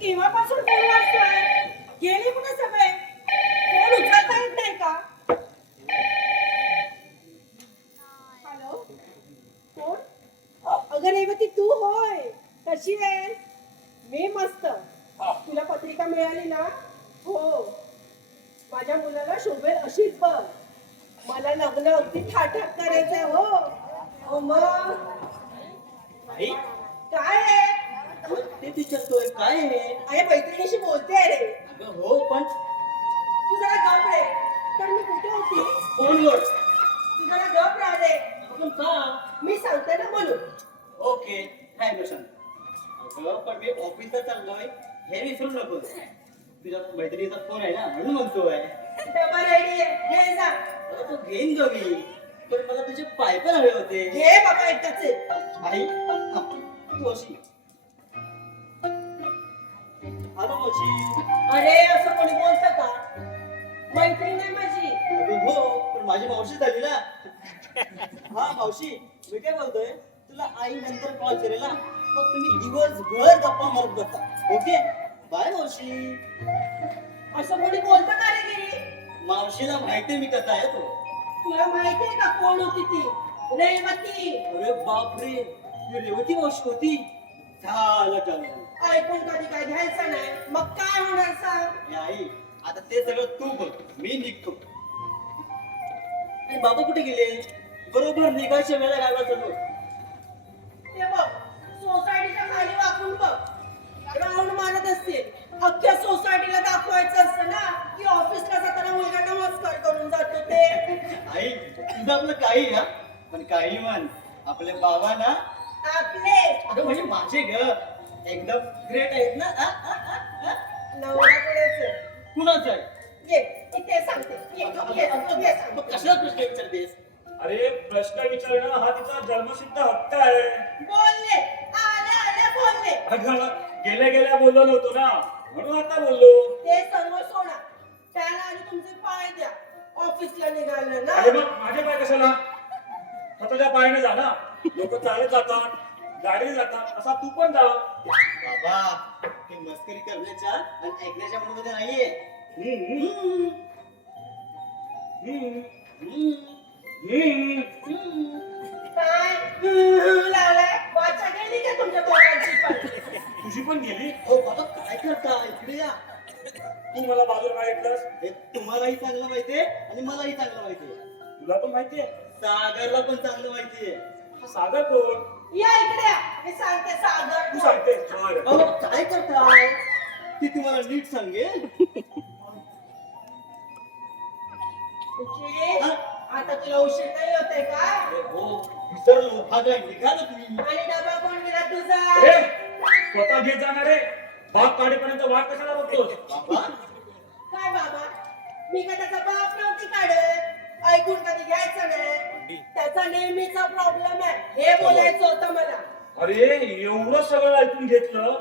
केव्हापासून फोन वाजतोय? गेले कुठे सगळे? फोन उचलता येत नाही का? हॅलो, कोण? अगं रेवती, तू होय? कशी आहे? मी मस्त. तुला पत्रिका मिळाली ना? हो. माझ्या मुलाला शोभेल अशीच बघ. मला लग्न अगदी ठाठाक करायचंय. हो हो. मग काय आहे? ते विचारतोय काय आहे? अरे मैत्रिणीशी बोलते रे. अगं हो, पण तू जरा गप रे. तर मी कुठे होती? फोनवर. तू जरा गप राहा रे. आपण का? मी सांगते ना म्हणून. ओके, हाय रोशन. अगं पण मी ऑफिसला चाललोय हे विसरू नको. तुझ्या मैत्रिणीचा फोन आहे ना म्हणून म्हणतोय. डबा रेडी आहे, घे जा. अगं तो घेईन ग मी, पण मला तुझे पाय पण हवे होते. घे बाबा एकदाच. आई तू अशी. हॅलो मावशी. अरे असं कोणी बोलतं का? मैत्रीण आहे माझी. अगं हो, पण माझी मावशी झाली ना. हा मावशी, मी काय बोलतोय, तुला आई नंतर कॉल करेल ना. मग तुम्ही दिवसभर गप्पा मारत बसा. ओके बाय मावशी. असं कोणी बोलतं का रे गिरी? मावशीला माहिती मी कसा आहे तो. तुला माहितीये का कोण होती ती? रेवती. अरे बापरे, ही रेवती मावशी होती. झालं झालं. ऐकून कधी काय घ्यायचं नाही, मग काय होणार सांग? ए आई, आता ते सगळं तू बघ, मी निघतो. आणि बाबा कुठे गेले? बरोबर निघायच्या वेळेला गावाला चाललो. ते बघ, सोसायटीच्या खाली वाकून बघ. राऊंड मारत असतील. अख्ख्या सोसायटीला दाखवायचं असतं ना की ऑफिसला जाताना मुलगा नमस्कार करून जातो ते. आई तुझं आपलं काही ना, पण काही म्हण, आपले बाबा ना आपले अगं म्हणजे माझे ग एकदम ग्रेट आहेत ना. नवरा कोणाचे? कुणाचं आहे? ये इथे सांगते. ये सांगते. कशाला प्रश्न विचारतेस? अरे प्रश्न विचारणं हा तिचा जन्मसिद्ध हक्क आहे. बोलले, आले बोलले. अगं गेल्या गेल्या बोललो नव्हतो ना, म्हणून आता बोललो. ते सर्व सोडा. त्याला आणि तुमचे पाय द्या. ऑफिसला निघालं ना. अरे मग माझे पाय कशाला? स्वतःच्या पायाने जा ना. लोक चालत जातात, गाडीने जातात, असा तू पण जा. बाबा मी मस्करी करण्याच्या आणि ऐकण्याच्या मध्ये नाहीये. हम्म, हम्म, हम्म, हम्म, हम्म. हम्म. काय लावलाय वाचा गेली का तुमच्या दोघांची पण तुझी पण गेली. अहो बाबा काय करता इकडे या. तू मला बाजूला काय घेतलंस? हे तुम्हालाही चांगलं माहितीये आणि मलाही चांगलं माहितीये. तुला पण माहितीये सागरला पण चांगलं माहितीये. हा सागर कोण? या इकडे या. मी सांगते सागर तू सांगते बरं. अहो काय करताय ती तुम्हाला नीट सांगेल. तुझी आता तुला उशीर नाही होते का हो विसरलो भागाय निघालो तुम्ही. आणि डबा कोण दिला तुझा ए, स्वतः घेत जाणार आहे. भाग काढेपर्यंत वाट कशाला बघतोस? बाबा काय बाबा मी का त्याचा बाप नव्हती काढत ऐकून कधी घ्यायचं नाही त्याचा नेहमीचा प्रॉब्लेम आहे हे बोलायचं होतं मला अरे एवढं सगळं ऐकून घेतलं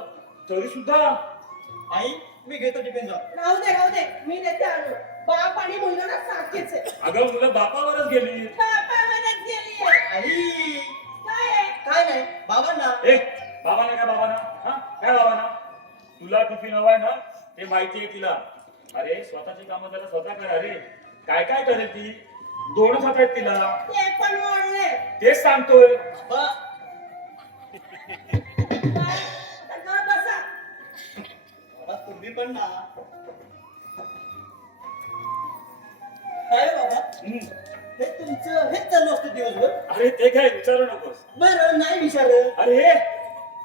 तरी सुद्धा आई मी घेतो टिफिन जा. राहू दे मी देते आणू बाप आणि मुलगा ना सारखेच आहे अगं मुलं बापावरच गेली. बापावरच गेली आहे आई काय आहे काय नाही बाबांना ए बाबांना काय बाबांना हा काय बाबांना तुला टिफिन हवाय ना ते माहिती आहे तिला. अरे स्वतःची कामं जरा स्वतः करा रे. काय काय करेल ती? दोनच हात आहेत तिला. ते पण वाढले तेच सांगतोय. बा काय आता का बसा बाबा तुम्ही पण ना काय बाबा हम्म. हे तुमचं हेच चालू असतं दिवसभर. अरे ते काय विचारू नकोस. बरं नाही विचारत. अरे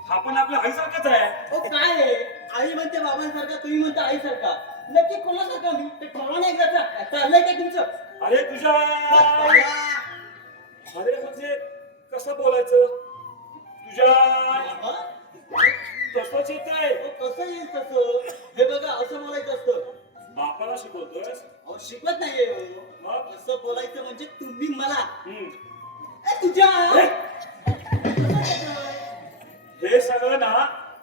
हा पण आपल्या आईसारखाच आहे. ओ काय आहे आई म्हणते बाबांसारखा तुम्ही म्हणता आईसारखा नक्की कोणासारखा मी ते ठरवा नाही एकदाचा चाललंय काय तुमचं. अरे तुझ्या बाबा, अरे म्हणजे कसं बोलायचं तुझ्या बाबा, तसंच येत आहे. अहो, कसं येईल तसं हे बघा असं बोलायचं असतं. बापाला शिकवतोयस. अहो शिकवत नाहीये हो. मग असं बोलायचं म्हणजे तुम्ही मला हम्म. तुझ्या हे सगळं ना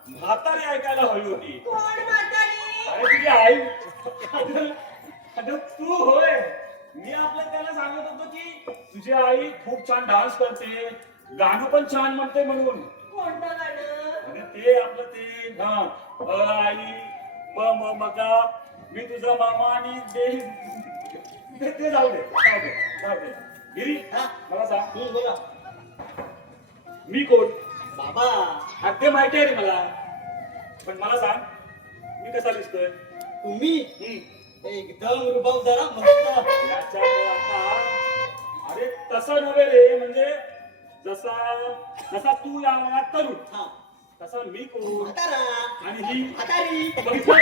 म्हातारी ऐकायला हवी होती. कोण म्हातारी अरे तुझी आई अगं अगं, तू होय. मी आपल्या त्याला सांगत होतो की तुझी आई खूप छान डान्स करते गाणं पण छान म्हणते म्हणून. कोणतं गाणं अगं ते आपलं ते हा आई म मका मी तुझा मामा आणि ते जाऊ दे. गिरी हा? मला सांग बोला मी कोण? बाबा हा ते माहिती आहे रे मला. पण मला सांग मी कसा दिसतोय? तुम्ही हम्म. एकदम रुबाब जरा मस्त. याच्या आता अरे तसं नव्हे रे. म्हणजे जसा तू या वयात तरुण हा तसा मी कोण म्हातारा आणि ही म्हातारी. बघितलं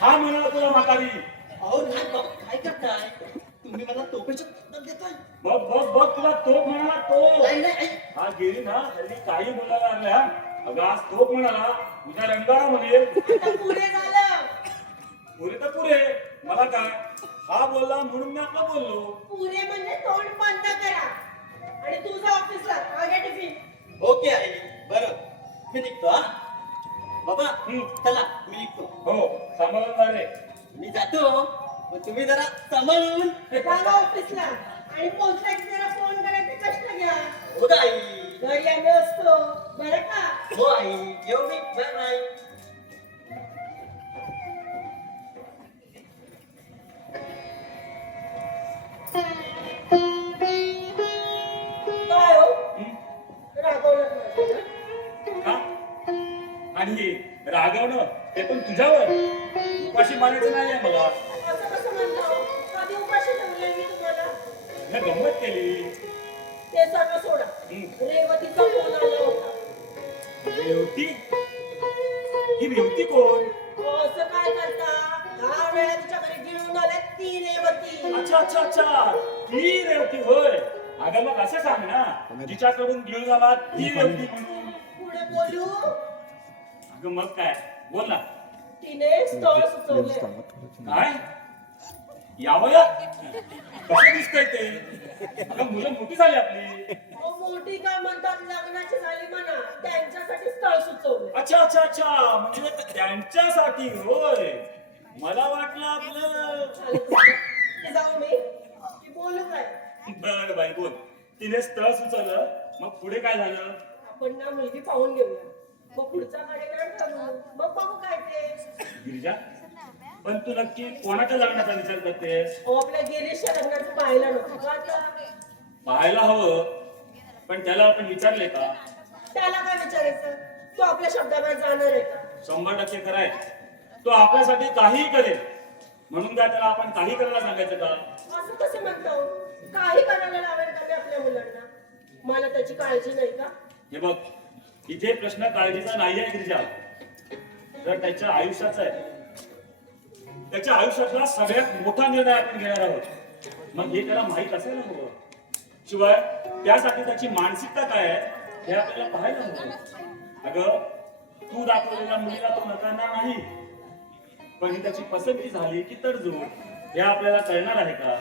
हा म्हणाला तुला म्हातारी. अहो नाही बाबा काय करताय तुम्ही मला तोपेच्या पद्धत देताय. बघ तुला तोप म्हणाला तो. नाही नाही हा गेली ना हल्ली काही बोलायला लागल्या. अगं आज तोप म्हणाला उद्या रंगारा म्हणेल. आता पुरे झालं पुरे तर पुरे मला काय हा बोलला म्हणून मी आपला बोललो. पुरे म्हणजे तोंड बंद करा आणि तुझं ऑफिसला आगे टिफिन ओके आई बरं मी निघतो हा बाबा हम्म. चला मी निघतो. हो सांभाळून जा रे. मी जातो पण तुम्ही जरा सांभाळून. जागा ऑफिसला आणि पोहोचला की जरा फोन करायचे कष्ट घ्या हो का आई. घरी आम्ही असतो बरं का हो आई येऊ मी बाय बाय. काय हो हम्म. रागवलं नाही. हा? आणि रागवणं ते पण तुझ्यावर. उपाशी मारायचं नाहीये मला. असं कसं म्हणतो कधी उपाशी ठेवले मी तुम्हाला मी गंमत केली. ते सगळं सोडा हम्म. रेवतीचा फोन आला होता रेवती ही रेवती कोण? असं काय करता 10 वेळा तिच्या घरी गिळून आल्या ती रेवती अच्छा ती रेवती होय. अगं मग असं सांग ना जिच्याकडून गिळून आला ती रेवती म्हणून. पुढे बोलू अगं मग काय बोल ना. तिने स्थळ सुचवले काय यावयात कसं दिसतंय ते? अगं मुलं मोठी झाली आपली. मोठी काय म्हणतात लग्नाची झाली म्हणा त्यांच्यासाठी स्थळ सुचवले अच्छा म्हणजे त्यांच्यासाठी होय. मला वाटलं आपलं. ते जाऊ मी की बोलू काय बर बाई बोल. तिने स्थळ सुचवलं मग पुढे काय झालं? आपण ना मुलगी पाहून घेऊया मग पुढचा कार्यक्रम ठरवू, मग बघू काय ते. गिरिजा, पण तू नक्की कोणाच्या लग्नाचा विचार करतेस? अहो, आपल्या गिरीशच्या लग्नाचं पाहायला नको का आता? पाहायला हवं, पण त्याला आपण विचारले का? त्याला काय विचारायचं? तो आपल्या शब्दावर जाणार आहे का? 100% कराय. तो आपल्यासाठी काहीही करेल, म्हणून काय त्याला आपण काही करायला सांगायचं का? असं कसं म्हणतो? काही करायला लावेल का मी आपल्या मुलांना? मला त्याची काळजी नाही का? हे बघ, इथे प्रश्न काळजीचा नाही आहे गिरिजा, तर त्याच्या आयुष्याचा आहे. त्याच्या आयुष्यातला सगळ्यात मोठा निर्णय आपण घेणार आहोत, मग हे त्याला माहीत असायला हवं. शिवाय त्यासाठी त्याची मानसिकता काय आहे हे आपल्याला पाहायला हवं. अगं, तू दाखवलेल्या मुलीला तो नकारणार नाही, पण ही त्याची पसंती झाली की तडजोड हे आपल्याला कळणार आहे का?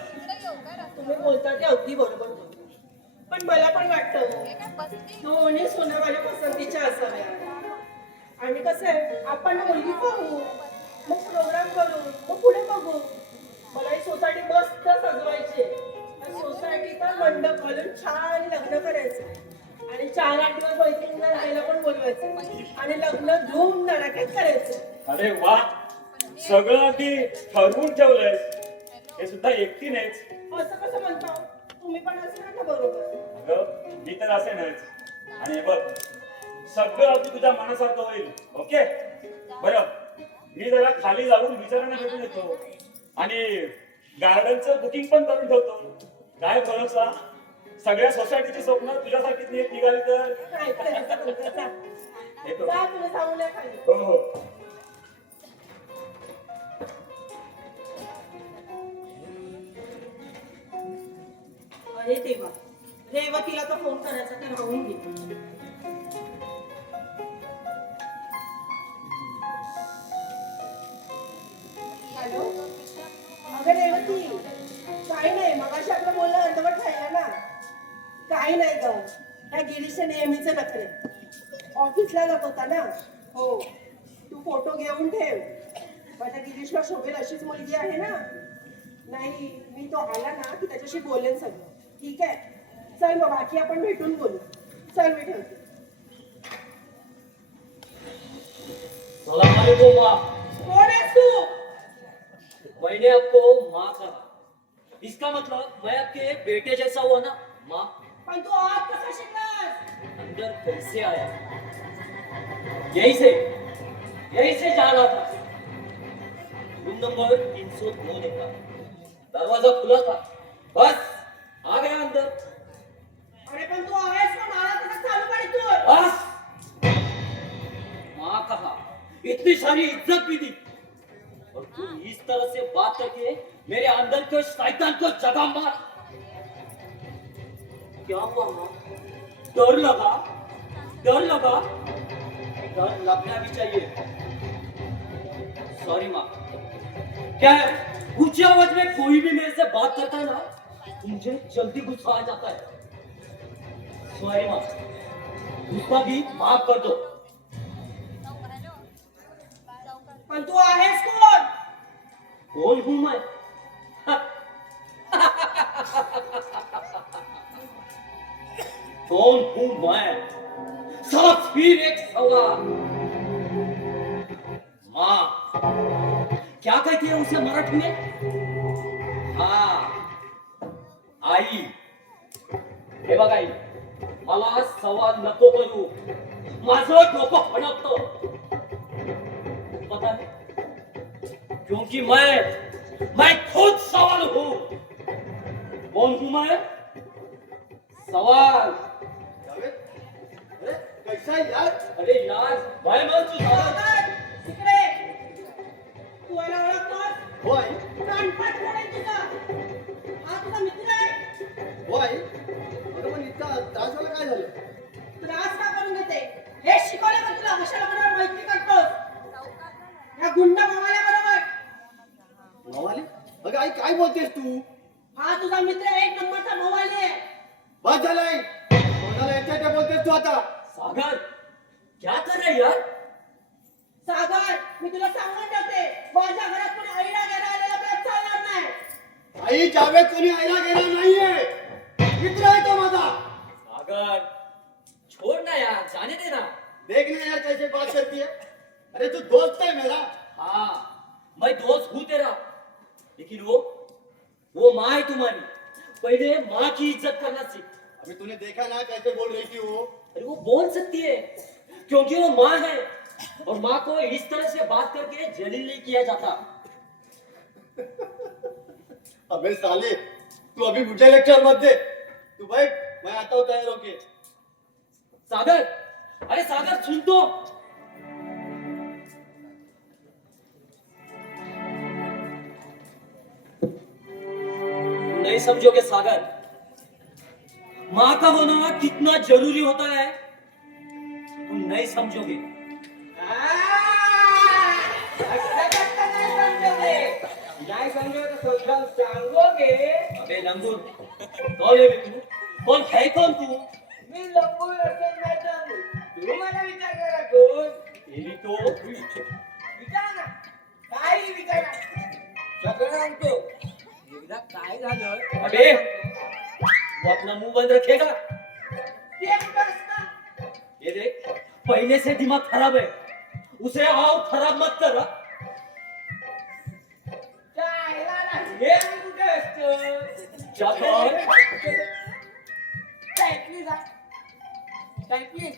तुम्ही बोलता ते अगदी बरोबर बोलता. पण मला पण वाटतं दोन्ही सुना माझ्या पसंतीच्या असाव्या. आणि कसं आहे, आपण मुलगी पाहू, मग प्रोग्राम करू, मग पुढे बघू. मला ही सोसायटी मस्त सजवायची. सोसायटीचा मंडप घालून छान लग्न करायचं आणि 4-8 दिवस मैत्रिणींना राहायला पण बोलवायचं आणि लग्न धूम धडाक्यात करायचं. अरे वा, सगळं अगदी ठरवून ठेवलंय. हे सुद्धा एकटीनेच. असं कसं म्हणता? तुम्ही पण असं नका बरोबर. अगं, मी तर असेनच. आणि हे बघ, सगळं अगदी तुझ्या मनासारखं होईल. ओके? बरं, मी जरा खाली जाऊन विचारांना भेटून येतो आणि गार्डनचं बुकिंग पण करून ठेवतो. काय भरोसा, सगळ्या सोसायटीची स्वप्न तुझ्यासारखीच नीट निघाली तर. काय करायचं तुमचं? जा. येतो. जा, तुम्ही सांगू नका खाली. हो हो. अरे देवा, रेवतीला तर फोन करायचा तर राहून गेला. हॅलो, अगं रेवती, काही नाही, मगाशी आपलं बोलणं अर्धवट राहिलं ना. काही नाही ग, ह्या गिरीशचे नेहमीचे नखरे. ऑफिसला जात होता ना. हो, तू फोटो घेऊन ठेव. माझ्या गिरीशला शोभेल अशीच मुलगी आहे ना. नाही, मी तो आला ना की त्याच्याशी बोलेन सगळं. ठीक आहे, चल मग बाकी आपण भेटून बोलू. चल, मी ठेवते. सलाम अलैकुम माँ। कोण आहेस तू? मैंने आपको माँ कहा, इसका मतलब मैं आपके बेटे जैसा हुआ ना माँ। पण तू आत कसा शिकलास? अंदर कैसे आया? यही से जाना था। रूम नंबर 302 देखा, दरवाजा खुला था, बस आ गया अंदर। अरे पण तू आहेस कोण? आला तसं चालू कर तू. बस माँ कहा, इतनी सारी इज्जत भी दी और तुम इस तरह से बात करके मेरे अंदर के शैतान को जगा मार। क्या हुआ माँ? डर लगा? डर लगना भी चाहिए। सॉरी माँ। क्या है, ऊंची आवाज में कोई भी मेरे से बात करता है ना, मुझे जल्दी गुस्सा आ जाता है। सॉरी माँ, गुस्सा भी माफ कर दो। पण तू आहेस कोण? कौन हूं मैं? कौन हूं मैं? सब फिर एक सवाल। माँ, क्या कहती है उसे मराठी में? हाँ, आई। हे बघ आई, मला सवाल नको करू, माझं डोकं फणकतं. पता है, क्योंकि मैं खुद सवाल हूं. कौन हूं मैं? सवाल. अरे कैसा है यार? अरे यार, मैं मत सुधार. सागर, इकडे. तू याला ओळखतोस? होय कानपाट फोडेल तुझा. हा तुझा मित्र आहे. होय. अगं पण इतका त्रास झाला, काय झालं? त्रास का करून घेते? हे शिकवलं का तुला? कशाला बरोबर मैत्री करतोस? या गुंडा मामाला बरोबर. मावाली? अगं आई, काय बोलतेस तू? हा तुझा मित्र एक नंबरचा मवाली आहे. बस झालंय. कोणाला येते ते बोलतेस तू आता? सागर, क्या कर रहे यार? सागर, मी तुला सांगून ठेवते, माझ्या घरात कोणी आईला घ्यायला आलेला आपल्याला चालणार नाही. आई, जावेद कोणी आईला गेला नाहीये. मित्र आहे तो माझा. सागर, छोड़ ना यार, जाने देना. देखना यार कैसे बात करती है। अरे तू दोस्त है मेरा। हाँ, मैं दोस्त हूँ तेरा, लेकिन वो माँ है तुम्हारी। पहले माँ की इज्जत करना सीख। अभी तूने देखा ना कैसे बोल रही थी वो। अरे वो बोल सकती है क्योंकि वो माँ है, और माँ को इस तरह से बात करके जलील नहीं किया जाता। अबे साले, तू अभी मुझे लेक्चर मत दे। तू बैठ, मैं आता हूँ तैयार होके। सागर, अरे सागर सुन तो। नहीं समझोगे सागर, माँ का होना कितना जरूरी होता है, तुम नहीं समझोगे। नहीं समझो तो सांगोगे. अबे लंगूर, कौन है बे तू? कौन है कौन तू? मी लंगूर असेल नाही सांगू. तू मला विचार करा कोण? तेरी तो विचार ना. काही विचारा. सगळं सांगतो. एकदा काय झालं? अबे वो अपना मुंह बंद रखेगा। ते कुठं असतं? ये देख, पहले से दिमाग खराब है, उसे और खराब मत कर। हाँ? जायला ना. हे कुठं असतं? जा कर। Please please.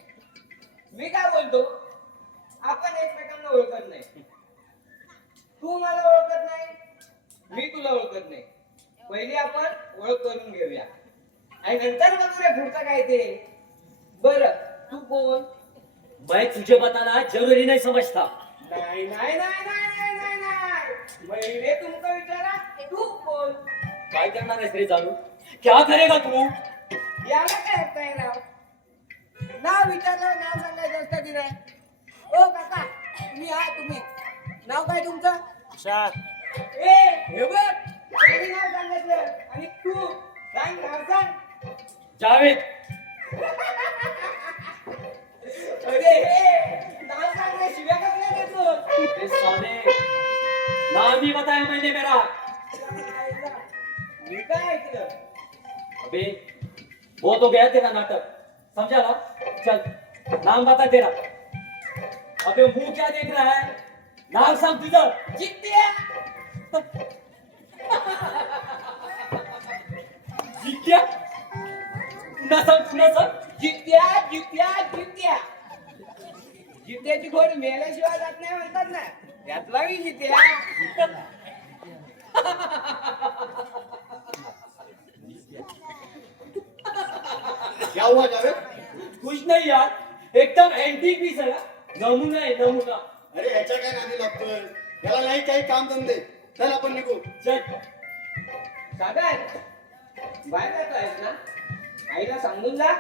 मी काय बोलतो, आपण एकमेकांना ओळखत नाही. तू मला ओळखत नाही, मी तुला ओळखत नाही. पहिली आपण ओळख करून घेऊया आणि नंतर बघूया पुढचं काय ते. बरं, तू कोण? मैं तुझे बताना जरूरी नहीं समझता। नाही नाही नाही नाही नाही नाही नाही. पहिले तुमचं विचारा, तू कोण? काय करना है तेरे जानू? क्या करेगा तू? याला काय अर्थ आहे राव? नाव विचारलं, नाव सांगायचं असतं की नाही? ओ काका, मी हा तुम्ही. नाव काय तुमचं? ए, हे बघ, त्याने नाव सांगितलं आणि तू सांग, नाव सांग. जावेद। अरे हे नाव सांगणे शिव्या कसल्या देतो? ये साले, नाम भी बताया मैंने मेरा। मी काय ऐकलं? अबे वो तो गया तेरा नाटक, समझा ना? चल नाम बता तेरा। अबे मुंह क्या देख रहा है? नाम सांग तुझं। जित्या. जित्या? पुन्हा सांग। जित्या जित्या जित्या. जित्याची गोड मेल्याशिवाय जात नाही म्हणतात ना, त्यातला मी जित्या. क्या हुआ जावेद? कुछ नहीं यार, एकदम एंटीक पीस है, नमूना है नमूना। अरे ह्याच्या काय नादी लागतोय? याला नाही काही काम धंदे. चल आपण निघू. चल। सागर, बाहेर जातोयस ना? आईला सांगून जा.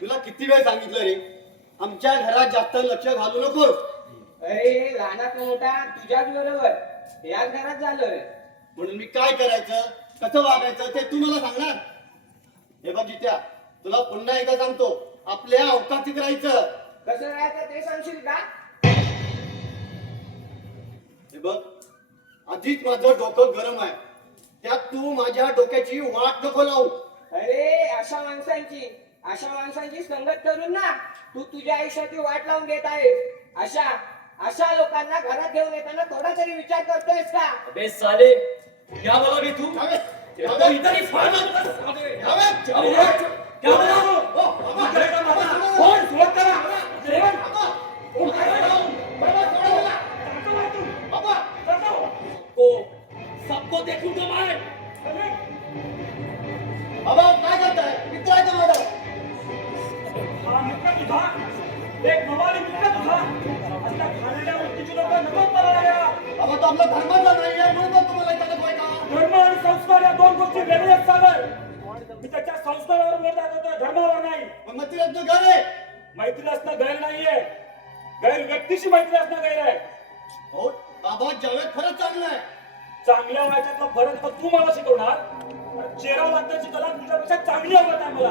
तुला किती वेळ सांगितलं रे, आमच्या घरात जास्त लक्ष घालू नकोस. अरे लहानात मोठा तुझ्याच बरोबर याच घरात झालो रे. म्हणून मी काय करायचं, कसं वागायचं ते तू मला सांगणार. हे बघ जित्या, तुला पुन्हा एकदा सांगतो, आपल्या अवकाशीत राहायचं. कसं राहायचं ते सांगशील का? हे बघ, आधीच माझं डोकं गरम आहे, त्यात तू माझ्या डोक्याची वाट नको लावू. अरे अशा माणसांची संगत करून ना तू तुझ्या आयुष्याची वाट लावून घेत आहेस. अशा लोकांना घरात घेऊन येताना थोडा तरी विचार करतोयस का? अबे साले, क्या बोला बे तू? जावेद, तेरा तो इधर ही फाड़ दूंगा साले। जावेद, जावेद, क्या बोला वो? बाबा, तू करेगा माता? बाबा, कौन फोन करा? देवन? बाबा, सबको देखूंगा मैं। बाबा काय करताय? मित्र आहे का माझा? हा मित्र तुझा, एक मवाली मित्र तुझा. आता खाण्याच्या वृत्तीची लोक नको पळायला. बाबा तो आपला धर्माचा नाही आहे, म्हणून तर तुम्हाला इथं नकोय का? धर्म आणि संस्कार या दोन गोष्टी वेगळ्या सागर. मी त्याच्या संस्कारावर बोलत होतो, धर्मावर नाही. पण मग तिला तुझं घर आहे. मैत्री असणं गैर नाहीये, गैर व्यक्तीशी मैत्री असणं गैर आहे. हो बाबा, जावेद खरंच चांगला आहे. चांगल्या वाईटातला फरक तर तू मला शिकवणार. चेहरा वाटण्याची कला तुझ्यापेक्षा चांगली आवडत आहे मला.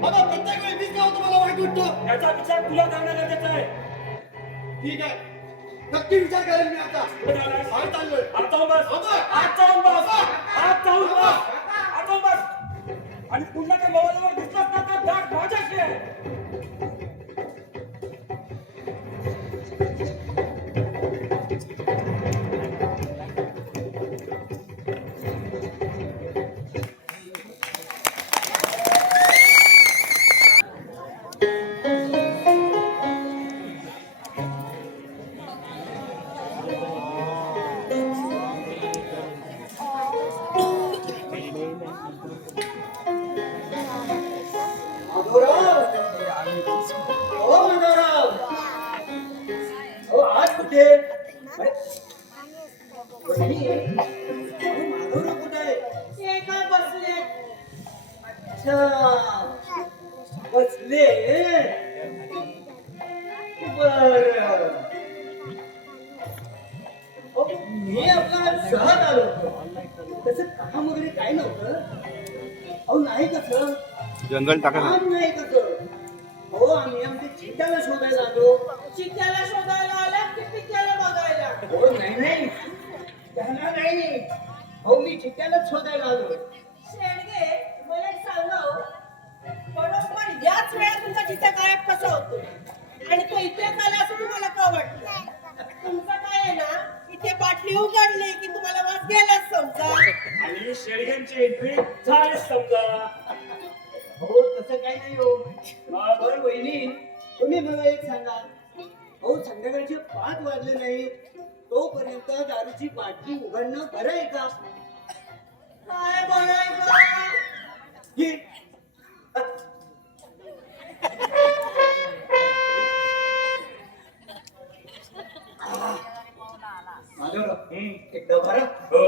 बाबा प्रत्येक वेळी मीच गाव तुम्हाला वाईट वाटतो. याचा विचार तुला करणं गरजेचं आहे. ठीक आहे, नक्की विचार करेल मी आता. पुढे जाणार. बाहेर चाललोय. आत जाऊन बस. बाबा! आत जाऊन बस. आत जाऊन बस. आत जाऊन बस. आणि पुन्हा त्या मोबाईलवर दिसलास ना तर दाट माझ्याशी आहे. अच्छा बसले बर मी आपला सहज आलो होतो तसं काम वगैरे काही नव्हतं अहो नाही कसं जंगल टाका काम नाही कसं हो आम्ही आमच्या चिट्ट्याला शोधायला आलो चित्त्याला शोधायला आला की पित्याला बघायला हो नाही त्यांना नाही हो मी चिट्ट्यालाच शोधायला आलो शेडगे मला एक सांगा हो. बरोबर याच वेळा तुमचा चित्ता गायब कसा होतो आणि तो इथे आला असं तुम्हाला का वाटलं तुमचं काय आहे ना इथे बाटली उघडली की तुम्हाला वास गेलाच समजा आणि शेळग्यांची एंट्री झाली समजा. हो तसं काही नाही हो मग बरं वहिनी तुम्ही मला एक सांगा हो संध्याकाळचे 5 वाजले नाही तोपर्यंत दारूची बाटली उघडणं बरं आहे का काय बोलायचं ही माधवराव एक डबा रा. हो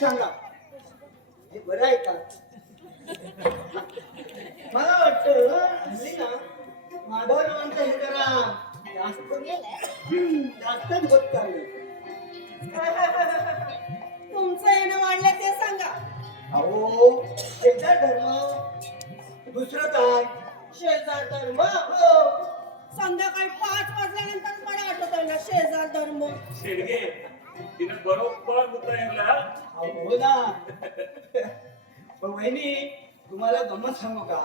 सांगा हे बरं आहे का मला वाटतं हल्ली ना माधवरावांचं हे जरा जास्तच होत चाललंय तुमचं येणं वाढलं ते सांगा अहो एकदा धर्म दुसरं काय शेजार धर्म हो. संध्याकाळी 5 वाजल्यानंतर मला आठवत आहे ना शेजार धर्म शेडगे तिने बरोबर मुद्दा ऐकला. हो ना पण वहिनी तुम्हाला गमत सांगू का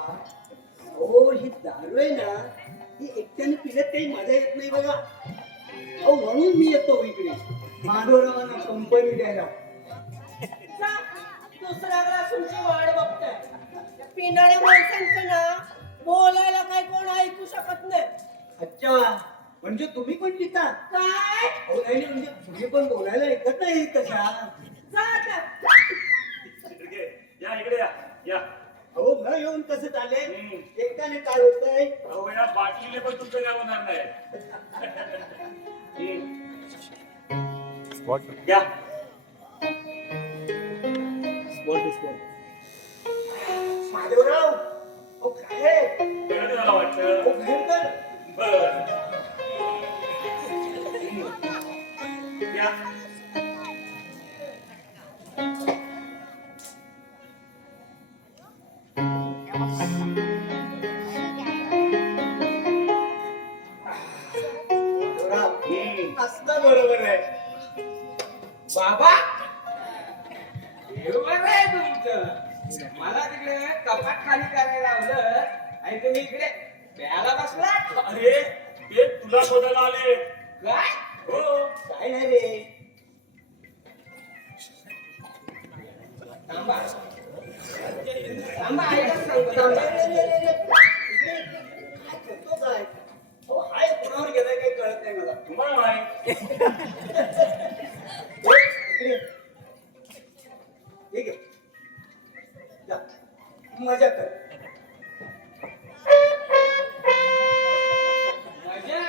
हो ही दारू आहे ना ही एकट्याने पिण्यात काही मजा येत नाही बघा अहो म्हणून मी येतो इकडे माधवरावांना कंपनी द्यायला जा, दुसऱ्या ग्लासूंची वाट बघताय त्या पिणाऱ्या माणसांचं ना बोलायला काय कोण ऐकू शकत नाही अच्छा म्हणजे तुम्ही पण पिता काय हो नाही म्हणजे तुम्ही पण बोलायला ऐकत नाही कशा जा आता. शेडगे या इकडे या या. हो न येऊन कसं चालेल हम्म. एकट्याने काय होतंय अहो या बाटलीने पण तुमचं काय होणार नाही. स्पॉट या माधवराव हो काय आहे? कळलं मला हो वाटतं. भयंकर बर या माधवराव असतं बरोबर आहे बाबा बरोबर आहे तुमचं मला तिकडे कपाट खाली करायला लावलं आणि तुम्ही इकडे प्यायला बसला अरे ते तुला शोधायला आले. काय हो काय नाही रे थांबा थांबा आईला सांगतो थांबा. तो काय हो हाय कुणावर गेलाय काही कळत नाही मला तुम्हाला माहित. इकडे. ठीक आहे जा. मजा कर मजा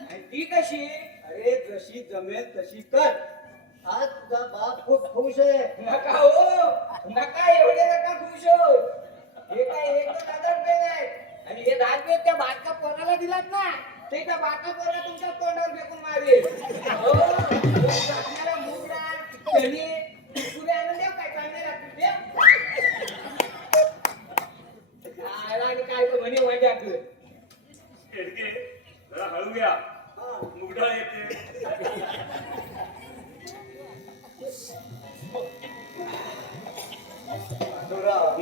आणि ती कशी अरे जशी जमेल तशी कर आज तुझा बाप खूप खुश आहे नका हो नका एवढे नका खुश हो हे काय एक 1000 रुपये नाही आणि हे 10 रुपये त्या बाटका पोराला दिलात ना ते त्या बाटका पोरा तुमच्या तोंडावर फेकून मारेल हो आपल्याला मूग डाळ चणे पुरे आणून देऊ काय कांदे लागतील ते काय आणि काय तो म्हणे माझ्या आठवण शेडगे जरा हळू या. मुगडाळ येते. माधवराव,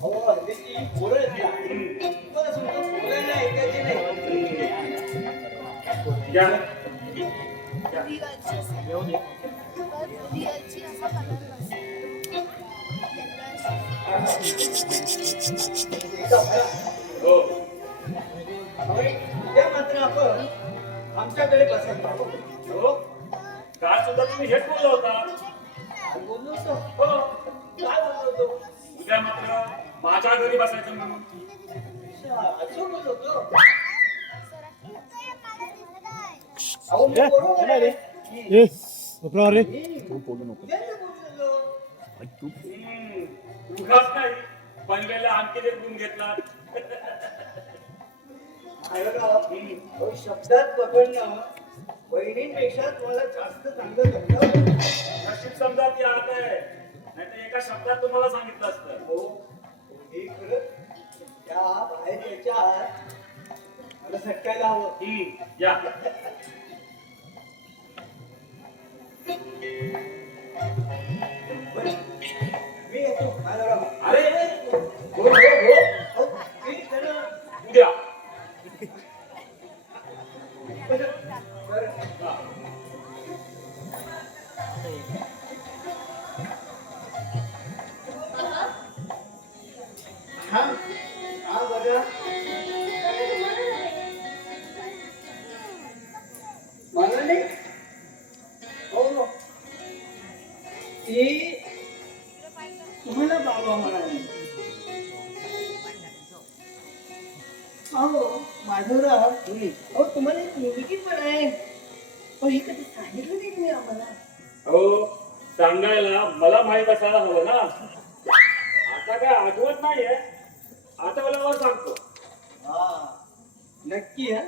हो हल्लीची पोरं आहेत ना, तुम्हाला सांगतो, बोलायला ऐकायचे नाही. या एकदा भरा. हो होय, उद्या मात्र आपण आमच्याकडे बसायला हवं. हो काल सुद्धा तुम्ही हेच बोलला होता. काय बोललो होतो? हो काय बोललो होतो? उद्या मात्र माझ्या घरी बसायचं म्हणून. अच्छा, असं बोललो होतो? अहो, मी बरोबर आहे. रे मी उद्याच बोललेलो. उगाच नाही पनवेलला आणखी एक गुण घेतला. शब्दात पकडणं बहिणींपेक्षा तुम्हाला जास्त चांगलं जमलं. नशीब समजा ती आत आहे, नाहीतर एका शब्दात तुम्हाला सांगितलं असतं. हो हे खरं. त्या बाहेर याच्या आत मला सटकायला हवं. या बरं, मी येतो. अरे हो हो हो हो, मी खरं. उद्या बरं, बरं. हा. हा हा बघा मला नाही. हो ती तुम्हाला बाबा म्हणाली. हो माधवराव, हो तुम्हाला एक मुलगी पण आहे. हो हे कधी सांगितलं नाही तुम्ही आम्हाला. हो सांगायला मला माहित असायला हवं ना. आता काय आठवत नाहीये, आता मला सांगतो. हा नक्की हा.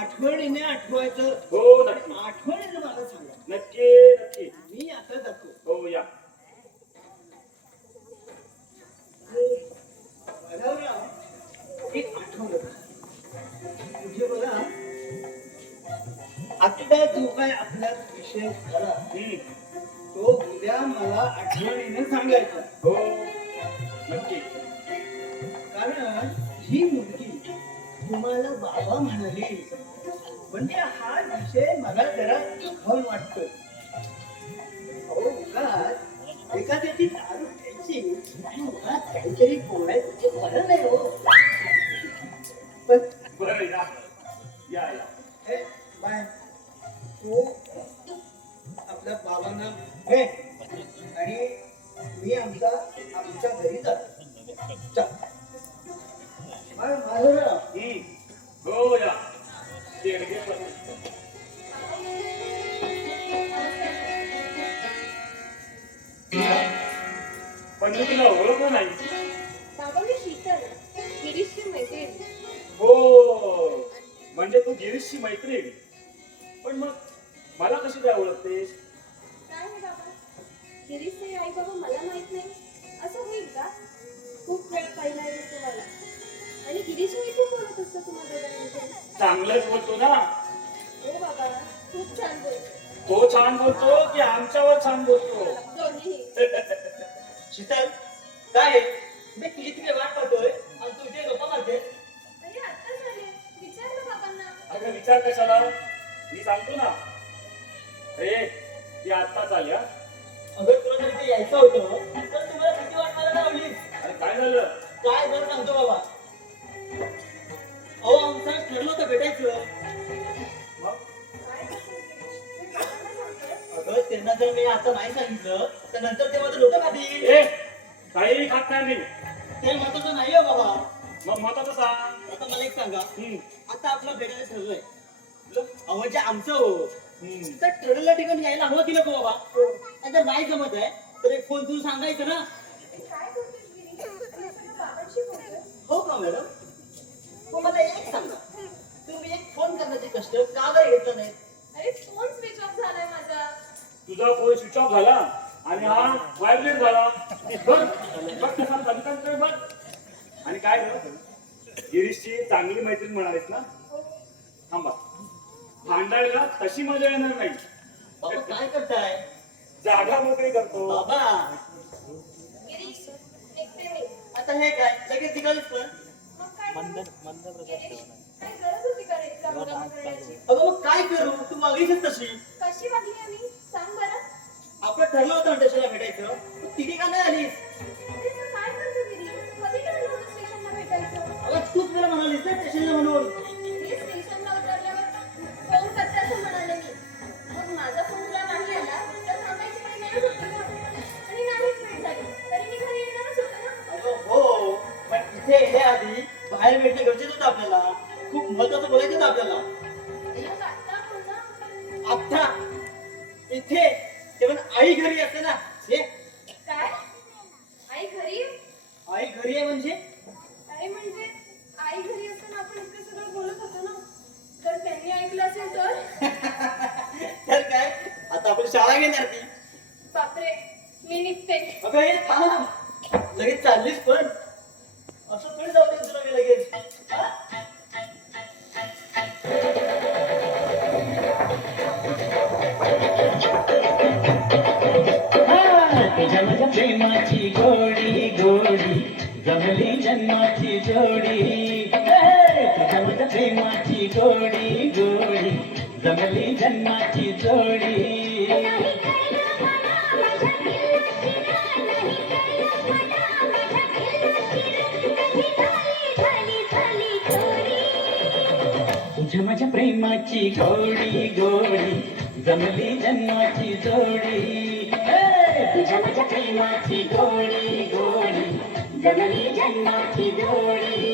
आठवणीने आठवायचं. हो नक्की आठवणीने मला सांगा. नक्की नक्की. मी आता जातो. हो या. माधवराव, एक आठवलं म्हणजे बघा आता जो काय आपला विषय झाला तो उद्या मला आठवणीने सांगायचा. हो नक्की. कारण ही मुलगी तुम्हाला बाबा म्हणाली म्हणजे हा विषय मला जरा दुःखन वाटतो. अहो उगाच एखाद्याची दारू घ्यायची आणि उगाच काहीतरी बोलायचं ते बरं नाही हो. पण बरं या या या. हे बाय तू आपल्या बाबांना घे आणि मी आमच्या घरी जातो. चल. बाय माधवराव. हो या. देणगे पण. पण मी तुला ओळखलं नाही. बाबा मी शीतल, गिरीशची मैत्रीण. हो म्हणजे तू गिरीशची मैत्रीण. पण मग मला कशी काय ओळखतेस? काय नाही बाबा, गिरीशचे आई बाबा मला माहित नाही असं होईल का? खूप वेळ पाहिला आहे तुम्हाला. आणि गिरीश मी खूप बोलत असतो तुम्हाला दोघांमध्ये. चांगलंच बोलतो ना. हो बाबा, खूप छान बोलतो. तो छान बोलतो की आमच्यावर छान बोलतो? दोन्ही. शीतल काय मी तुझी तिकडे वाट पाहतोय आणि तू इथे गप्पा मारते. अरे आत्ताच आले, विचारलं बाबांना. अगं विचार कशाला, मी सांगतो ना. अरे ती आत्ताच आली. हा अगं तुला जर इथे यायचं होतं तर तुम्हाला किती वाट पाहायला लावली. अरे काय झालं? काय बरं सांगतो बाबा. अहो आमचं ठरलं होतं भेटायचं. मग काय करतोय गिरीश? मी बाबांना सांगतोय. अगं त्यांना जर मी आता नाही सांगितलं तर नंतर ते माझं लोक खातील. ए काही खात नाही मी. ते महत्वाचं नाही हो बाबा. मग महत्वाचं सांग. आता मला एक सांगा, हम्म, आता आपलं भेटायचं ठरलंय. अहो म्हणजे आमचं हो हम्म. तर ठरलेल्या ठिकाणी यायला हवं की नको बाबा. आणि जर नाही जमत आहे तर एक फोन करून सांगायचं ना. काय करतोय गिरीश? मी सगळं बाबांशी बोलतोय. हो का मॅडम. मग मला एक सांगा, तुम्ही एक फोन करण्याचे कष्ट का बरं घेतलं नाही. अरे फोन स्विच ऑफ झालाय माझा. तुझा फोन स्विच ऑफ झाला आणि हा व्हायब्रेट झाला. बघ बघ कसा दणकन बघ. आणि काय ग गिरीशची चांगली मैत्रीण म्हणालीस ना. थांबा, भांडायला तशी मजा येणार नाही. बाबा काय करताय. जागा मोकळी करतो. बाबा गिरीश, एकटे मी. आता हे काय लगेच निघालीस पण. मग काय करू? गिरीश, काय गरज होती का रे इतका हंगामा करण्याची? अगं मग काय करू, तू मागलीस तशी. कशी वागली आम्ही? सांग बरं. आपलं ठरलं होतं ना तशीला भेटायचं, तू तिथे का नाही आलीस. अरे तू काय करतो गिरीश? कधी ठरलं होतं स्टेशनला भेटायचं? अगं तूच मला म्हणालीस ना स्टेशनला म्हणून. मी स्टेशनला उतरल्यावर फोन करते असं म्हणाले मी. मग माझा फोन तुला नाही आला तर सांगायची काही गरज होती का? आणि नाहीच भेट झाली तरी मी घरी येणारच होते ना. अगं हो, पण इथे येण्याआधी बाहेर भेटणं गरजेचं होतं आपल्याला. खूप महत्वाचं बोलायचं होतं आपल्याला. मग आत्ता बोल ना. आता इथे ते पण आई घरी असते ना. हे काय? आई घरी? आई घरी आहे म्हणजे आई म्हणजे आई घरी असताना आपण इतकं सगळं बोलत होतो ना, तर त्यांनी ऐकलं असेल तर तर काय आता आपण शाळा घेणार ती बापरे, मी निघते. अगं हे थांब लगेच चाललीस पण असं थोडी जाऊ दे तुला मी लगेच हा? तुझ्या माझ्या प्रेमाची गोडी गोडी जमली जन्माची जोडी तुझ्या माझ्या प्रेमाची गोडी गोडी जमली जन्माची जोडी तुझ्या माझ्या प्रेमाची गोडी गोडी जमली जन्माची जोडी तुझ्या माझ्या प्रेमाची गोडी गोडी जमली जन्माची जोडी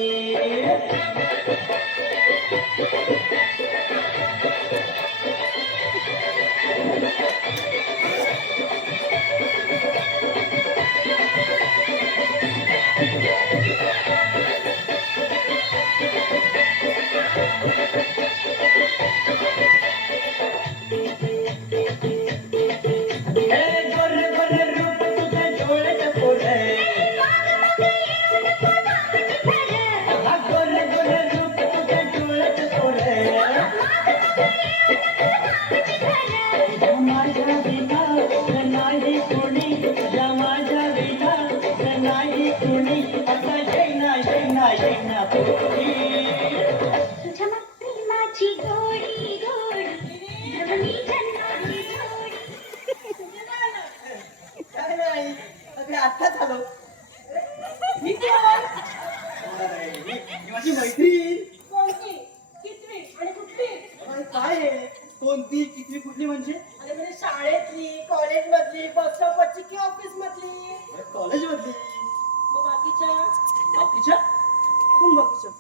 गोर गोर रूप तुझं डोळ्यात पोरं गोर गोर रूप तुझं डोळ्यात पोरं माझ्या विना नाही कोणी तुझ्या माझ्या विना नाही कोणी आता येईना येईना येईना पोरी तुझ्या प्रेमाची गोडी गोडी जमली जन्माची जोडी. काय नाही अगदी आत्ताच आलो ही कोण? ही माझी मैत्रीण कोणती? कितवी आणि कुठली? अरे काय आहे कोणती कितवी कुठली म्हणजे अरे म्हणजे शाळेतली, कॉलेज मधली, बस स्टॉपवरची की ऑफिस मधली? कॉलेज मधली मग बाकीच्या? बाकीच्या कोण बाकीच्या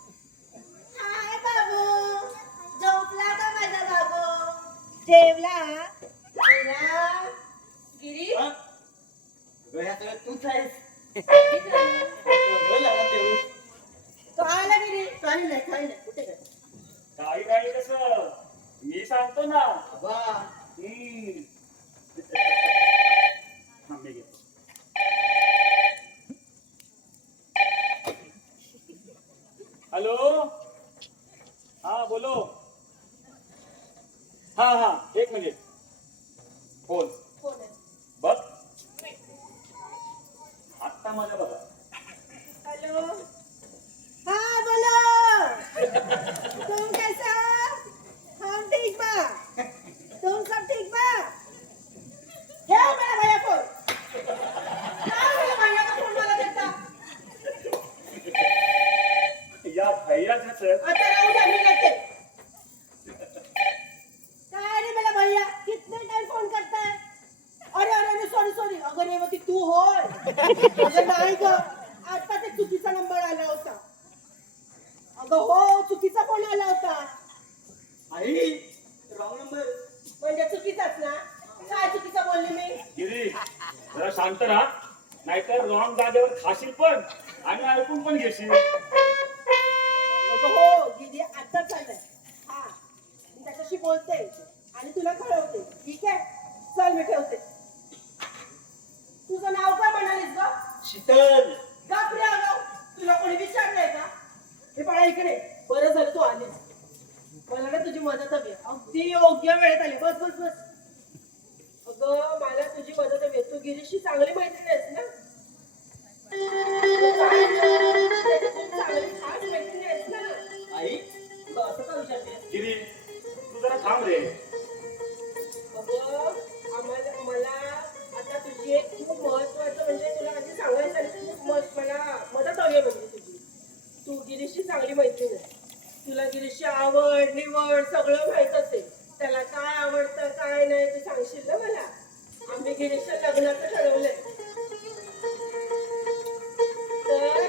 हाय बाबू, झोपला का माझा बाबू? जेवला? जेवला? गिरी? हा? अगं, ह्या सगळ्या तूच आहेस किती झालं? अगं, लावा देऊ. काय आला गिरी? काही नाही कुठे काय काही काही कसं मी सांगतो ना. बाबा हम्म. थांब, मी घेतो. हॅलो, हा बोलो. हा एक मिनिट. फोन कोण आहे? बघ आत्ता माझ्या बघा. हेलो, हाँ बोलो, तुम कैसा? हम ठीक बा, तुम सब ठीक बा? हे मेरा भैया फोन, काय मेरा भैया का फोन मला देता? या भैयाचं तर आता राहू द्या, मी करते. काय रे मेरा भैया, कितने टाइम फोन करता है? अरे सॉरी अगं रेवती तू होय? अगं नाही ग, आत्ताच एक चुकीचा नंबर आला होता. अगं हो, चुकीचा फोन आला होता. आई रॉंग नंबर म्हणजे चुकीचाच ना? काय चुकीचा बोलली मी? गिरी जरा शांत राहा, नाहीतर रॉंग जागेवर खाशील पण आणि ऐकून पण घेशील. अगं हो, गिरी आता चाललंय. हा, मी त्याच्याशी बोलते आणि तुला कळवते. ठीक आहे, चल मी ठेवते. तुझं नाव काय म्हणालीस ग? शीतल बापरे अगं, तुला कोणी विचारलंय का? हे बाळा इकडे, बरं झालं तू आलीस. मला ना तुझी मदत हवी आहे. अगदी योग्य वेळेत आली. बस बस बस. अगं मला तुझी मदत हवी आहे. तू गिरीशची चांगली मैत्रीण आहेस ना? तू काय त्याची खूप चांगली खास मैत्रीण आहेस ना? आई तुला असं का विचारते गिरी तू जरा थांब रे. अगं मला आता तुझी एक खूप महत्वाचं म्हणजे तुला आधी सांगायचं आहे. खूप मला मदत हवी आहे म्हणजे तुझी. तू गिरीशची चांगली मैत्रीण आहे. तुला गिरीशची आवड निवड सगळं माहित असेल. त्याला काय आवडतं काय नाही तू सांगशील ना मला? आम्ही गिरीशच्या लग्नाचं ठरवलंय. तर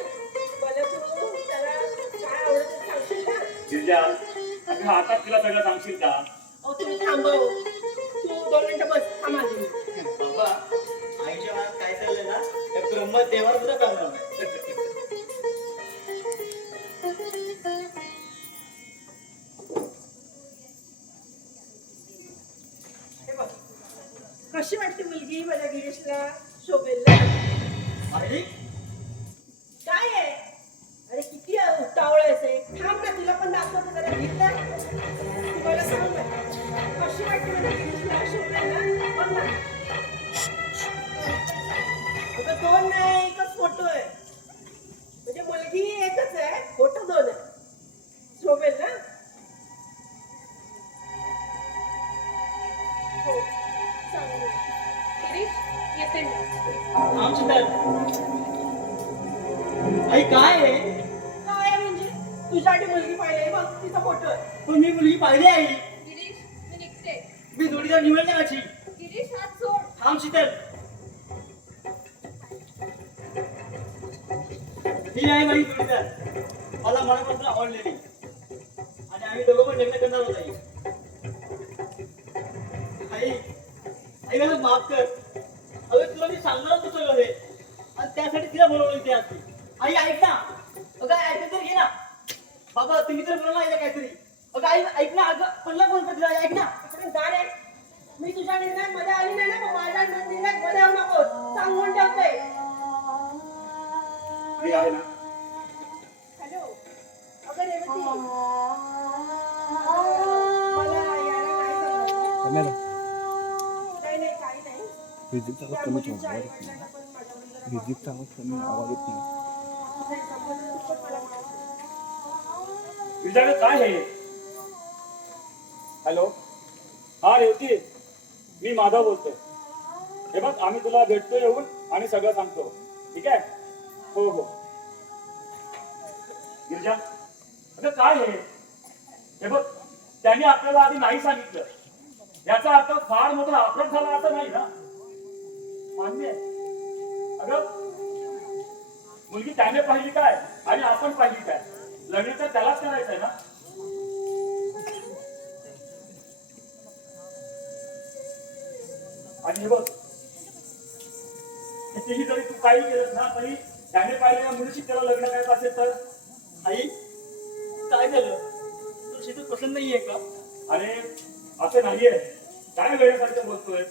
मला तू त्याला काय आवडतं ते सांगशील ना? गिरजा अगं आता तिला सगळं सांगशील का? अहो तुम्ही थांबव. तू 2 मिनिटं बस, थांब आली मी. बाबा आईच्या मनात काय चाललंय ना त्या ब्रह्मदेवावर सुद्धा कळणार नाही कशी वाटते मुलगी माझ्या गिरीशला? शोभेल ना? पाहिली? काय आहे? अरे किती उतावळ आहेस रे. थांब ना, तुला पण दाखवते जरा. भीत ना? तू मला सांग ना, कशी वाटते माझ्या गिरीशला? शोभेल ना? बघ ना. अगं दोन नाही, एकच फोटो आहे. म्हणजे मुलगी एकच आहे, फोटो दोन आहे. शोभेल ना? हो चालेल. गिरीश येते मी. थांब शीतल. आई काय आहे? काय आहे म्हणजे? तुझ्यासाठी मुलगी पाहिजे बघ, तिचा फोटो आहे. पण मी मुलगी पाहिली आहे. गिरीश मी निघते. मी जोडीदार निवडण्याची. गिरीश हात सोड. थांब शीतल. ही आहे माझी जोडीदार. मला मनापासून आवडलेली. आणि आम्ही दोघं पण लग्न करणार होत आई. आई मला माफ कर. अगं तुला मी सांगणार होतो सगळं हे. आणि त्यासाठी तिला बोलवलं इथे असती. आई ऐक ना. अगं ऐकून तर घे ना. बाबा तुम्ही तर बोला ना काहीतरी. अगं आई ऐक ना. अगं पडला फोन कर तिला. ऐक ना. इकडे जा रे. मी तुझ्या निर्णयात मध्ये आली नाही ना, मग माझ्या निर्णयात मध्ये येऊ नको. सांगून ठेवते. मी आहे ना. हॅलो. अगं रेवती. मला यायला काय सांगायचं? कॅमेरा नाही नाही काही नाही. म्युझिकचा आवाज त्या कमी मुलीच्या ठेवा. आईवडिलांना पण माझ्यावर जरा म्युझिकचा आवाज कमी, आवाज येत नाही. नाही, समजलं तू पण मला माहिती आहे. तुझ्याकडे काय आहे? हॅलो, हा रेवती, मी माधव बोलतोय. हे बघ आम्ही तुला भेटतो येऊन आणि सगळं सांगतो. ठीक आहे? हो हो. गिरजा, अगं काय आहे? हे बघ त्यांनी आपल्याला आधी नाही सांगितलं. याचा अर्थ फार मोठा अपराध झाला असं नाही ना? मान्य आहे. अगं मुलगी त्याने पाहिली काय आणि आपण पाहिली काय? लग्न तर त्यालाच करायचंय ना? आणि हे बघ कितीही जरी तू काही केलंस ना तरी त्याने पाहिलेल्या मुलीशी त्याला लग्न करायचं असेल तर आई काय झालं? तुला शीतल पसंत नाहीये का? अरे असं नाहीये. काय वेळेसारखं बोलतोय?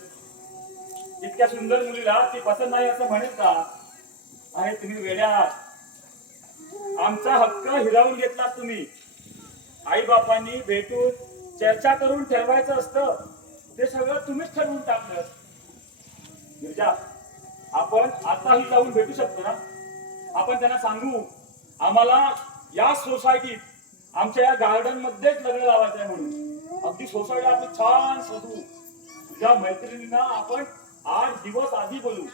इतक्या सुंदर मुलीला ती पसंत नाही असं म्हणेल का? आहे तुम्ही वेड्या. आमचा हक्क हिरावून घेतला तुम्ही. आई बापांनी भेटून चर्चा करून ठरवायचं असतं. ते सगळं तुम्हीच ठरवून टाकलं. गिरजा, आपण आताही जाऊन भेटू शकतो ना? आपण त्यांना सांगू आम्हाला या सोसायटीत आमच्या या गार्डन मध्येच लग्न लावायचं आहे म्हणून. अगदी सोसायटी आपली छान सजू. तुझ्या मैत्रिणींना आपण 8 दिवस आधी बोलू.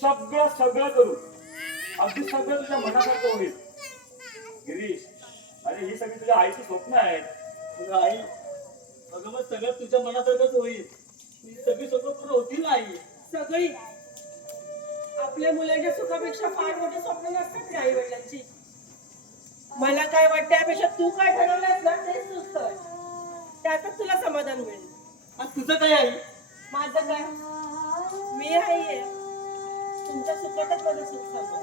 सगळं करू. अगदी सगळं तुझ्या मनासारखं होईल. गिरीश, अरे ही सगळी तुझ्या आईची स्वप्न आहेत. अगं आई, अगं मग सगळं तुझ्या मनासारखंच होईल. ही सगळी स्वप्न पूर्ण होतील ना आई? सगळी आपल्या मुलाच्या सुखापेक्षा फार मोठे स्वप्न नसतात आई वडिलांची. मला काय वाटतं यापेक्षा तू काय ठरवलंस ना तेच सुचतंय. त्यातच तुला समाधान मिळेल. आणि तुझं काय आई? माझं काय, मी आहे तुमच्या सुखातच माझं सुख सांगतो.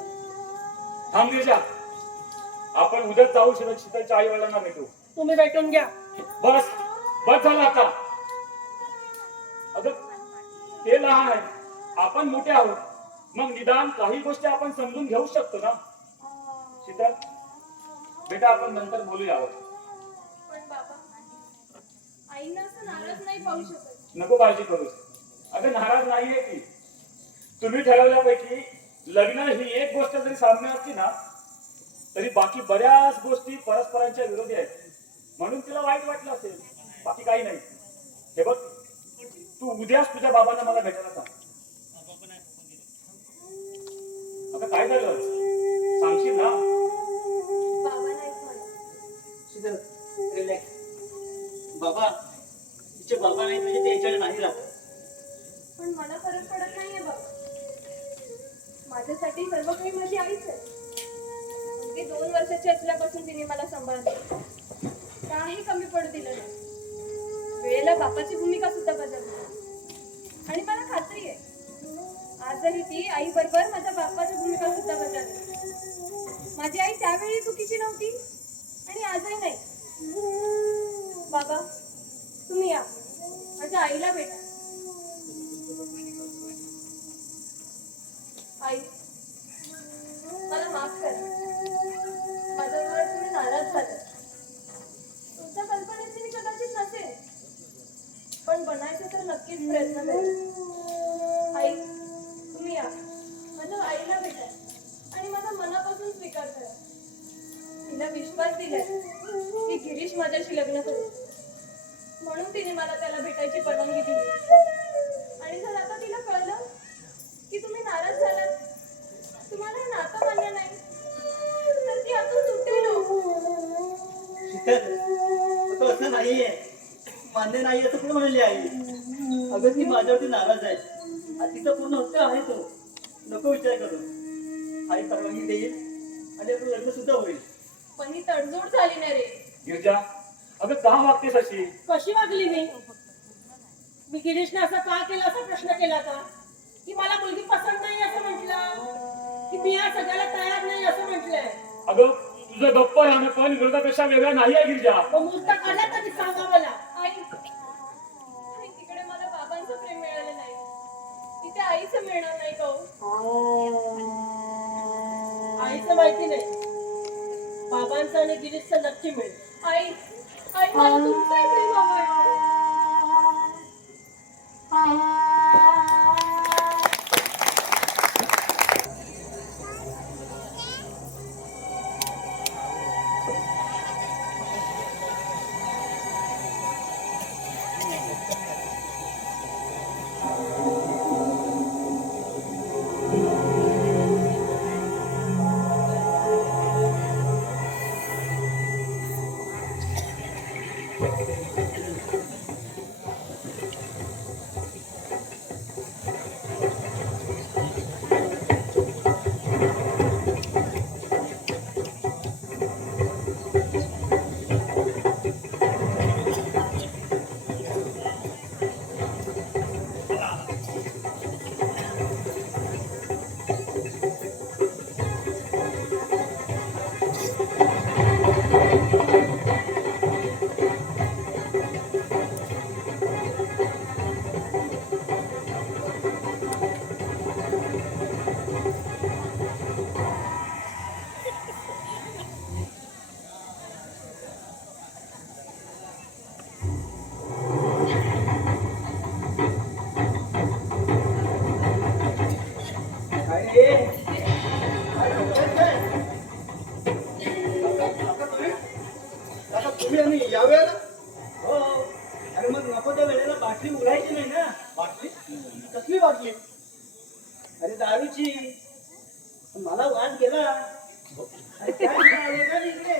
थांब गिरजा, आपण उद्याच जाऊ शीतलच्या आई वडिलांना भेटू. तुम्ही भेटून घ्या. बस बस झालं आता. अगं ते लहान आहे, आपण मोठे आहोत. मग निदान काही गोष्टी आपण समजून घेऊ शकतो ना? शीतल बेटा, आपण नंतर बोलूया. पण बाबा आईंना असं नाराज नाही पाहू शकत. नको काळजी करूस. अगं नाराज नाहीये ती. तुम्ही ठरवल्यापैकी लग्न ही एक गोष्ट जरी साम्य असती ना तरी बाकी बऱ्याच गोष्टी परस्परांच्या विरोधी आहेत. म्हणून तिला वाईट वाटलं असेल, बाकी काही नाही. हे बघ, तू उद्याच तुझ्या बाबांना मला भेटायला सांग. आता काय झालं सांगशील ना? बाबा नाहीच म्हणा. शीतल, रिलॅक्स. बाबा, तिचे बाबा नाही म्हणजे ते याच्याकडे नाही राहत. पण मला फरक पडत नाहीये बाबा. माझ्यासाठी सर्व काही माझी आईच आहे. अगदी 2 वर्षाची असल्यापासून तिने मला सांभाळलं. काही कमी पडू दिलं नाही. वेळेला बापाची भूमिका सुद्धा बजावली. आणि मला खात्री आहे आजही ती आई बरोबर माझ्या बापाची भूमिका सुद्धा बजावली. माझी आई त्यावेळी चुकीची नव्हती आणि आजही नाही. बाबा तुम्ही या, माझ्या आईला भेटा. आई मला माफ करा. माझ्यामुळे तुम्ही नाराज झाले. तुमच्या कल्पनेची मी कदाचित नसेल, पण बनायचे तर नक्कीच प्रयत्न करेन. आई तुम्ही या, माझ्या आईला भेटा आणि माझा मनापासून स्वीकार करा. तिला विश्वास दिलाय की गिरीश माझ्याशी लग्न करेल, म्हणून तिने मला त्याला भेटायची परवानगी दिली. आणि जर आता तिला कळलं की तुम्ही नाराज झालात, तुम्हाला हे नातं मान्य नाही, तर ती आतून सुटेल. शीतल, तो असं नाहीये, मान्य नाही असं कोण म्हणले आई? अगं ती माझ्यावरती नाराज आहे. आणि तिचा पूर्ण हक्क आहे तो. नको विचार करू. आई परवानगी देईल आणि आपलं लग्न सुद्धा होईल. पण ही तडजोड झाली नाही रे. गिरजा, अगं का वागतेस अशी? कशी वागली मी गिरीशने असं का केलं असा प्रश्न केला का? की मला मुलगी पसंत नाही असं म्हटलं, की मी या सगळ्याला तयार नाही असं म्हटलंय. अगं तुझं गप्प राहणं पण विरोधापेक्षा वेगळा नाही आहे गिरजा. तो मुहूर्त काढला तरी सांगा मला. आई आई, तिकडे मला बाबांचं प्रेम मिळालं नाही, तिथे आईचं मिळणार नाही का हो? आईचं माहिती नाही, बाबांचं आणि गिरीशचं नक्की मिळेल. आई आई, मला तुमचंही प्रेम हवंय. तुम्ही आणि यावेळेला हो. अरे मग नको त्या वेळेला बाटली उघडायची नाही ना. बाटली? कसली बाटली? अरे दारूची. मला वाद गेला. अरे काय आले का इकडे?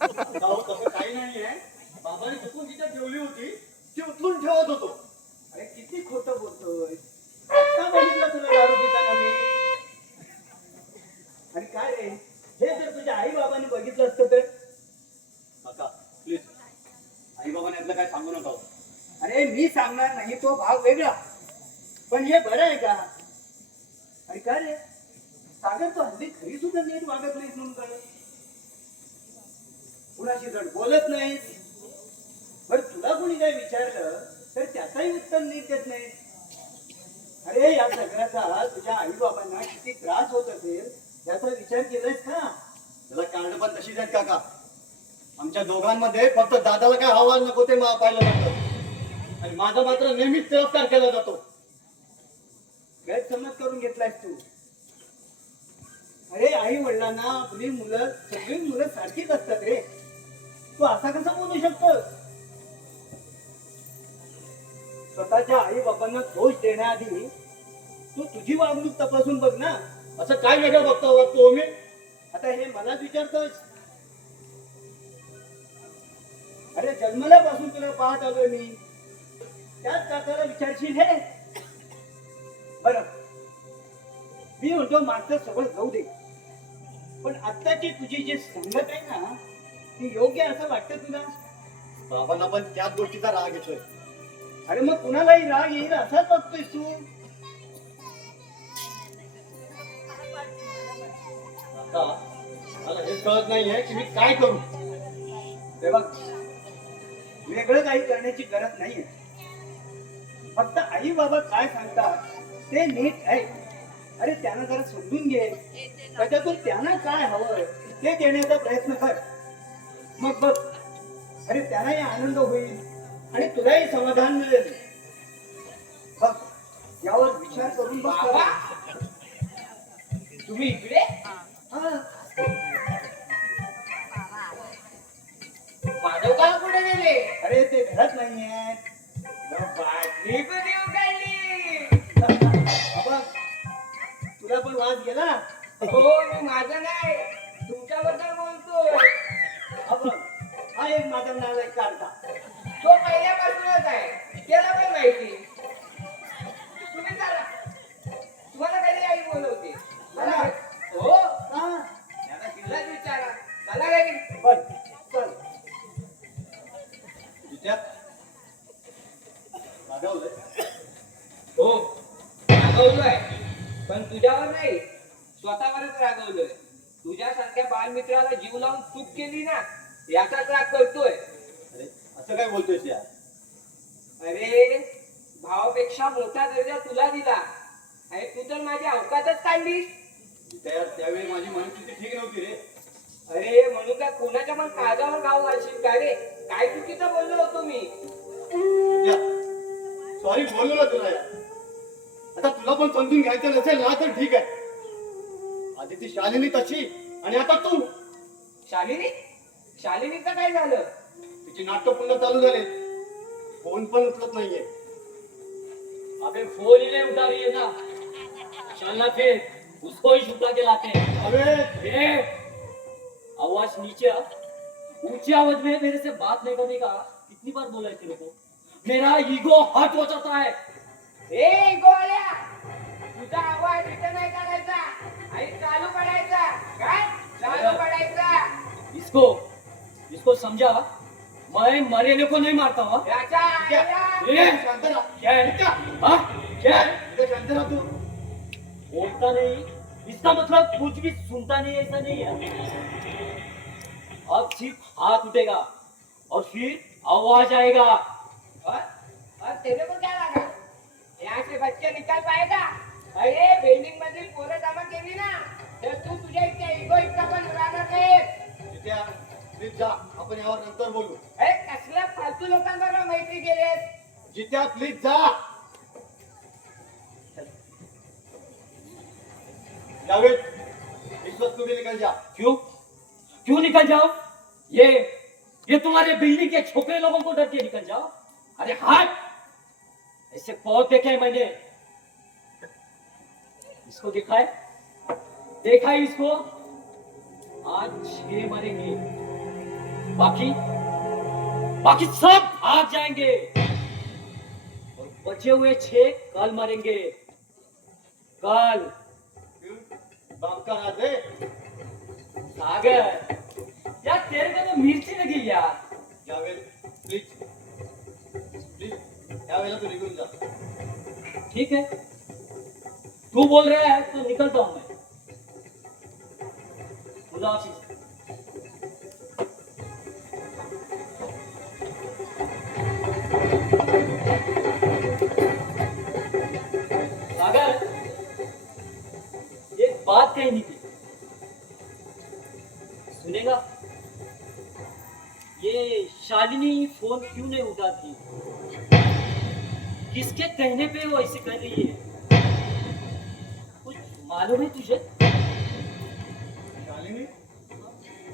तसं काही नाही आहे. बाबाने चुकून तिथे ठेवली होती, ती उचलून ठेवत होतो. अरे किती खोटं बोलतोय. आता बघितलं तुला दारू पिताना मी. आणि काय रे, हे जर तुझ्या आई बाबांनी बघितलं असतं तर? काका प्लीज, आई बाबांनी आपलं काय सांगू नका. अरे मी सांगणार नाही, तो भाग वेगळा, पण हे बरं आहे का? आणि काय रे सागर, तो हल्ली घरी सुद्धा नीट वागत नाहीस म्हणून काय? कुणाशी जण बोलत नाहीस. बरं तुला कोणी काय विचारलं तर त्याचाही उत्तर नीट देत नाही. अरे या सगळ्याचा तुझ्या आई बाबांना किती त्रास होत असेल याचा विचार केलायस का? त्याला कारण पण तशीच आहेत काका. आमच्या दोघांमध्ये फक्त दादाला काय हवा नको ते पाहिलं जातं आणि माझा मात्र नेहमीच तिरस्कार केला जातो. गैरसमज करून घेतलायस तू. अरे आई वडिलांना आपली मुलं, सगळी मुलं सारखीच असतात रे. तू असा कसा बोलू शकतोस? स्वतःच्या आई बाबांना दोष देण्याआधी तू तुझी वागणूक तपासून बघ ना. असं काय वेगळं वागतो मी? आता हे मलाच विचारतोस? अरे जन्मल्यापासून तुला पाहत आलोय मी, त्याच काकाला विचारशील हे? बरं मी म्हणतो मागचं सगळं जाऊ दे, पण आत्ताची तुझी जी संगत आहे ना ती योग्य असं वाटतं तुला? बाबांना पण त्याच गोष्टीचा राग येतोय. अरे मग कुणालाही राग येईल असाच वागतोय तू? मला हेच कळत नाहीये की मी काय करू. हे बघ, वेगळं काही करण्याची गरज नाहीये. फक्त आई बाबा काय सांगतात ते नीट आहे. अरे त्यांना जरा समजून घे, त्याच्यातून त्यांना काय हवंय ते देण्याचा प्रयत्न कर. मग बघ, अरे त्यांनाही आनंद होईल आणि तुलाही समाधान मिळेल. बघ, यावर विचार करून बघ. बाबा तुम्ही इकडे हा, माधव का कुठे गेले? अरे ते घरात नाहीये. बाटली कधी उघडली? बघ, तुला पण वाज गेला. हो मी माझं नाही तुमच्याबद्दल बोलतोय. हा बघ, हा एक माझा नालायक काढता. तो पहिल्यापासूनच आहे, त्याला पण माहिती. तुम्ही चला, तुम्हाला कधी आई बोलवते मला? हो हा, त्याला तिलाच विचारा. चला घरी. बर, चल. विचार. मागवलंय. हो रागवलोय, पण तुझ्यावर नाही, स्वतःवरच रागवलोय. तुझ्यासारख्या बालमित्राला जीव लावून चूक केली ना, याचाच राग करतोय. अरे, असं काय बोलतोयस यार? अरे भावापेक्षा मोठा दर्जा तुला दिला आणि तू तर माझी अवकातच काढलीस. त्यावेळी माझी मनस्थिती ठीक नव्हती रे. अरे म्हणून काय कोणाच्या पण काळजावर गाव घालशील का रे? काय चुकीचं बोललो होतो मी? सॉरी बोललो ना तुला यार. आता तुला पण समजून घ्यायचं नसेल ना तर ठीक आहे. आधी ती शालिनी तशी आणि आता तू. शालिनी? शालिनीचं काय झालं? तिची नाटक पुन्हा चालू झाले. फोन पण उचलत नाहीये. अबे फोन ही नहीं उठा रही है ना, चलना फिर उसको ही शुक्ला के लाते हैं. अबे ए, आवाज नीचे आ. ऊंची आवाज में मेरे से बात नहीं करने का कितनी बार बोला है तेरे को? मेरा ईगो हर्ट हो जाता है. ए गोळ्या, तुझा आवाज इथं नाही करायचा आणि चालू पडायचा. काय चालू पडायचा? इसको समझा, मैं मरेने को नहीं मारता हूँ. याच्या आईला ए, शांत राहा. क्या है? हाँ? क्या है? इथे शांत राहा तू. बोलता नहीं, इसका मतलब कुछ भी सुनता नहीं, ऐसा नहीं है. अब सिर्फ हाथ उठेगा और फिर आवाज आएगा. और तेरे को क्या लगा यहाँ से बच्चे निकल पाएगा? अरे बिल्डिंग मधील पोरं जमा केली ना तर तू तुझ्या इतक्या इगो इतका पण राहणार नाही. जित्या, प्लीज जा. आपण यावर नंतर बोलू. अरे कसल्या फालतू लोकांबरोबर मैत्री केलीस? जित्या, प्लीज जा. जावेद, इस वक्त तू भी निकल जा. क्यों? क्यों निकल जाओ? ये तुम्हारे बिल्डिंग के छोकरे लोगों को डर के निकल जाओ. अरे हट! ऐसे बहुत देखे हैं मैंने. इसको देखा है इसको. आज 6 मरेंगे, बाकी सब भाग जाएंगे और बचे हुए 6 कल मरेंगे. कल. बाप का राज है. सागर, यार तेरे को तो मिर्ची लगी यार. जावेद, प्लीज प्लीज या वेळेला तू निघून जा. ठीक है, तू बोल रहा है तो निकलता हूं मैं. खुदा हाफिज. सागर, एक बात कहनी थी, सुनेगा? ये शालिनी फोन क्यों नहीं उठाती? किसके कहने पे वो ऐसे कर रही है? कुछ मालूम है तुझे? शालिनी,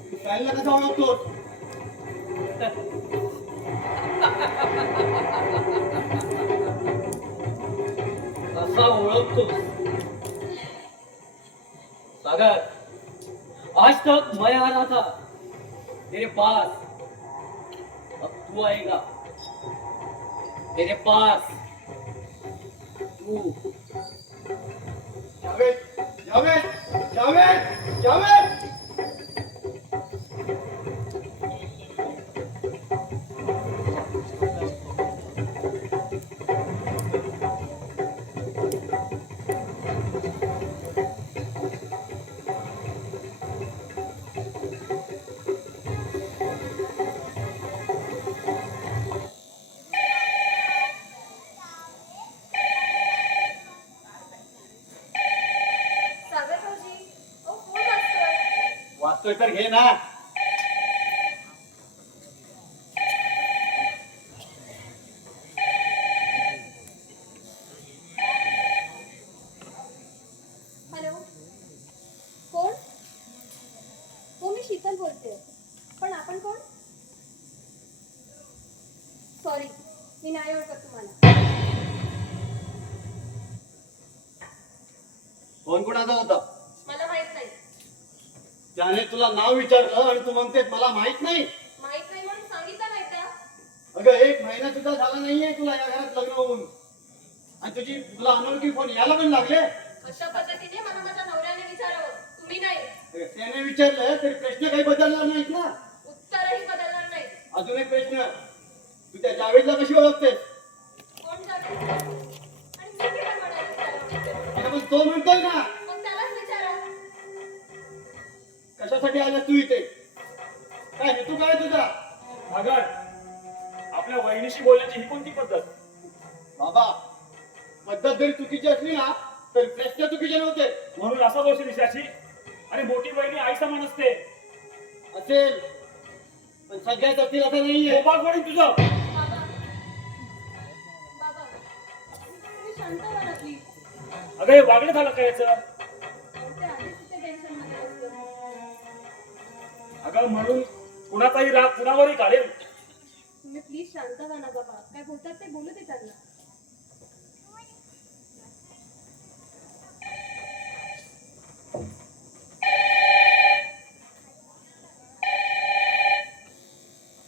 तू शालिनीला कसा ओळखतोस? कसा ओळखतोस? सागर, आज तक मैं आ रहा था तेरे पास, अब तू आएगा तेरे पास. तू जावेद, जावेद, जावेद, जावेद. बघतोय तर घे ना. हॅलो कोण हो मी शीतल बोलते पण आपण कोण सॉरी मी नाही ओळखत तुम्हाला फोन कुणाचा होता? मला माहित नाही त्याने तुला नाव विचारलं आणि तू म्हणते मला माहित नाही. माहित नाही म्हणून सांगितलं नाही का अगं 1 महिना सुद्धा झाला नाहीये तुला या घरात लग्न होऊन, आणि तुला अनोळखी फोन यायला पण लागले. अशा पद्धतीने मला माझ्या नवऱ्याने विचारावं तुम्ही नाही त्याने विचारलं तरी प्रश्न काही बदलणार नाहीत ना. उत्तरही बदलणार नाही अजून एक प्रश्न, तू त्या जावेदला कशी ओळखतेस? कोण जाते आणि मी काय म्हणाले त्याला? अगं पण तो म्हणतोय ना. मग त्यालाच विचारा कशासाठी आलास तू इथे? काय हेतू काय तुझा? अगर आपल्या वहिनीशी बोलण्याची ही कोणती पद्धत? बाबा, पद्धत जरी चुकीची असली ना तर प्रश्न चुकीचे नव्हते. म्हणून असा दोष दिसायची आणि मोठी बहिणी आई समान असते. असेल पण सगळ्यात असतील असं नाहीये. मोबाईल म्हणून तुझं बाबा बाबा तुम्ही शांत व्हा ना प्लीज अगं हे वागणं झालं काय याचं? ते आधीच तिथे टेन्शन मध्ये असतं अगं म्हणून कुणाचाही राग कुणावरही काढेल. तुम्ही प्लीज शांत व्हा ना बाबा काय बोलतात ते बोलू दे त्यांना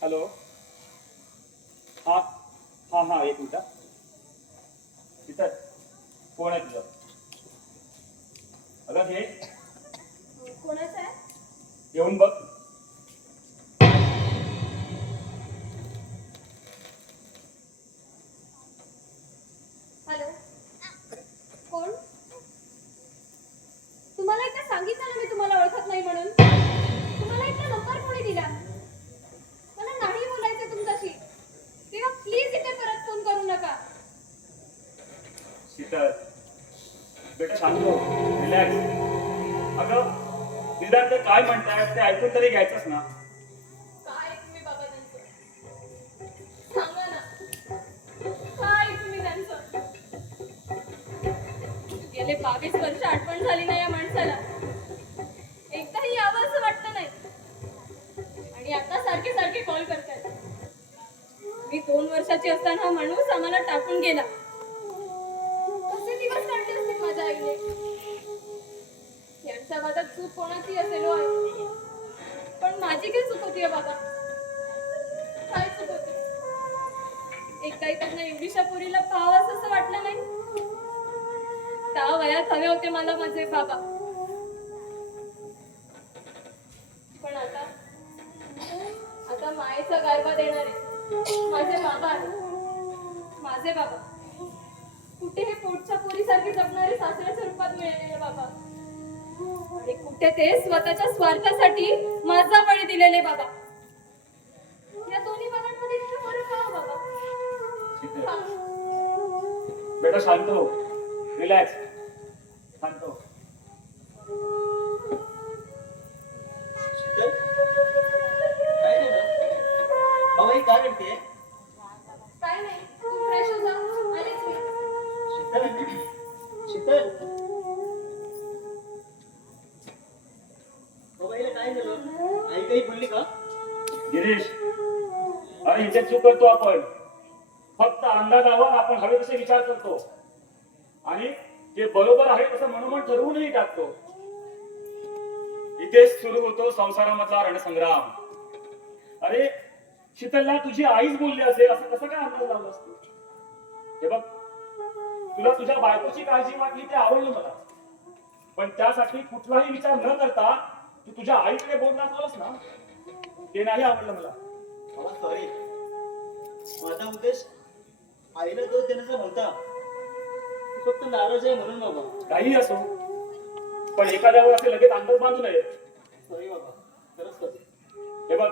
हॅलो, हा हा हा, एक मिनिट. तिथं कोण आहे तुझं? अगं हे कोणाचं आहे येऊन बघ. हॅलो कोण तुम्हाला एकदा सांगितलं ना मी तुम्हाला ओळखत नाही म्हणून तुम्हाला एकदा नंबर कोणी दिला मला नाही बोलायचं तुमच्याशी तेव्हा प्लीज इथे परत फोन करू नका शीतल, बेटा शांत हो, रिलॅक्स. अगं निदान ते काय म्हणतायत ते ऐकून तरी घ्यायचंच ना. काय तुम्ही बाबा त्यांचं सांगा ना काय तुम्ही त्यांचं गेले 22 वर्ष आठवण झाली ना या माणसाला एकदाही यावं असं वाटलं नाही आणि आता सारखे सारखे कॉल करतायत. मी 2 वर्षाची असताना हा माणूस आम्हाला टाकून गेला. कसे दिवस काढले असतील माझ्या आईने. यांच्या वादात चूक कोणाची असेल हो आई. पण माझी काय चूक होती बाबा काय चूक होती एकदाही त्यांना एवढीशा पोरीला पाहावंच असं वाटलं नाही. त्या वयात हवे होते मला माझे बाबा. पण आता आता मायेचा गारबा देणारे माझे बाबा आहेत. माझे बाबा कुठे हे पोटच्या पोरीसारखे जगणारे सासऱ्याच्या रूपात मिळालेले बाबा आणि कुठे ते स्वतःच्या स्वार्थासाठी माझा बळी दिलेले बाबा. या दोन्ही बाबांमध्ये इतका फरक का हो बाबा? शीतल, का? बेटा शांत हो, रिलॅक्स, शांत हो. शीतल, काय झालं? बाबा ही काय करते? काय नाही तू फ्रेश हो जा आलेच मी. शीतल, शीतल, बाबा हिला काय झालं? आई काही बोलली का? गिरीश, अरे इथे चूक करतो आपण. फक्त अंदाजावर आपण हवे तसे विचार करतो आणि जे बरोबर आहे तसं मनोमन ठरवूनही टाकतो. इथेच सुरू होतो संसारामधला रणसंग्राम. अरे शीतलला तुझी आईच बोलली असेल असं कसं काय अंदाज लावला असतो? हे बघ, तुला तुझ्या बायकोची काळजी वाटली ते आवडलं मला, पण त्यासाठी कुठलाही विचार न करता तू तुझ्या आईकडे बोल दाखवलास ना, ते नाही आवडलं मला. बाबा सॉरी, माझा उद्देश आईला दोष देण्याचा नव्हता. ती फक्त नाराज आहे म्हणून बाबा. काही असो, पण एखाद्यावर असे लगेच अंदाज बांधू नये. सॉरी बाबा, खरंच सॉरी. हे बघ,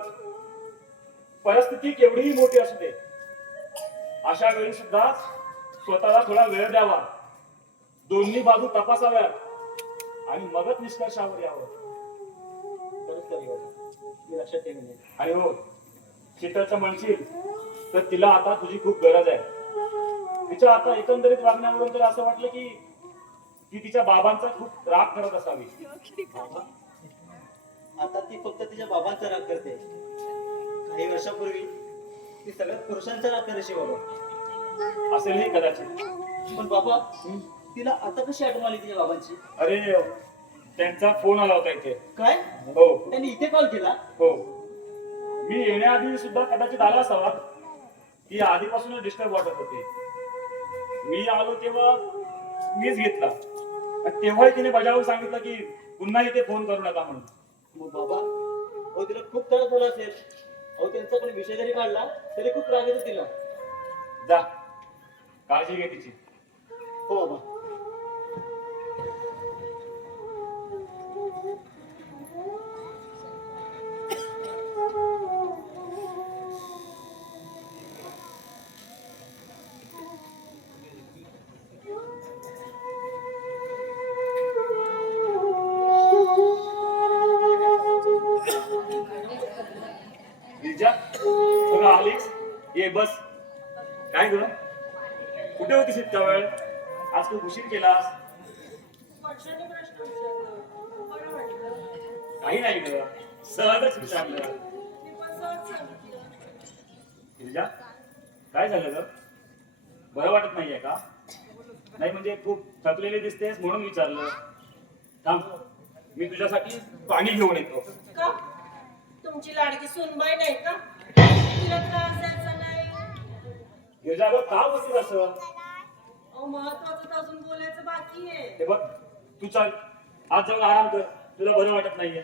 परिस्थिती केवढीही मोठी असू दे, अशा वेळी सुद्धा स्वतःला थोडा वेळ द्यावा, दोन्ही बाजू तपासाव्यात आणि मगच निष्कर्षावर यावं. खरंच सॉरी. मी लक्षात ठेवेन. आणि हो, शीतलचं म्हणशील तर तिला आता तुझी खूप गरज आहे. तिच्या आता एकंदरीत वागण्यावरून तर असं वाटलं की ती तिच्या बाबांचा खूप राग करत असावी. बाबा, आता ती फक्त तिच्या बाबांचा राग करते. काही वर्षापूर्वी ती सगळ्या पुरुषांचा राग करायची बाबा. असेलही कदाचित. पण बाबा, तिला आता कशी आठवण आली तिच्या बाबांची? अरे, त्यांचा फोन आला होता इथे. काय? हो त्यांनी इथे कॉल केला? हो. मी येण्याआधी सुद्धा कदाचित आला असावा. ती आधीपासूनच डिस्टर्ब वाटत होती. मी आलो तेव्हा मीच घेतला. आणि तेव्हाही तिने बजावून सांगितलं की पुन्हा इथे फोन करू नका म्हणून. मग बाबा, हो तिला खूप त्रास झाला असेल. अहो, त्यांचा कोणी विषय जरी काढला तरी खूप राग येतो तिला. जा, काळजी घे तिची. हो बाबा. गिरिजा, बघा आलीस. ये बस. काय ग, कुठे होतीस इतका वेळ? आज तू उशीर केलास. स्पर्शाने प्रश्न विचारला. बरं वाटलं. काही नाही ग, सहजच विचारलं. मी पण सहज सांगितलं. गिरिजा, काय झालं ग? बरं वाटत नाहीये का? नाही म्हणजे खूप थकलेली दिसतेस म्हणून विचारलं. थांब, मी तुझ्यासाठी पाणी घेऊन येतो. का? तुमची लाडकी सुनबाई नाही का? तिला त्रास द्यायचा नाही. गिरिजा ग, का बोलतेस असं? अहो, महत्वाचं तर अजून बोलायचं बाकी आहे. हे बघ, तू चाल, आज जाऊन आराम कर. तुला बरं वाटत नाहीये.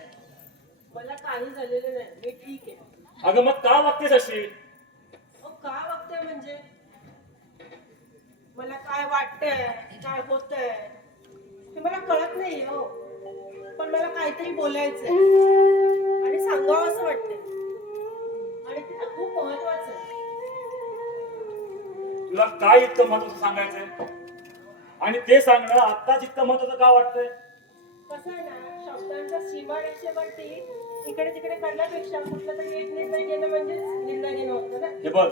मला काही झालेलं नाही. मी ठीक आहे. अगं मग का वागतेस अशी? अहो, का बघते म्हणजे? मला काय वाटतंय, काय होतंय हे मला कळत नाही हो. पण मला काहीतरी बोलायचंय आणि सांगावं असं वाटतंय. आणि ते खूप महत्वाचं आहे. तुला काय इतकं महत्वाचं सांगायचंय? आणि ते सांगणं आत्ताच इतकं महत्वाचं का वाटतंय? कसं आहे ना, शब्दांच्या सीमारेषेवरती इकडे तिकडे करण्यापेक्षा कुठला तरी एक निर्णय घेणं म्हणजे निर्णय घेणं होतं ना. हे बघ,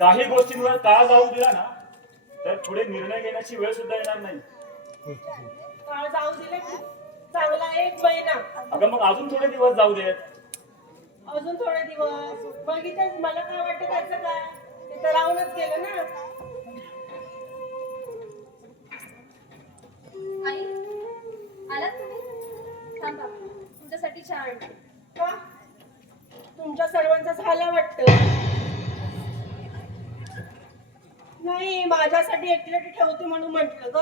काही गोष्टींवर काळ जाऊ दिला ना तर पुढे निर्णय घेण्याची वेळ सुद्धा येणार नाही. काळ जाऊ दिले की चांगला 1 महिना, अगं मग अजून थोडे दिवस जाऊ देत. अजून थोडे दिवस, मग इथे मला काय वाटतं त्याचं काय, ते तर राहूनच गेलं ना. आई, आलात तुम्ही? थांबा, तुमच्यासाठी चहा आणते. का? तुमच्या सर्वांचं झालं वाटतं. नाही, माझ्यासाठी एकटी ठेवते म्हणून म्हंटल ग.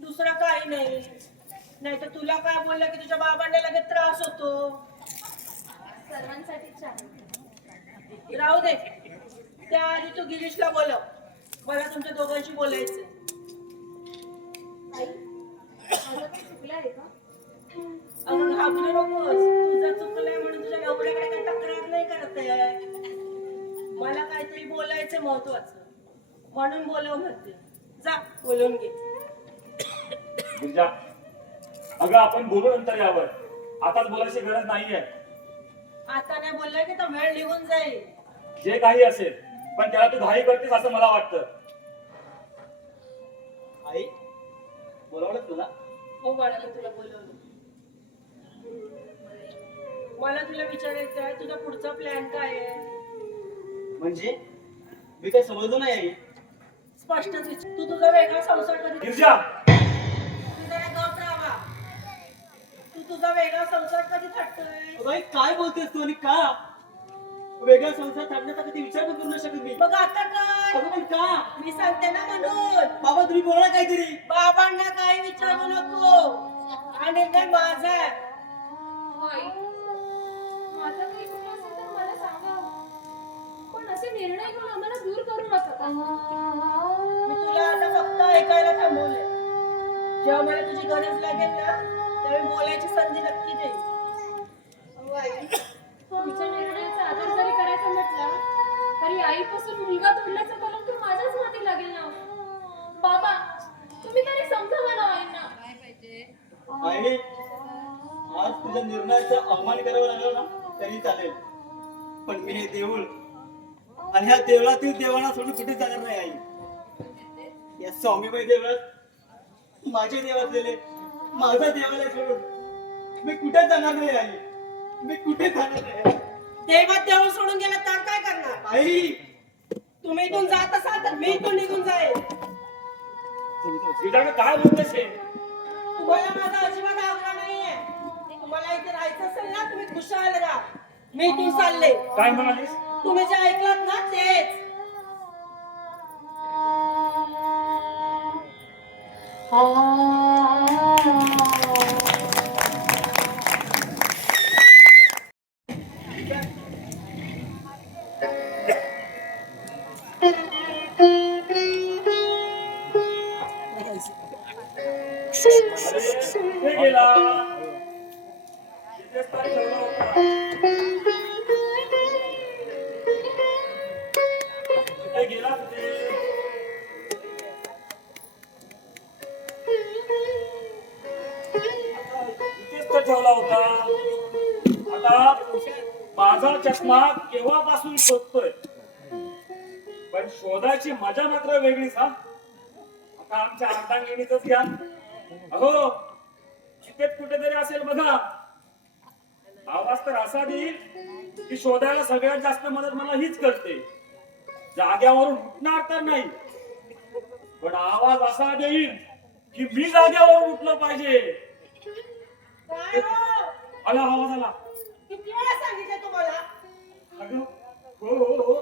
दुसरं काही नाही. नाही तर तुला काय बोललं की तुझ्या बाबांना लगेच त्रास होतो. सर्वांसाठी चहा. राहू दे. त्याआधी तू गिरीशला बोलव. मला तुमच्या दोघांशी बोलायचं. आई, माझं काही चुकलं आहे का? अगं घाबरू नकोस. तुझं चुकलंय म्हणून तुझ्या नवऱ्याकडे काही तक्रार नाही करत आहे. मला काहीतरी बोलायचं महत्वाचं म्हणून बोलव म्हणते. जा, बोलवून घे. गिरिजा, अगं आपण बोलू नंतर यावर. आताच बोलायची गरज नाहीये. आता नाही बोललं की तर वेळ निघून जाईल. जे काही असेल, पण त्याला तू घाई करतेस असं मला वाटतं. आई, बोलावलं तुला? हो बाळाला तुला बोलवलं. मला तुला विचारायचं आहे, तुझा पुढचा प्लॅन काय आहे? म्हणजे मी काही समजलो नाही आई. स्पष्टच विचार. तू तुझा वेगळा संसार कधी गिरिजा, तू जरा गप राहावा. तू तुझा वेगळा संसार कधी थाटतोय? अगं आई, काय बोलतेस तू आणि का? वेगळा संसार थांबण्याचा कधी विचार पण करू नाही शकत मी. मग आता काय? अगं पण का? मी सांगते ना म्हणून. बाबा तुम्ही बोला काहीतरी. बाबांना काही विचारू नको. हा निर्णय माझा आहे. आई, माझा काही चुकलं असेल तर मला सांगा. पण असे निर्णय घेऊन आम्हाला दूर करू नका. मी तुला आता फक्त ऐकायला थांबवलंय. जेव्हा मला तुझी गरज लागेल ना त्यावेळी बोलायची संधी नक्की देईल. अहो आई, तुमच्या निर्णयाचा आदर जरी करायचा म्हटलं तरी आईपासून मुलगा तोडल्याचा कलंक माझ्याच माती लागेल ना. बाबा, तुम्ही तरी समजावा ना आईंना. आई, आज तुझ्या निर्णयाचा अवमान करावा लागला ना तरी चालेल, पण मी हे देऊळ आणि ह्या देवळातील देवाला सोडून कुठे जाणार नाही आई. या स्वामीबाई देवळात माझे देव असलेले माझा देवालय सोडून मी कुठे जाणार नाही आई. मी कुठे जाणार नाही देवात देऊळ सोडून गेला तर काय करणार? आई. तुम्ही इथून जात असाल तर मी इथून निघून जाईल. गिरजा काय बोलतेस हे? तुम्हाला माझा अजिबात आग्रह नाहीये. तुम्हाला इथे राहायचं असेल ना तुम्ही खुशाल राहा. मी इथून चालले. काय म्हणालीस? तुम्ही जे ऐकलात ना तेच. कुठे गेला? इथेच तर ठेवला होता. कुठे गेला कुठे? इथेच तर ठेवला होता. आता माझा चष्मा केव्हापासून शोधतोय, पण शोधायची मजा मात्र वेगळीच हा. आता आमच्या अर्धांगिनीच घ्या. अहो चितेत कुठेतरी असेल बघा. आवाज तर असा देईल की शोधायला सगळ्यात जास्त मदत मला हीच करते. जाग्यावरून उठणार तर नाही, पण आवाज असा देईल की मी जाग्यावरून उठलं पाहिजे. काय हो? आला आवाज आला. किती वेळा सांगितलं तुम्हाला? अगं हो हो हो,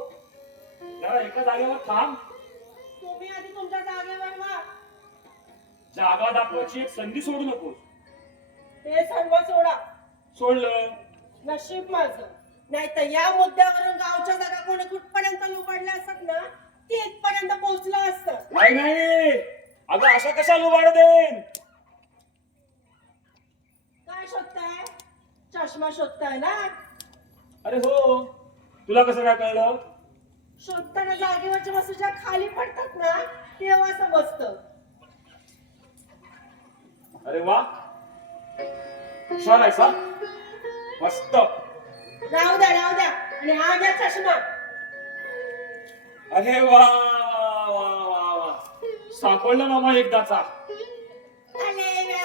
जरा एका जागेवर थांब. तुम्ही आधी तुमच्या जागेवर व्हा. जागा दाखवायची एक संधी सोडू नकोस. ते सर्व सोडा. सोडलं नशीब माझं. नाही तर या मुद्द्यावरून गावच्या जागा कोणी कुठपर्यंत लुबाडल्या असत ना ते इथपर्यंत पोहोचलं असतं. नाही नाही, अगं अशा कशा लुबाड देईन? काय शोधताय? चष्मा शोधताय ना? अरे हो, तुला कसं काय कळलं? शोधताना जागेवरच्या वस्तू ज्या खाली पडतात ना तेव्हा समजतं. अरे वा, हुशार आहेस हा. मस्त. राहू द्या आणि हा घ्या चष्मा. अरे वा वा वा वा वा, सापडला मामा एकदाचा. अरे वा.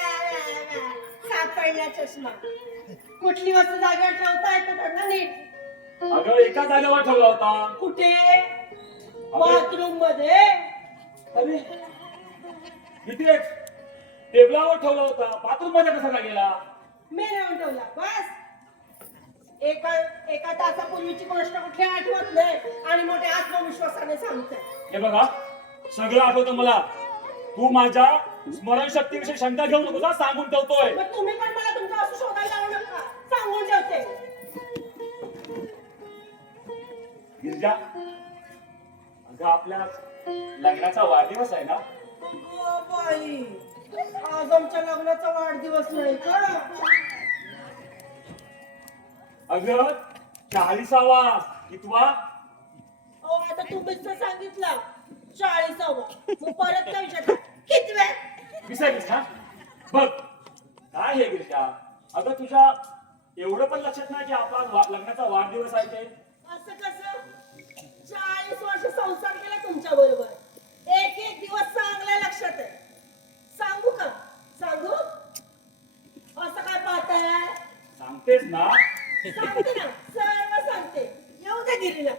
सापडला चष्मा. कुठली वस्तू जागेवर ठेवता येतं त्यांना नीट. अगं एका जागेवर ठेवला होता. कुठे? बाथरूम मध्ये. अरे इथेच टेबलावर ठेवला होता. बाथरूम मध्ये कसा काय गेला? मी नेऊन ठेवला बस. एका तासापूर्वीची गोष्ट कुठली आठवत नाही आणि मोठ्या आत्मविश्वासाने सांगते. हे बघा, सगळं आठवतं मला. तू माझ्या स्मरणशक्तीविषयी शंका घेऊ नको, सांगून ठेवतोय. मग तुम्ही पण मला तुमच्या वस्तू शोधायला लावू नका. सांगून ठेवते. गिरजा, अगं आपल्या लग्नाचा वाढदिवस आहे ना? अगं बाई, आज आमच्या लग्नाचा वाढदिवस नाही का? अगं 40वा कितवा? अहो आता तुम्हीच तर सांगितलं 40वा. मग परत काय विचारता? किती वेळ? विसरलीस का? बघ काय हे गिरजा, अगं तुझ्या एवढं पण लक्षात नाही की आपला लग्नाचा वाढदिवस आहे ते? असं कसं? 40 वर्ष संसार केला तुमच्या बरोबर. एक एक दिवस चांगला लक्षात आहे. सांगू का? सांगू? असं काय पाहताय? सांगतेस ना? सांगते ना, सर्व सांगते. येऊ दे गिरीला.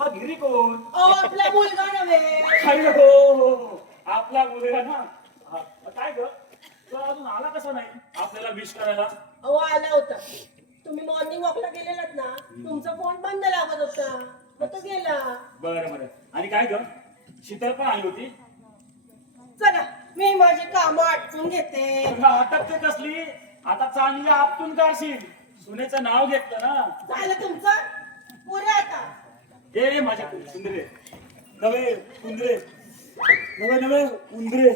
हा गिरी कोण? अहो आपला मुलगा नव्हे. अरे हो हो हो, आपला मुलगा ना. हा, काय ग, तो अजून आला कसा नाही आपल्याला विश करायला? अहो आला होता. तुम्ही मॉर्निंग वॉकला गेलेलात ना, तुमचा फोन बंद लागत होता, मग तो गेला. बरं बरं. आणि काय ग, शीतल पण आली होती? चला मी माझी कामं आटपून घेते. अटकते कसली? आता चांगली आपटून काढशील. सुनेचं नाव घेतलं ना. झालं तुमचं? पुरे आता. ए माझ्या सुंदरे, नवे उंदरे, नवे नवे उंदरे,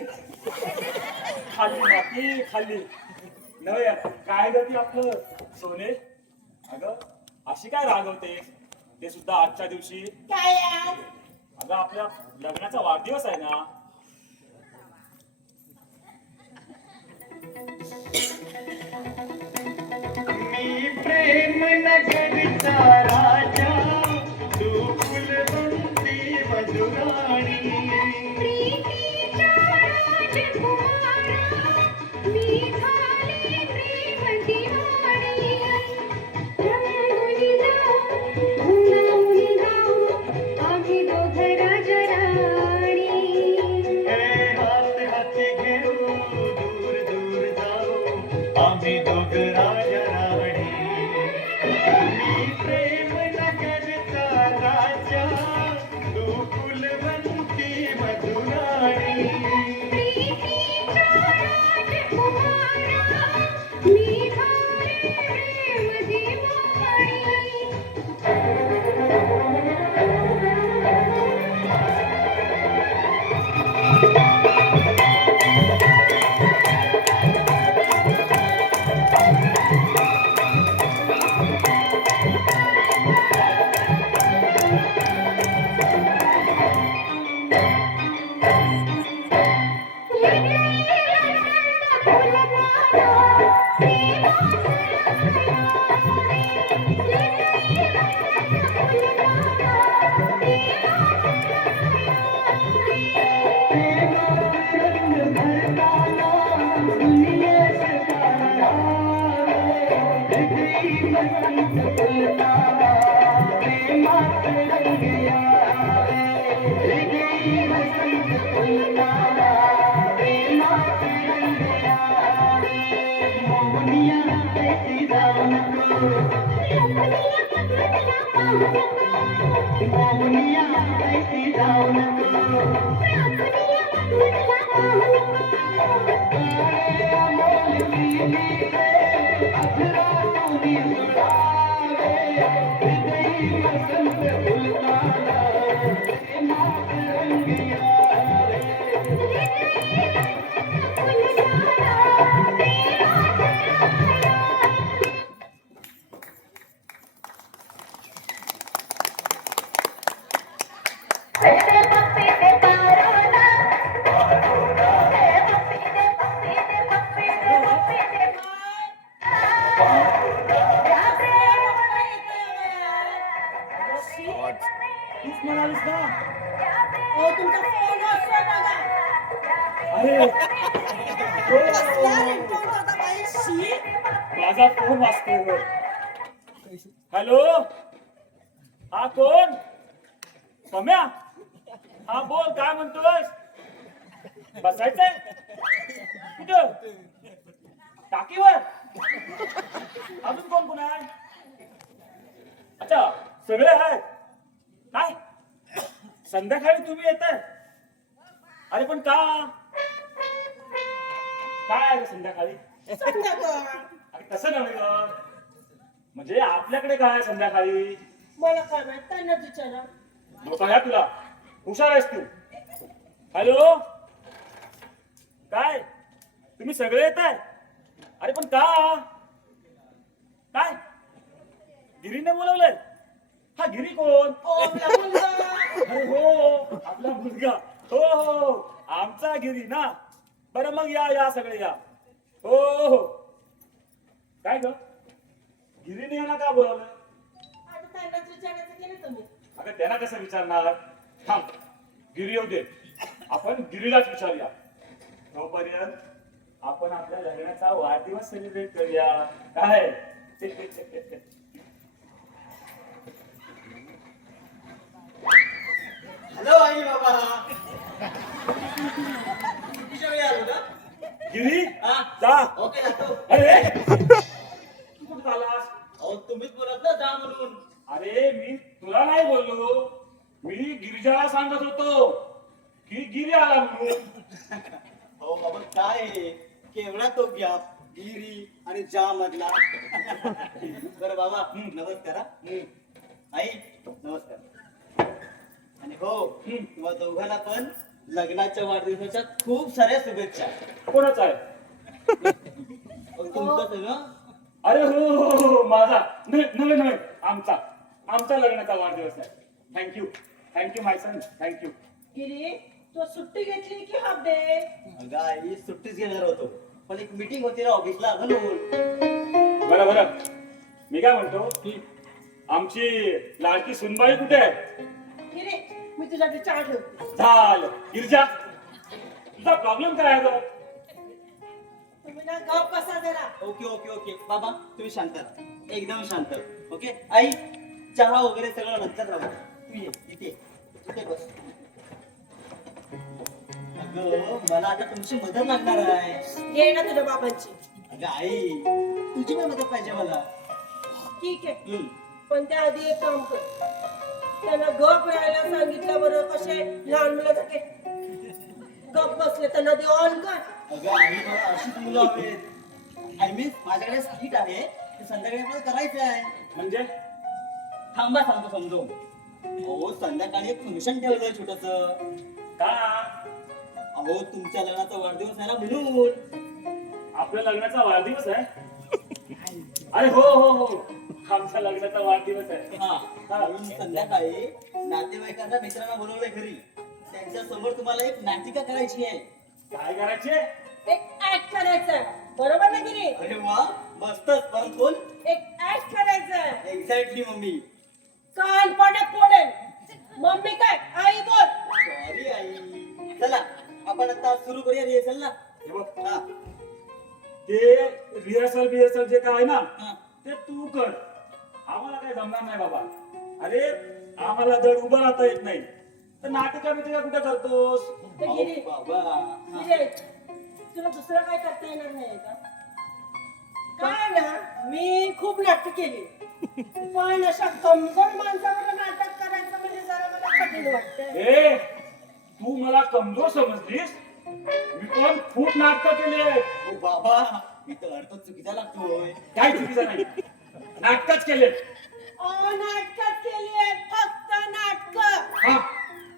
खाल्ली माती खाल्ली नवे. काय गती आपलं सोने? अगं अशी काय रागवते, ते सुद्धा आजच्या दिवशी? काय यार? अगं आपल्या लग्नाचा वाढदिवस आहे ना. जगता राजा तू फुलवंती मधुराणी प्रीतीच्या राजकुमारा मी झाले प्रेम दिवाणी रंगून जाऊ गुंगावून जाऊ आम्ही दोघं राजा राणी हे हात हाती घेऊ दूर दूर जाऊ आम्ही दोघ राजा राणी मी प्रेम नगरचा राजा तू फुलवंती मधुराणी प्रीतीच्या राजकुमारा मी झाले प्रेम दिवाणी तूच म्हणालीस ना हो तुमचा फोन असतो बघा अरे कसला ringtone होता बाई, शी. माझा फोन वाजतोय हॅलो हा कोण सम्या हा बोल काय म्हणतोय बसायचंय कुठं टाकीवर अजून कोण कोण आहे अच्छा सगळे आहेत काय संध्याकाळी तुम्ही येताय अरे पण का काय आहे रे संध्याकाळी संध्याकाळ. अरे कसं नव्हे ग म्हणजे आपल्याकडे काय आहे संध्याकाळी मला काय माहित त्यांनाच विचारा डोका तुला हुशार आहेस तू हॅलो काय तुम्ही सगळे येत आहे अरे पण का काय गिरीने बोलवलंय हा गिरी कोण आपला मुलगा. अरे हो आपला मुलगा हो हो आमचा गिरी ना बरं मग या या सगळे या हो हो काय ग गिरीने यांना का बोलवलं आता त्यांनाच विचारायचं की नाही तुम्ही अगं त्यांना कसं विचारणार थांब गिरी येऊ दे आपण गिरीलाच विचारूया तोपर्यंत आपण आपल्या लग्नाचा वाढदिवस सेलिब्रेट करूया काय हॅलो आई बाबा किती वेळ आलो का गिरी हा? जा ओके जातो अरे तू कुठं चालास अहो तुम्हीच बोलत ना जा म्हणून अरे मी तुला नाही बोललो मी गिरिजाला सांगत होतो की गिरी आला म्हणून हो बाबा काय आहे? केवढा तो गॅप गिरी आणि जा मधला बरं बाबा नमस्कार हा. आई नमस्कार आणि हो तुम्हा दोघांना पण लग्नाच्या वाढदिवसाच्या खूप साऱ्या शुभेच्छा कोणाच आहे तुमचं सगळं अरे हो हो हो माझा नव्हे नव्हे आमचा लग्नाचा वाढदिवस आहे थँक्यू माय सन थँक्यू गिरी तू सुट्टी घेतली की हाफ डे अगं आई सुट्टीच घेणार होतो पण एक मीटिंग होती ना ऑफिसला म्हणून बरं मी काय म्हणतो आमची लाडकी सुनबाई कुठे आहे? गिरी मी तुझ्यासाठी चहा ठेवते. झालं गिरजा तुझा प्रॉब्लेम काय आहे तो? तुम्ही ना गप बसा जरा. ओके ओके ओके बाबा तुम्ही शांत राहा. एकदम शांत. ओके आई चहा वगैरे सगळं नंतर राहू. तू ये इथे बस. अगं मला आता तुमची मदत लागणार आहे. घे ना तुझ्या बाबांची. अगं आई तुझी पण मदत पाहिजे मला. ठीक आहे हम्म. पण त्याआधी एक काम कर. त्यांना गप राहायला सांगितलं बरं. कसे लहान मुलं सारखे गप बसले त्यांना ते ऑन कर. अगं आई मला अशीच मुलं हवेत. आय मीन माझ्याकडे स्किट आहे ते संध्याकाळी मला करायचं आहे. म्हणजे थांबा सांगतो समजून. अहो संध्याकाळी एक फंक्शन ठेवलंय छोटस. का अहो तुमच्या लग्नाचा वाढदिवस आहे ना म्हणून. आपल्या लग्नाचा वाढदिवस आहे? अरे हो हो हो आमच्या लग्नाचा वाढदिवस आहे. हा म्हणून संध्याकाळी नातेवाईकांना मित्रांना बोलवलंय घरी. त्यांच्या समोर तुम्हाला एक नाटिका करायची आहे. काय करायचे? एक ऍक्ट करायचंय. बरोबर ना गिरी? अरे वा मस्तच. परत बोल. एक ऍक्ट करायचंय. Exactly mummy. कान पडेल. मम्मी काय आई बोल. Sorry I. चला आपण आता सुरू करूया रिहर्सल ना. हे बघ, हा ते रिहर्सल जे काय आहे ना हा. ते तू कर. आम्हाला काय जमणार नाही बाबा. अरे आम्हाला धड उभं राहता येत नाही तर नाटका बिटिका कुठे करतोस? ते गिरी अहो, बाबा हा. गिरी तुला दुसरं काय करता येणार नाही का? काय ना मी खूप नाटक केली पण अशा कमजोर माणसावर नाटक करायचं म्हणजे जरा मला कठीण वाटतं. ए तू मला कमजोर समजलीस? मी पण खूप नाटकं केले. अहो, बाबा इथं अर्थ चुकीचा लागतोय. काय चुकीचं नाही. नाटकच केले. नाटकात केली आहे फक्त नाटक. हा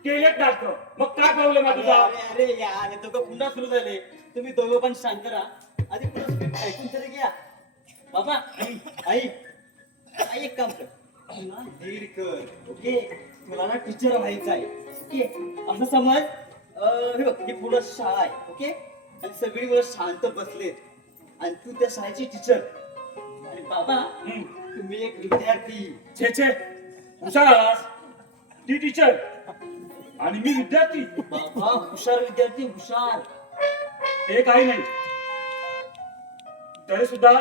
केलेत नाटकं. मग काय प्रॉब्लेम आहे अरे तुझा? अरे अरे यार हे दोघं पुन्हा सुरू झाले. तुम्ही दोघं पण शांत राहा. आधी पुढे स्क्रिप्ट ऐकून तरी घ्या. बाबा आई एक काम कर. तू ना लीड कर. ओके तुला ना टीचर व्हायचं आहे. ओके असं समज. हे बघ ही पुढं शाळा आहे. ओके आणि सगळी मुलं शांत बसलेत आणि तू त्या शाळेची टीचर आणि बाबा हम्म. तुम्ही एक विद्यार्थी. छे हुशार आलास. ती टीचर आणि मी विद्यार्थी. बाबा हुशार विद्यार्थी हुशार. ते काही नाही तरी सुद्धा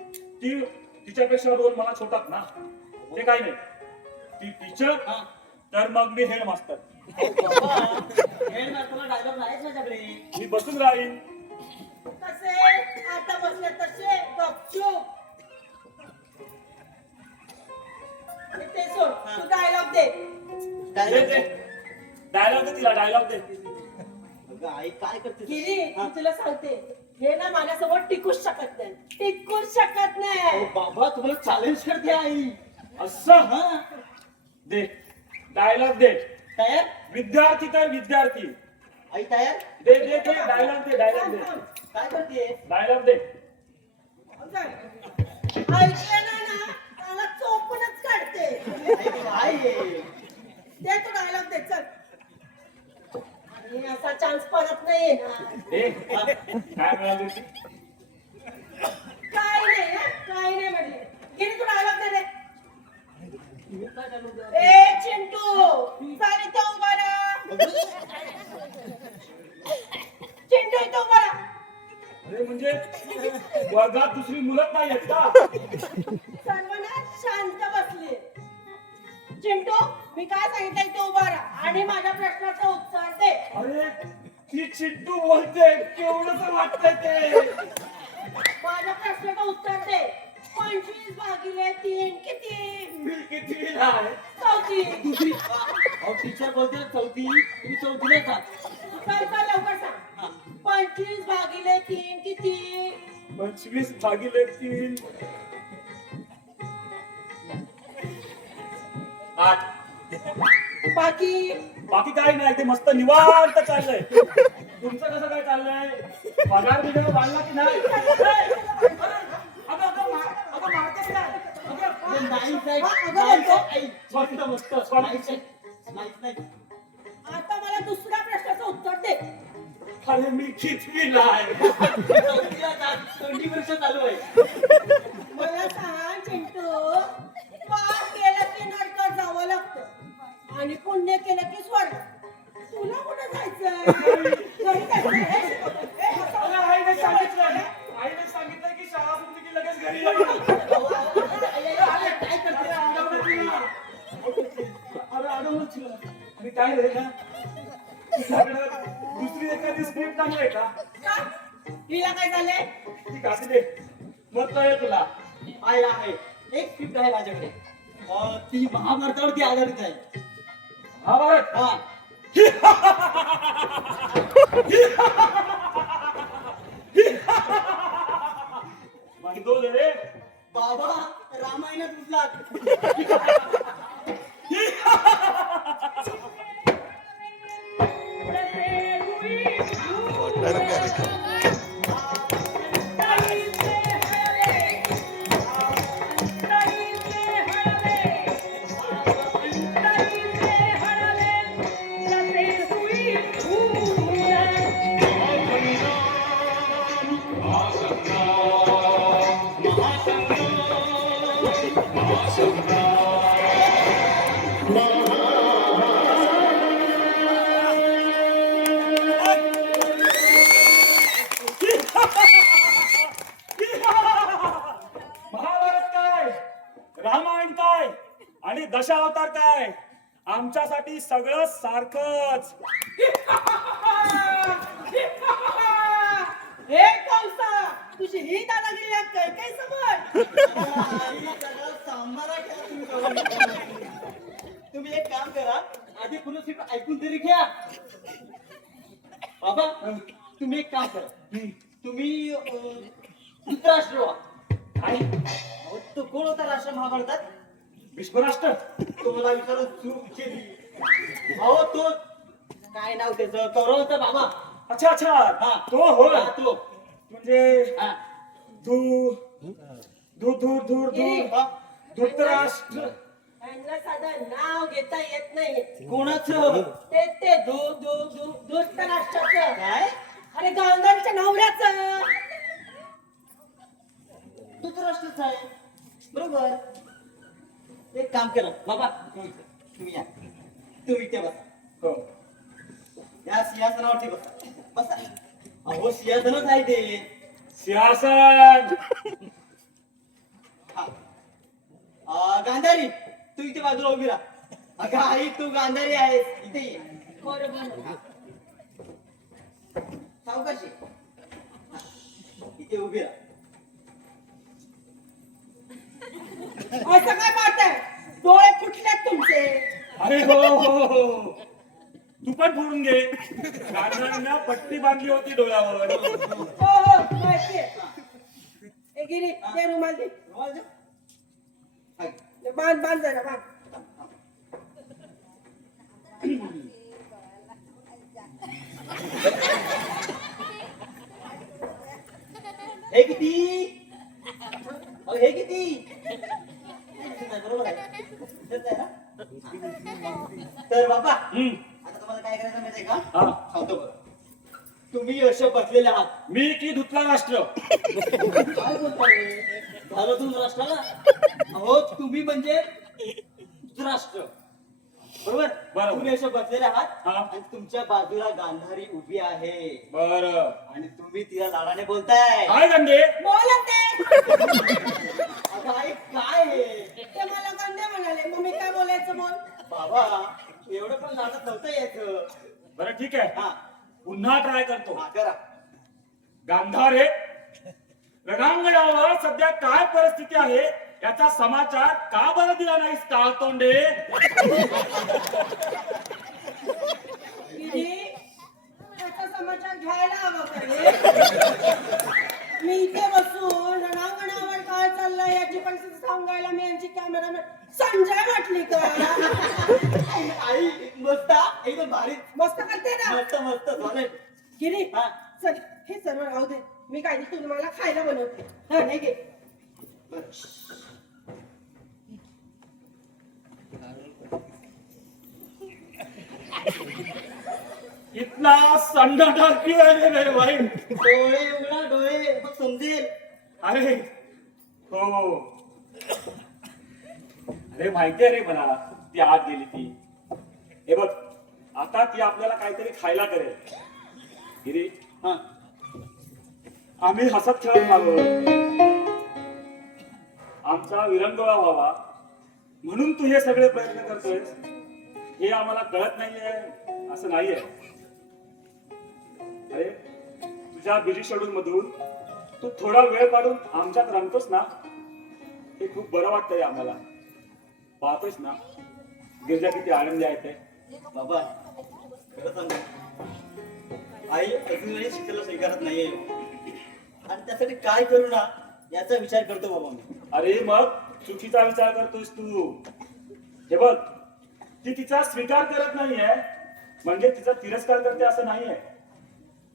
ती तिच्यापेक्षा रोल मला छोटाच ना. ते काही नाही. ती टीचर हा तर मग मी हेड मास्टर. बाबा हेड मास्टरला डायलॉग नाहीच माझ्याकडे. मी बसून राहीन. कसे आता बसले तसे गपचूप. ते सोड तू डायलॉग दे. डायलॉग दे तिला. डायलॉग दे. अगं आई काय करते? गिरी हा. मी तुला सांगते हे ना माझ्यासमोर टिकूच शकत नाही. टिकूच शकत नाही. अहो, बाबा तुम्हाला चॅलेंज करते आई. असं हा दे. डायलॉग दे. तयार विद्यार्थी तर विद्यार्थी. आई तयार. दे दे दे डायलॉग दे. डायलॉग दे. काय करते? डायलॉग दे. ऐकलं ना त्याला चोपूनच काढते. आई काय दे तू डायलॉग दे चल. आणि असा चान्स परत नाही येणार. दे. काय मिळाली होती? काय नाही हं? काय नाही म्हटले. गिरी तू डायलॉग दे. ए चिंटू चाल इथे उभा राहा. चिंटू इथे उभा राहा. अरे म्हणजे वर्गात दुसरी मुलं नाही आहेत का? सर्वांना शांत बसले. चिंटू मी काय सांगितलं इथे उभा राहा आणि माझ्या प्रश्नाचं उत्तर दे. अरे ती चिंटू बोलते केवढं वाटतंय ते. माझ्या प्रश्नाचं उत्तर दे. 25/3 किती? मी कितवीला आहे? चौथी. दुसरी अहो टीचर बोलते चौथी. तुम्ही चौथीला जा. चल चल लवकर सांग. 25/3 किती? 25/3 8. बाकी बाकी काही नाही. ते मस्त निवांत चाललंय. तुमचं कसं काय चाललंय? पगार बिगार वाढला की नाही? अगं मारतेस काय? अरे नाही साहेब. अगं नाही बोलतो. साहेब. आई मस्त मस्त. नाही साहेब. नाही साहेब. आता मला दुसऱ्या प्रश्नाचं उत्तर दे. अरे मी कितवीला आहे? चौथीला जा. 20 वर्ष चालू आहे. मला सांग चिंटू, पाप केलं की नरकात जावं लागतं आणि पुण्य केलं की स्वर्ग. तुला कुठं जायचंय? घरी जायचं. हे शिकवतात. हे अरे, हसवतात. आईने सांगितलं की शाळा सुटली की लगेच घरी यायचं. काय करते? अरे अडवलं तुला. आणि काय रे ना तुझ्याकडं दुसरी एखादी स्क्रिप्ट आहे का? का? हिला काय झालंय? ती काढते दे. मग कळेल तुला. आहे एक स्क्रिप्ट आहे माझ्याकडे. ती महाभारतावरती आधारित आहे. महाभारत. हा म्हणतो रे बाबा रामायणात घुसलात. महाभारत काय, रामायण काय आणि दशावतार काय, आमच्यासाठी सगळं सारखंच. हे कंसा, तुझी ही दादागिरी आहे काय काय समज? सांबारा घ्या तुम्ही दोघांनी. तुम्ही एक काम करा, आधी पूर्ण स्क्रिप्ट ऐकून तरी घ्या. बाबा तुम्ही एक काम करा, तुम्ही धृतराष्ट्र व्हा. काय अहो, तो कोण होता राष्ट्र महाभारतात? विश्वराष्ट्र. तुम्हाला विचारून चूक केली. अहो तो काय नाव त्याचं? कौरवचा बाबा. अच्छा अच्छा, हा. तो होय. हा, तो. म्हणजे हा. धू धू धू धूर धूर हा. धृतराष्ट्र. यांना साधं नाव घेता येत नाही. कोणाचं? ते दुष्ट राष्ट्राचं. काय? अरे गांधारीच्या नवऱ्याचं. धृतराष्ट्रच आहे. बरोबर. एक काम करा बाबा, तुम्ही या, तुम्ही इथे बसा. हो. या सिंहासनावर ठीक बसा. अहो सिंहासनच आहे ते. सिंहासन. हा. गांधारी तू इथे बाजूला उभी राहा. अगं आई तू गांधारी आहेस, इथे ये. सावकाशी. हा. इथे उभी राहा. असं काय पाहताय? डोळे फुटलेत तुमचे. अरे हो हो हो, तू पण फोडून घे. गांधारीनं पट्टी बांधली होती डोळ्यावर. हो हो माहितीये. ए गिरी ते रुमाल दे. रुमाल दे. हा. बांध जरा बांध. हे किती? अहो, हे किती? बरोबर आहे. तेच आहे ना? तर बाबा आता तुम्हाला काय करायचं माहितीये का? हा. सांगतो बघ. तुम्ही असे बसलेले आहात. मी की धृतराष्ट्र. काय बोलताय? झालं तुम्ही राष्ट्राला? अहो तुम्ही म्हणजे राष्ट्र. बरोबर. बरोबर. तुम्ही असे बसलेले आहात हा. आणि तुमच्या बाजूला गांधारी उभी आहे बर. आणि तुम्ही तिला लाडाने बोलताय. काय गंगे? बोलत ते. अगं आई काय हे? ते मला गंडे म्हणाले, मग मी काय बोलायचं बोल. बाबा एवढं पण लाडत नव्हतं यायचं. बरं ठीक आहे, हा. पुन्हा ट्राय करतो. हा करा. गांधारे, रणांगणावर सध्या काय परिस्थिती आहे याचा समाचार का बरं दिला नाहीस काळतोंडे? गिरी, त्याचा समाचार घ्यायला हवा का रे? मी इथे बसून रणांगणावर काय चाललंय याची परिस्थिती सांगायला मी यांची कॅमेरामॅन संजय वाटली का? आई मस्त हा? एकदम भारी. मस्त करते ना. मस्त मस्त झालंय. गिरी, हा. चल हे सर्व राहू दे. मी काय तुम्हाला खायला बनवते. हा नाही घे. इथला सन्नाटा क्यों आहे रे भाई? डोळे उघडा डोळे मग समजेल. अरे हो. अरे माहिती आहे रे मला ती आत गेली ती. हे बघ आता ती आपल्याला काहीतरी खायला करेल. गिरी हा आम्ही हसत खेळत आलो. आमचा विरंगुळा व्हावा म्हणून तू हे सगळे प्रयत्न करतोयस हे आम्हाला कळत नाहीये असं नाहीये. अरे तुझ्या बिझी शेड्यूल मधून तू थोडा वेळ काढून आमच्यात रमतोस ना हे खूप बरं वाटतंय आम्हाला. पाहतोस ना गिरजा किती आनंदी आहे ते. बाबा खरं सांगू आई अजूनही शिकायला स्वीकारत नाहीये आणि त्यासाठी काय करू ना याचा विचार करतो बाबा मी. अरे मग चुकीचा विचार करतोस तू. हे बघ ती तिचा स्वीकार करत नाहीये म्हणजे तिचा तिरस्कार करते असं नाहीये.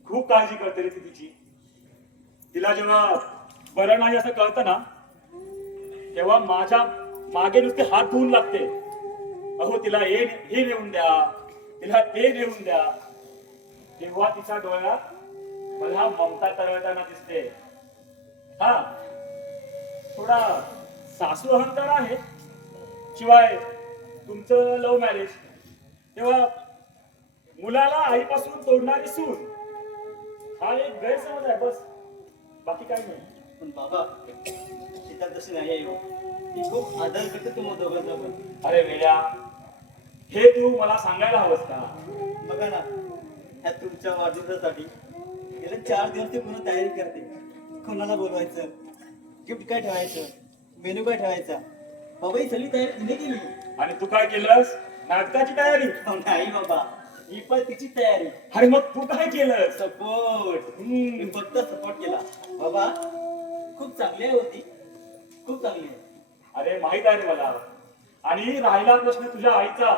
खूप काळजी करते रे ती तिची. तिला जेव्हा बरं नाही असं कळतं ना तेव्हा माझ्या मागे नुसते हात धुवून लागते. अहो तिला हे नेऊन द्या तिला ते नेऊन द्या. तेव्हा तिच्या डोळ्यात मला ममता तरळताना दिसते. हा थोडा सासू अहंकार आहे. शिवाय तुमचं लव्ह मॅरेज तेव्हा मुलाला आईपासून तोडणारी सून हा एक गैरसमज आहे बस बाकी काही नाही. पण बाबा सीता तशी नाही आहे हो. ती खूप आदर करते तुम्हाला दोघांचा पण. अरे वेड्या हे तू मला सांगायला हवंस का. बघा ना ह्या तुमच्या वाढदिवसासाठी गेले 4 दिवस ती पूर्ण तयारी करते. कोणाला बोलवायचं गिफ्ट काय ठेवायचं मेनू काय ठेवायचा. बाबा ही सगळी तयारी तिने केली. आणि तू काय केलंस नाटकाची तयारी. अहो, नाही बाबा ही पण तिची तयारी. अरे मग तू काय केलंस. सपोर्ट मी फक्त सपोर्ट केला. बाबा खूप चांगली आहे होती खूप चांगली आहे. अरे माहित आहे रे मला. आणि राहिला प्रश्न तुझ्या आईचा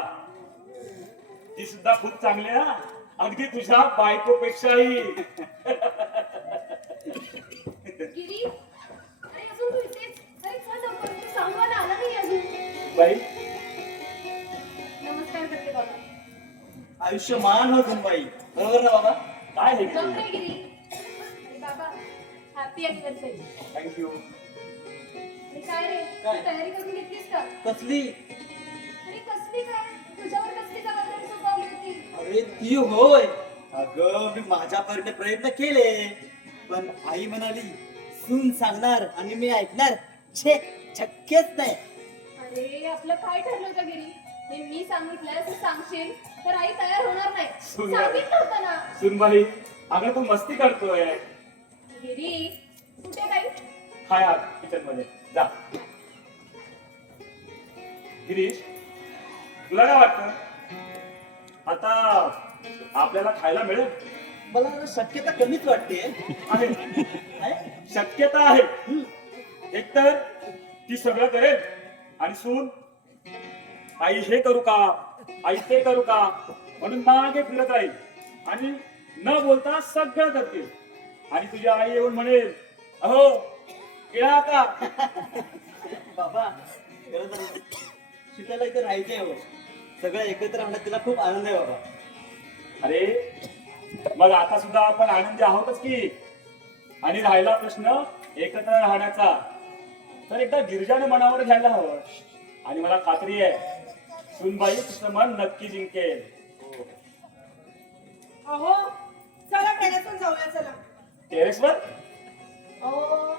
ती सुद्धा खूप चांगली आहे अगदी तुझ्या बायकोपेक्षाही. गिरी अरे अजून तू इथेच. अरे चल लवकर तू सांगवायला आला नाही अजून. बाई नमस्कार करते बाबा. आयुष्यमान हो बाई बरोबर ना बाबा. काय हे जमतंय गिरी. अरे बाबा हॅपी अॅनिव्हर्सरी. थँक्यू. अरे काय रे काय? तू तयारी करून घेतलीस का. कसली. अरे कसली काय तुझ्यावर कसली जबाबदारी सोपवली होती. अरे ती होय. अगं मी माझ्या परीने प्रयत्न केले पण आई म्हणाली सून सांगणार आणि मी ऐकणार छे शक्यच नाही. अरे आपलं काय ठरलं होतं गिरी. हे मी सांगितलंय तू सांगशील तर आई तयार होणार नाही. सुंदर. सांगितलं होतं ना. सुनबाई अगं तू मस्ती करतोय. गिरी कुठे काही हाय आत किचन मध्ये जा. गिरीश तुला काय वाटतं आता आपल्याला खायला मिळेल. मला शक्यता कमीच वाटते. आहे काय? शक्यता आहे. एकतर ती सगळं करेल आणि सून आई हे करू का आई ते करू का म्हणून मागे फिरत राहील आणि न बोलता सगळं करतील. आणि तुझी आई येऊन म्हणेल अहो केळा का. बाबा खरं तर शिकायला इथे राहायचे हो. सगळं एकत्र राहण्यात तिला खूप आनंद आहे बाबा. अरे मग आता सुद्धा आपण आनंदी आहोतच की. आणि राहिला प्रश्न एकत्र राहण्याचा तर एकदा गिरजाने मनावर घ्यायला हवं. आणि मला खात्री आहे सुनबाई तुझं मन नक्की जिंकेल. अहो चला टेरेसवर जाऊया चला. टेरेसवर अहो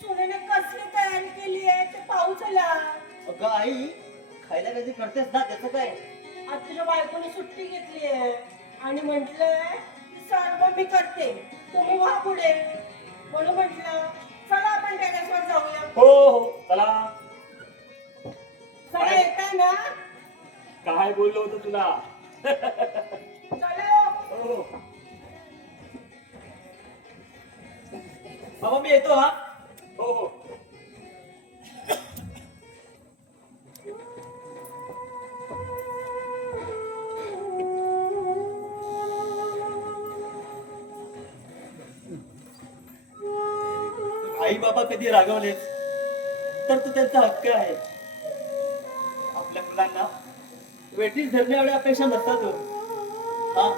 सुनेने कसली तयारी केली आहे ते पाहू चला. अगं आई खायला कधी करतेस ना त्याचं काय. आज तुझ्या बायकोने सुट्टी घेतली आहे आणि म्हटलंय की सर्व मी करते तुम्ही व्हा पुढे. म्हणून म्हटलं चला आपण टेरेसवर जाऊया. हो हो चला. चला येताय ना. काय बोललो होतो तुला. चला हो बाबा मी येतो हा. हो हो. आई बाबा कधी रागवलेच तर तो त्यांचा हक्क आहे. आपल्या मुलांना वेटीस धरणे एवढ्या अपेक्षा नसतात हो. हा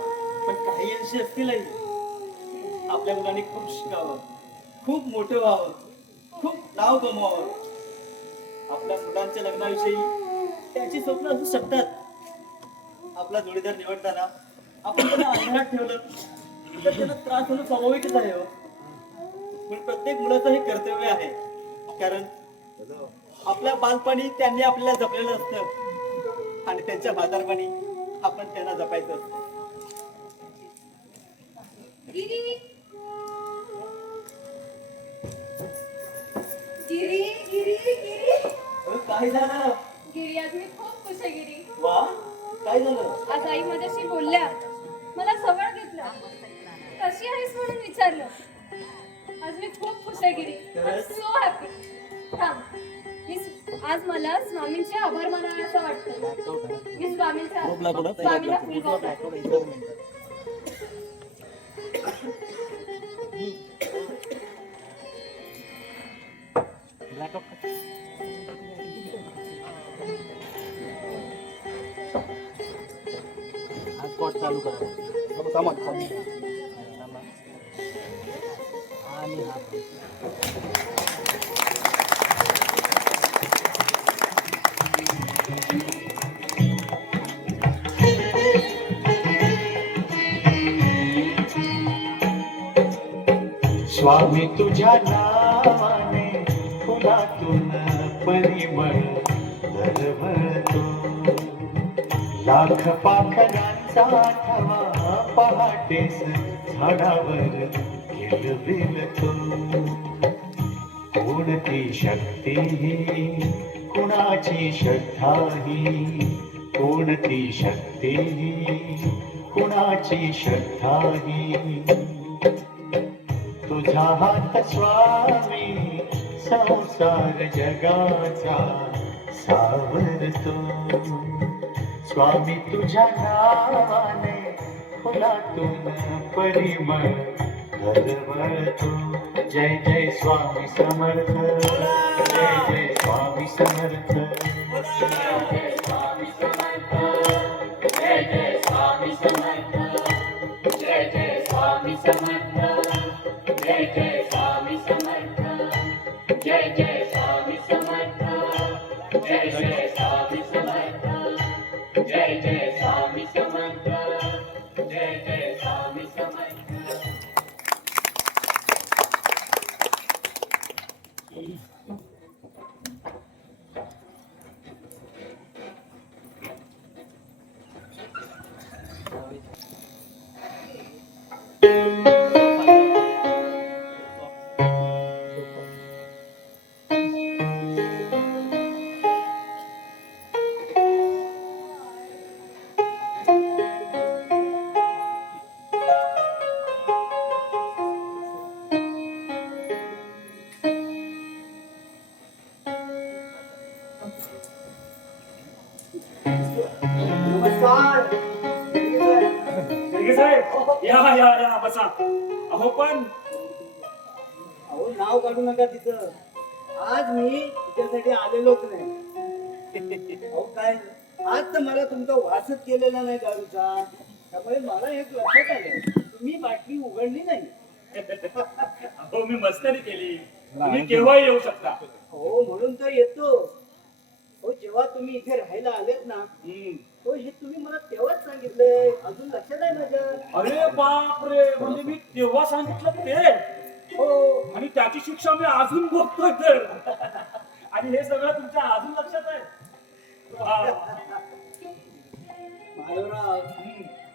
पण काही अंशी असतीलही आपल्या मुलांनी खूप शिकावं खूप मोठं व्हावं खूप नाव कमवावं. आपल्या मुलांच्या लग्नाविषयी त्याची स्वप्न असू शकतात. आपला जोडीदार निवडताना आपण त्याला अंधारात ठेवलं तर त्याला त्रास होणं स्वाभाविकच आहे हो. पण प्रत्येक मुलाचं हे कर्तव्य आहे, कारण आपल्या बालपणी त्यांनी आपल्याला जपलेलं असतं आणि त्यांच्या म्हातारपणी आपण त्यांना जपायचं असतं. गिरी गिरी गिरी गिरी अरे काय झालं? गिरी आज मी खूप खुश आहे गिरी. वा, काय झालं? आज आई माझ्याशी बोलल्या, मला जवळ घेतलं, कशी आहेस म्हणून विचारलं. आज मी खूप खुश आहे गिरी. So happy. थांब, आज मला स्वामींचे आभार मानावे असं वाटतं. मी स्वामींना फुल वापरते. चालू करा सामान आणि स्वामी तुझ्या नावाने फुलातून परिमळ दरवळतो. लाख पाखरांचा थवा पहाटेस झाडावर किलबिलतो. कोणती शक्ती ही, कुणाची श्रद्धा ही, कोणती शक्ती ही, कुणाची श्रद्धा ही. तुझा हात स्वामी संसार जगाचा सावरतो. स्वामी तुझ्या नावाने फुलातून परिमळ दरवळतो. जय जय स्वामी समर्थ, जय जय स्वामी समर्थ, जय जय स्वामी समर्थ, जय जय स्वामी समर्थ, जय जय स्वामी समर्थ, जय जय स्वामी समर्थ, जय जय स्वामी समर्थ, जय जय स्वामी समर्थ, जय जय स्वामी समर्थ, जय जय स्वामी समर्थ. नमस्कार. खडगे साहेब, या या या बसा. अहो पण अहो नाव काढू नका तिचं. आज मी तिच्यासाठी आलेलोच नाही. अहो काय, आज तर मला तुमचा वासच केलेला नाही दारूचा, त्यामुळे मला एक लक्षात आलं, तुम्ही बाटली उघडली नाही. अहो मी मस्करी केली. तुम्ही केव्हाही येऊ शकता. हो म्हणून तर येतो. हो जेव्हा तुम्ही इथे राहायला आलेत ना, हो हे तुम्ही मला तेव्हाच सांगितलंय, अजून लक्षात आहे माझ्या. अरे बापरे, म्हणजे मी तेव्हा सांगितलं ते. हो, आणि त्याची शिक्षा मी अजून भोगतोय तर. आणि हे सगळं तुमच्या अजून लक्षात आहे. माधवराव,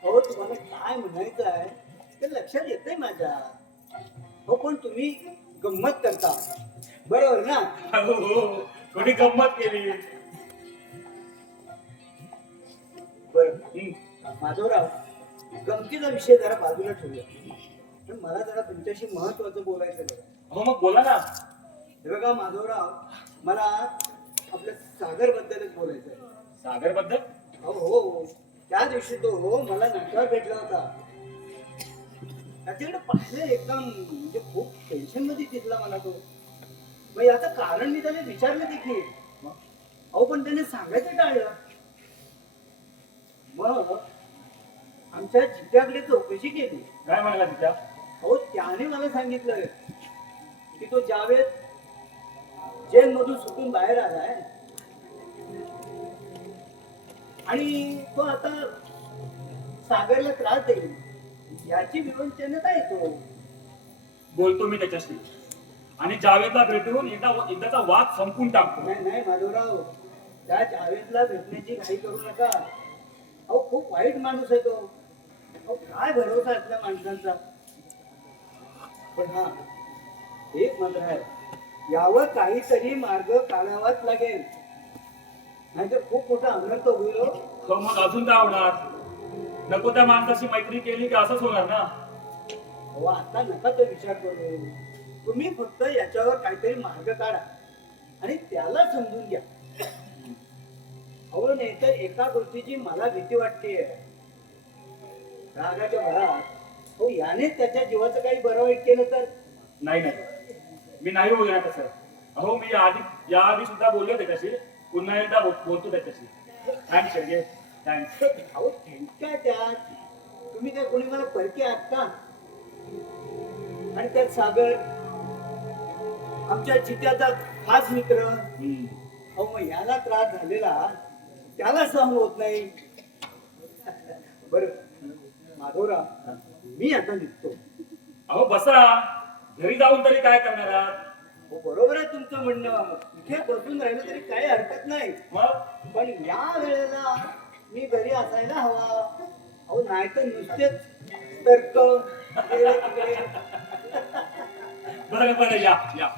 हो तुम्हाला काय म्हणायचं आहे ते लक्षात येतंय माझ्या. हो पण तुम्ही गंमत करता, बरोबर ना? हो हो, थोडी गंमत केली. बरं माधवराव, गमतीचा विषय जरा बाजूला ठेवूया, पण मला जरा तुमच्याशी महत्वाचं बोलायचं बघा. हो मग बोला ना. हे बघा माधवराव, मला आपल्या सागर बद्दलच बोलायचं आहे. सागर बद्दल? हो हो, त्या दिवशी तो हो मला नाश्त्यावर भेटला होता. त्याच्याकडे पाहिलं एकदम म्हणजे खूप टेन्शन मध्ये दिसला मला तो. मग याचं कारण मी त्याने विचारलं देखील, अहो पण त्याने सांगायचं टाळलं. मग आमच्या जित्याकडे चौकशी केली. काय म्हणाला तिच्या? अहो त्याने मला सांगितलं की तो जावेद जेलमधून सुटून बाहेर आलाय आणि तो आता सागरला त्रास देईल याची विवंचनता येतो. बोलतो मी त्याच्याशी आणि जावेदला भेटून एकदाचा वाद संपून टाकतो. नाही नाही माधवराव, त्या जावेदला भेटण्याची घाई करू नका. अहो खूप वाईट माणूस आहे तो. अहो काय भरोसा असल्या माणसांचा. पण हा एक मात्र आहे, यावर काहीतरी मार्ग काढावाच लागेल, नाहीतर खूप मोठा अनर्थ होईल हो. हो, मग अजून काय होणार? नको त्या माणसाशी मैत्री केली की असंच होणार ना. अहो आता नका तो विचार करू. तुम्ही फक्त याच्यावर काहीतरी मार्ग काढा आणि त्याला समजून घ्या. अहो नाही तर एका गोष्टीची मला भीती वाटते. रागाच्या भरात हो याने त्याच्या जीवाचं काही बरं वाईट केलं तर. नाही नाही, मी नाही बोलणार तसं. अहो मी याआधी सुद्धा बोललो त्याच्याशी, पुन्हा एकदा बोलतो त्याच्याशी. Thanks Shelke, thanks. अहो काय त्यात, तुम्ही काय कोणी मला परके आहात का? आणि त्यात सागर आमच्या चित्याचा खास मित्र. अहो मग याला त्रास झालेला त्याला सहन होत नाही. बर माधवराव, मी आता निघतो. अहो बसा, घरी जाऊन तरी काय करणार आहात? हो बरोबर आहे तुमचं म्हणणं. इथे बसून राहिलं तरी काही हरकत नाही, मग पण या वेळेला मी घरी असायला हवा. अहो नाही तर नुसतेच तर्क इकडे तिकडे. बरं बरं, या या.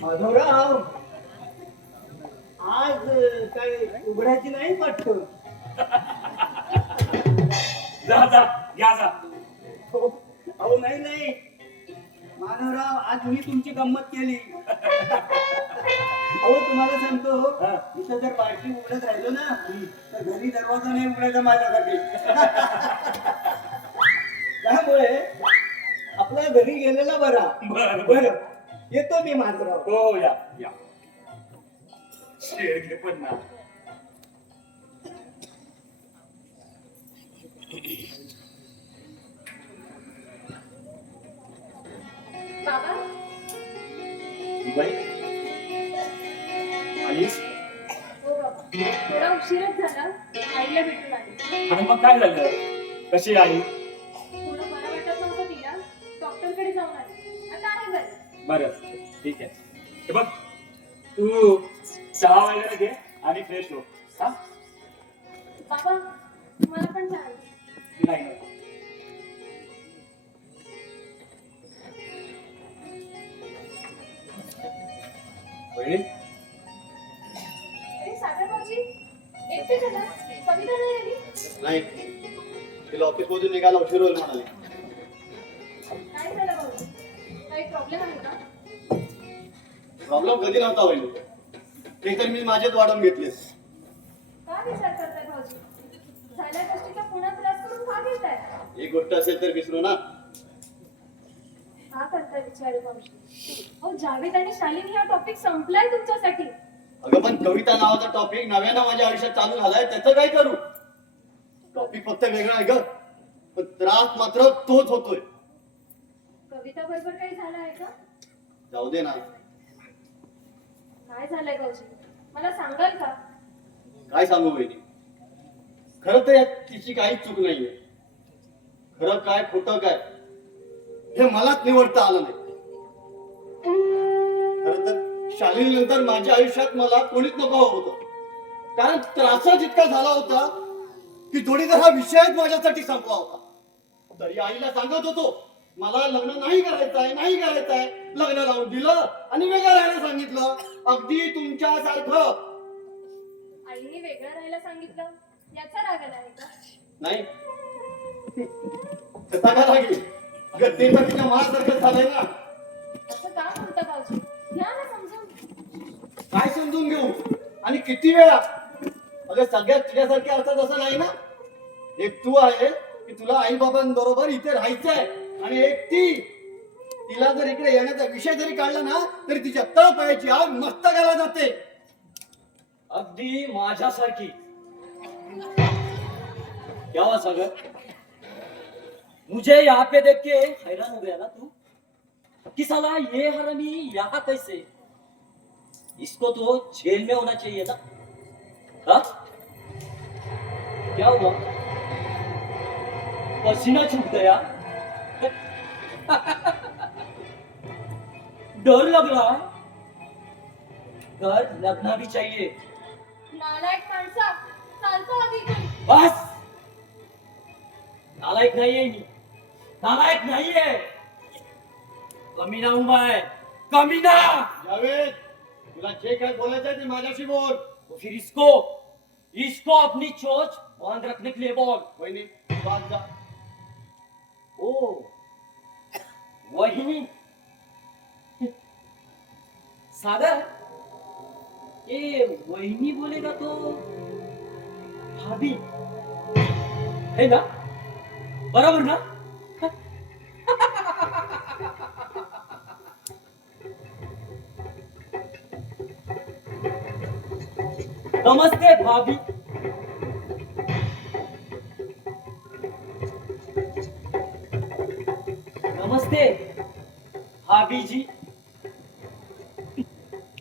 माधवराव, आज काय उघडायची नाही वाटतं. जा जा, या जा. हो, अहो नाही नाही माधवराव, आज मी तुमची गंमत केली. अहो तुम्हाला सांगतो, इथं जर बाटली उघडत राहिलो ना तर घरी दरवाजा नाही उघडायचा माझ्यासाठी. त्यामुळे आपल्या घरी गेलेला बरा. बरं बरं येतो मी माधवराव. हो, या या. शेळके पण ना. बाबा, बाई आलीस? हो बाबा, थोडा उशीरच झाला. आईला भेटून आले. आणि मग काय झालं? कशी आई? थोडं बरं वाटत नव्हतं तिला, डॉक्टरकडे जाऊन आले. आता आहे बरं. बरं, ठीक आहे. हे बघ, तू चहा वगैरे घे आणि फ्रेश हो. हा? बाबा, मला पण चहा. नाही नको. वहिनी, अरे सागर भाऊजी, एकटे झाला? कविता नाही आली? नाही, तिला ऑफिस मधून निघायला उशीर होईल म्हणाले. काय झालं भाऊजी? काही प्रॉब्लेम आहे का? प्रॉब्लेम कधी नव्हता होईल, ते तर मी माझेच वाढवून घेतले. का विचार करताय भाऊजी? झाल्या गोष्टीचा पुन्हा त्रास करून का घेताय? एक गोष्ट असेल तर विसरू ना. का करताय विचार भाऊजी? अहो जावेद आणि शालिनी हा टॉपिक संपलाय तुमच्यासाठी. अगं पण कविता नावाचा टॉपिक नव्यानं माझ्या आयुष्यात चालू झालाय, त्याचं काय करू? टॉपिक फक्त वेगळा आहे ग, पण त्रास मात्र तोच होतोय. कविता बरोबर काही झालं आहे का? जाऊ दे ना. काय झालंय भाऊजी? मला सांगाल का? काय सांगू वहिनी, खरं तर यात तिची काहीच चूक नाहीये. खरं काय खोटं काय हे मलाच निवडता आलं नाही. खरं तर शालिनी नंतर माझ्या आयुष्यात मला कोणीच नको होतं, कारण त्रासच इतका झाला होता की जोडीदार हा विषयच माझ्यासाठी संपला होता. तरी आईला सांगत होतो मला लग्न नाही करायचंय, नाही करायचंय. लग्न लावून दिलं आणि वेगळं राहायला सांगितलं, अगदी तुमच्यासारखं. आईने वेगळं राहायला सांगितलं याचा राग आला आहे का? नाही, कसा का लागेल? अगं ते तर तिच्या मनासारखं झालंय ना. असं का म्हणता भाऊजी? घ्या ना समजून. काय समजून घेऊ आणि किती वेळा? अगं सगळ्यात तुझ्यासारखे अर्थात असं नाही ना. एक तू आहे की तुला आई बाबांबरोबर इथे राहायचंय, आणि एक ती, तिला जर इकडे येण्याचा विषय जरी काढला ना तरी तिच्या तळपायाची आग मस्तकाला जाते. अगदी माझ्यासारखी. क्या हुआ सागर? मुझे यहाँ पे देख के हैरान हो गया ना तू कि साला ये हरामी यहाँ कैसे? इसको तो जेल में होना चाहिए ना. हाँ? क्या हुआ? पसीना छूट गया. डर लग रहा है. डर लगना भी चाहिए. नालायक माणसा चालतो आधी इथून. बस. नालायक नाहीये मी. नालायक नाहीये. कमीना हूं मैं. कमीना. जावेद, तुला जे काय बोलायचंय ते माझ्याशी बोल. तो फिर इसको इसको अपनी चोंच बांध रखने के लिए बोल. वहिनी, तू आत जा. ओ वही सागर, ये वहिनी बोलेगा तो भाभी है ना? बराबर ना? नमस्ते भाभी. नमस्ते भाभी जी.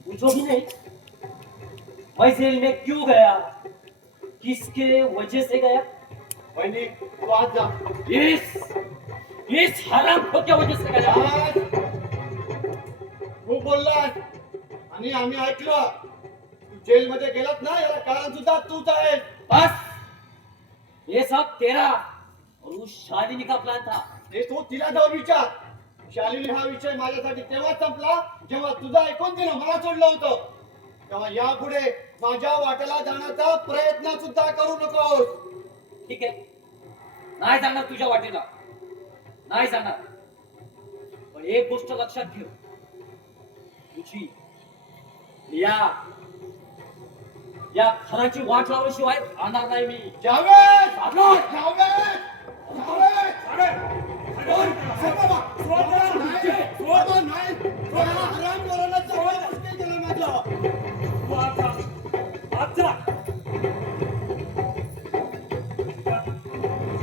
पूछो भी नहीं मैं जेल में क्यों गया, किसके वजह से गया. वहिनी, तू आत जा. इस हराम खोट्या वजह से गया. आज तू बोललास आणि आम्ही ऐकलं. तू जेलमध्ये गेलात ना, याला कारण सुद्धा तूच आहे. बस ये सब तेरा और उस शालिनी का प्लान था. हे तू तिला जाऊन विचार. शालिनी हा विषय माझ्यासाठी तेव्हा संपला जेव्हा तुझं ऐकून तिनं मला सोडलं होतं. तेव्हा यापुढे माझ्या वाट्याला जाण्याचा प्रयत्न सुद्धा करू नकोस. ठीक आहे, नाही जाणार तुझ्या वाटेला. नाही जाणार. पण एक गोष्ट लक्षात ठेव, तुझी या खराची वाट लावल्याशिवाय राहणार नाही मी. जावेद! सागर! जावेद! जावेद! बाबा, नाही. याला हरामखोराला जबरदस्ती केलं माझं.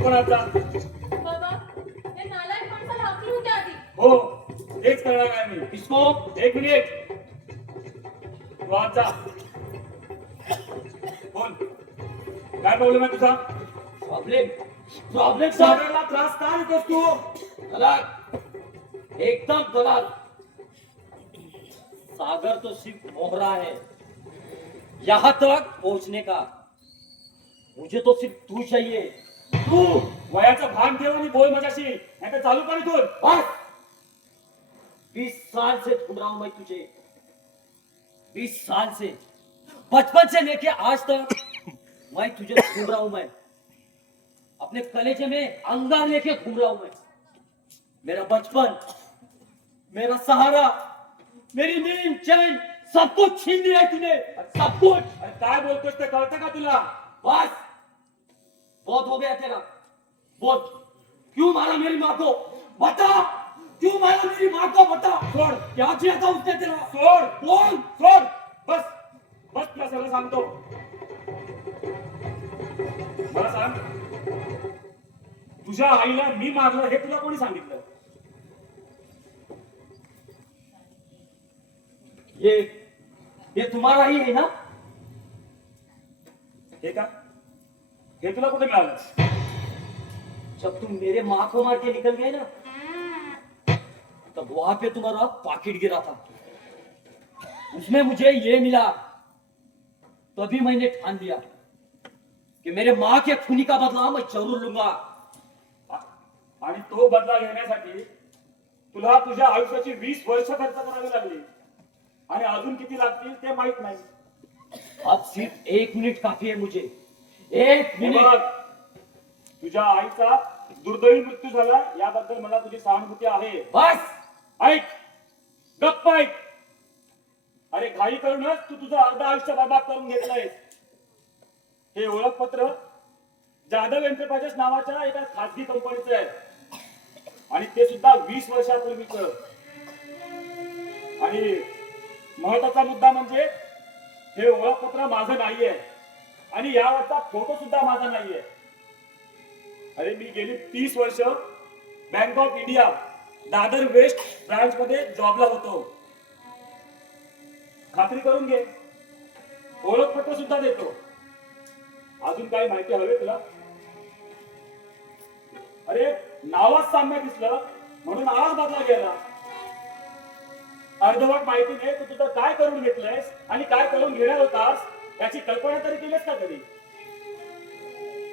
कोणाचा? बाबा हे नालायक माणसाला हाकलून द्या आधी. हो, हेच करणार आहे मी. किसको? एक मिनिट. तू आज जा. बोल, काय प्रॉब्लेम आहे तुझा? प्रॉब्लेम सागरला त्रास का देतोस तू? गलत, एकदम गलत. सागर तो सिर्फ मोहरा है यहां तक पहुंचने का. मुझे तो सिर्फ तू चाहिए. तू वयाचं भान ठेव आणि बोल माझ्याशी, नाही तर चालू कर इथून. बस. 20 साल से ढूंढ रहा हूं मैं तुझे. 20 साल से, बचपन से लेके आज तक मैं तुझे ढूंढ रहा हूं. मैं अपने कलेजे में अंगार लेके घूम रहा हूं. मैं मेरा बचपन, मेरा सहारा, मेरी नींद चैन सब कुछ छीन लिया है तूने. सब कुछ. अरे काय बोलतोस ते कळतं का तुला? बस बहुत हो गया तेरा. बहुत. क्यों मारा मेरी माँ को? बता. क्यों मारा मेरी माँ को? बता. सोड, क्या किया था उसने तेरा? सोड, बोल. सोड. बस बस, तुला सगळं सांगतो. मला सांग, तुझ्या आईला मी मारलं हे तुला कोणी सांगितलं? ये तुम्हारा ही है ना? हे का? हे तुला कुठे मिळालं? जब तुम मेरे माँ को मार के निकल गए ना, तब वहां पे तुम्हारा पाकिट गिरा था. उसमें मुझे ये मिला. तभी मैंने ठान लिया कि मेरे माँ के खूनी का बदला मैं जरूर लूंगा. आणि तो बदला घेण्यासाठी तुला तुझ्या आयुष्याची 20 वर्ष खर्च करावी लागली आणि अजून किती लागतील ते माहित नाही. अब सिर्फ 1 मिनट काफी है मुझे. 1 हे मिनट. बघ, तुझ्या आईचा दुर्दैवी मृत्यू झाला याबद्दल मला तुझी सहानुभूती आहे. बस. ऐक, गप्प ऐक. अरे घाई करूनच तू तुझं अर्ध आयुष्य बर्बाद करून घेतलंय. हे ओळखपत्र जाधव एंटरप्राइजेस नावाच्या एका खासगी कंपनीचं आहे आणि ते सुद्धा 20 वर्षापूर्वीच. आणि महत्वाचा मुद्दा म्हणजे हे ओळखपत्र माझं नाहीये आणि यावरचा फोटो सुद्धा माझा नाहीये. अरे मी गेली 30 वर्ष bank of India Dadar west branch मध्ये जॉबला होतो. खात्री करून घे, ओळखपत्र सुद्धा देतो. अजून काही माहिती हवी तुला? अरे नावात साम्य दिसलं म्हणून आवाज बदला गेला. अर्धवट माहितीने तू तुझं काय करून घेतलंयस आणि काय करून घेणार होतास याची कल्पना तरी केलीस का कधी?